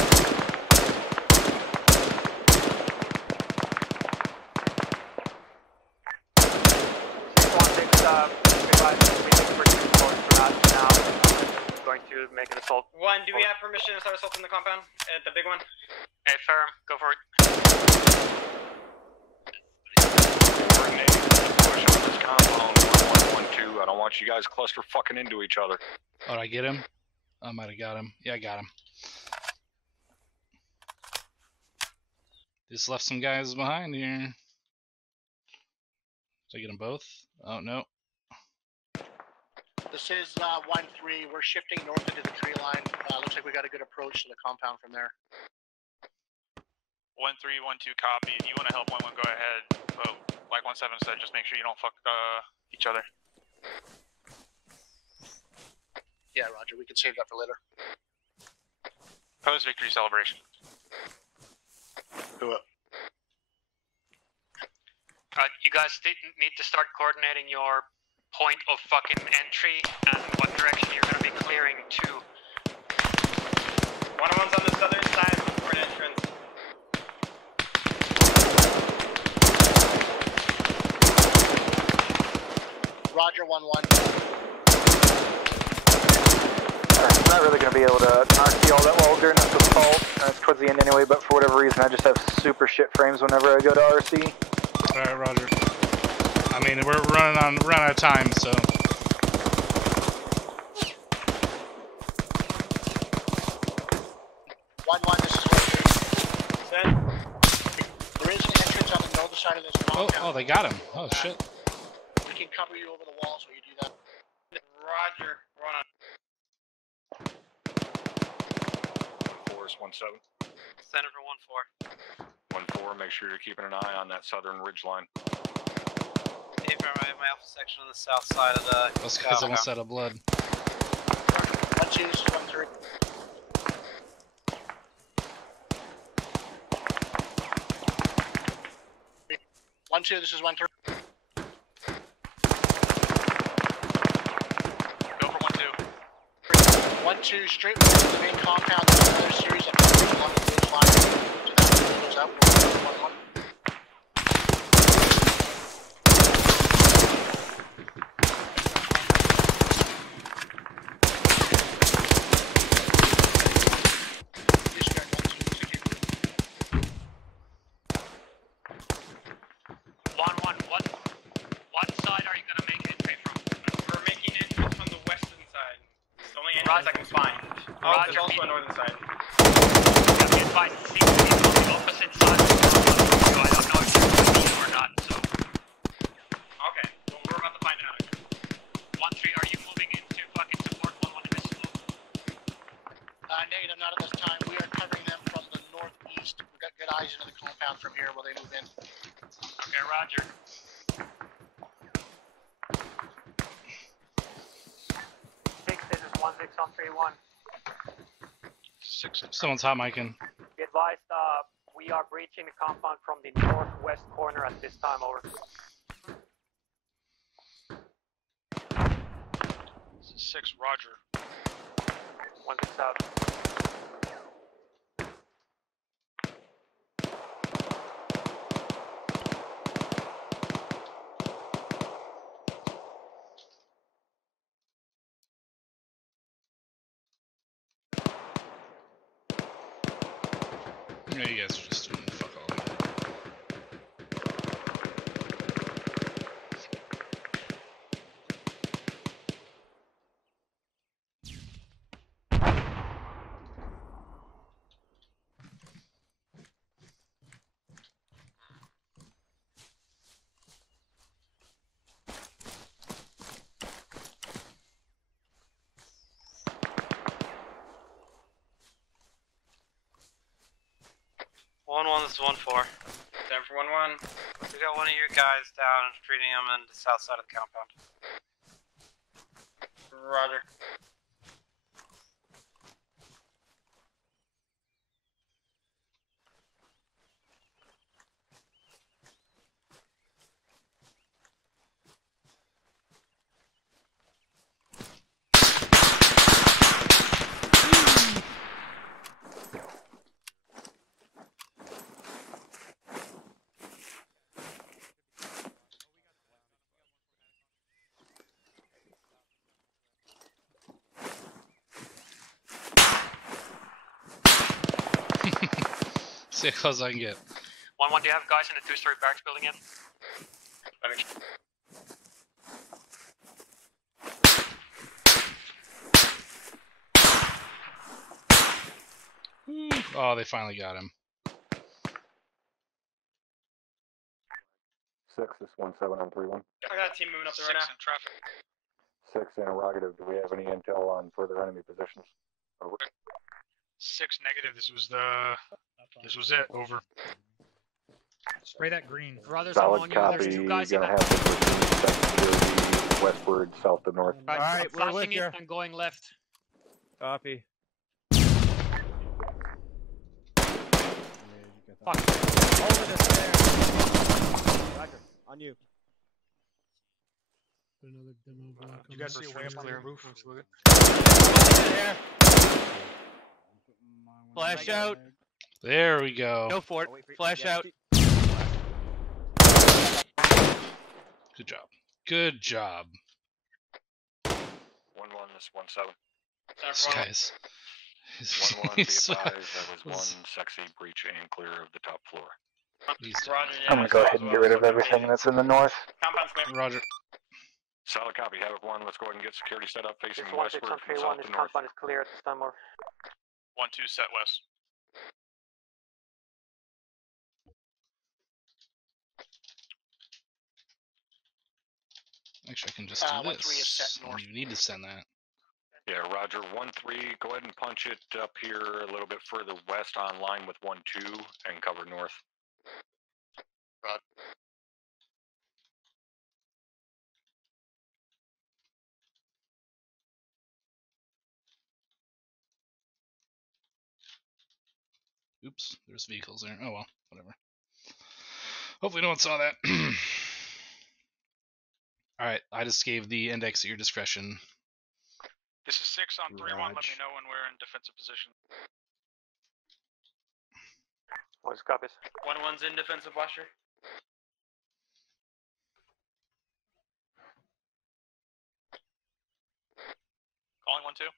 we're too close for that now. I'm going to make an assault. One, do we have permission to start assaulting the compound? The big one? Hey, firm, go for it. Push on this compound 1112. I don't want you guys cluster fucking into each other. Oh, did I get him? I might have got him. Yeah, I got him. Just left some guys behind here. Did I get them both? Oh, no. This is 1-3. We're shifting north into the tree line. Looks like we got a good approach to the compound from there. 1312 copy. If you want to help 11, go ahead. But like 17 said, just make sure you don't fuck each other. Yeah, Roger. We can save that for later. Post victory celebration. Go up. You guys need to start coordinating your point of fucking entry and what direction you're going to be clearing to. One's on the southern side of the port entrance. Roger, 1-1. I'm not really going to be able to see all that well during this assault. It's towards the end anyway, but for whatever reason, I just have super shit frames whenever I go to RC. Alright, Roger. I mean, we're running out of time, so. 1-1, this is 1-3. There is an entrance on the north side of this compound. Oh, they got him. Oh, shit. We can cover you over the walls while you do that. Roger, run on. 4 is 17. Center for 1-4. 1-4, make sure you're keeping an eye on that southern ridge line. Hey, firm, I have my alpha section on the south side of the. That's because I almost out of blood. 1-2, this is 1-3. This is 1-3. Go for 1-2. 1-2, straight to the main compound. There's another series of along the ridge line. So that goes out. 1-1. What side are you going to make entry from? We're making entry from the western side. It's the only entrance I can find. Oh, there's also a northern side. I've been advised to see on the opposite side of the road, so I don't know if you're with me or not, so. Okay, well, we're about to find out. 1-3, are you moving into fucking support 1-1 in this slope? Negative, not at this time. We are covering them from the northeast. We've got good eyes into the compound from here while they move in. Okay, roger. This is 1-6 on 3-1. Someone's hot micing. Be advised, we are breaching the compound from the northwest corner at this time, over. This is 6, Roger. 1-6 out. Yeah, you guys are just doing fuck all. This is 1-4. Time for 1-1. We got one of your guys down, treating him in the south side of the compound. Roger. Stay as close as I can get. 1-1, do you have guys in the 2-story barracks building yet? Oh, they finally got him. 6 is 1-7 on 3-1. I got a team moving up there right now. In traffic. 6 interrogative. Do we have any intel on further enemy positions? Over. 6 negative. This was it. Over. Spray that green. Brothers, Solid I'm on you. copy. There's 2 guys in Gonna that. have the security westward, south to north. All right, we're with flashing you. it. I'm going left. Copy. Fuck. Over the stairs. Roger. On you. Another demo block. You guys see a way up on the roof? There. Flash out. There we go. Go for it. Flash out. Good job. Good job. 1-1, this 1-7. This guy's. 1-1, be advised, that was one sexy breach and clear of the top floor. I'm gonna go ahead and get rid of everything that's in the north. Roger. Solid copy, Havoc 1. Let's go ahead and get security set up facing This 1-6 westward on from 3-1, south this to north. compound is clear at this time, over. 1-2 set west. Actually, I can just do 1-3 is set this. north. You need to send that. Yeah, Roger. 1-3. Go ahead and punch it up here a little bit further west on line with 1-2 and cover north. Rod. Oops, there's vehicles there. Oh well, whatever. Hopefully no one saw that. Alright, I just gave the index at your discretion. This is 6 on 3-1. Let me know when we're in defensive position. Voice copies. 1-1's in defensive posture. Calling 1-2.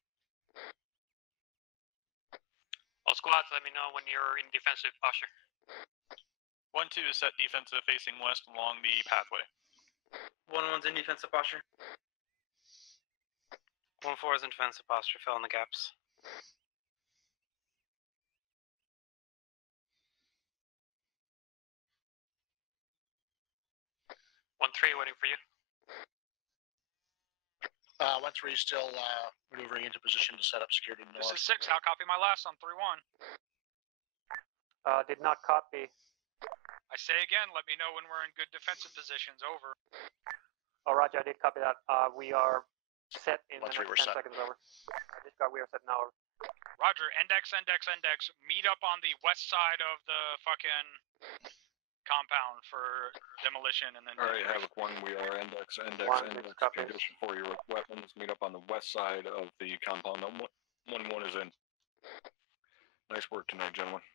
All squads, let me know when you're in defensive posture. 1-2 is set defensive facing west along the pathway. 1-1's in defensive posture. 1-4 is in defensive posture, fill in the gaps. 1-3 waiting for you. 1-3 is still maneuvering into position to set up security north. This is 6. How copy my last on 3-1? Did not copy. I say again, let me know when we're in good defensive positions. Over. Oh, Roger, I did copy that. We are set in the 1-3, next we're 10 set. seconds, over. We are set now, over. Roger, index. Meet up on the west side of the fucking compound for demolition and then... Alright, Havoc 1, we are index. Copies. Condition for your weapons. Meet up on the west side of the compound. 1-1 is in. Nice work tonight, gentlemen.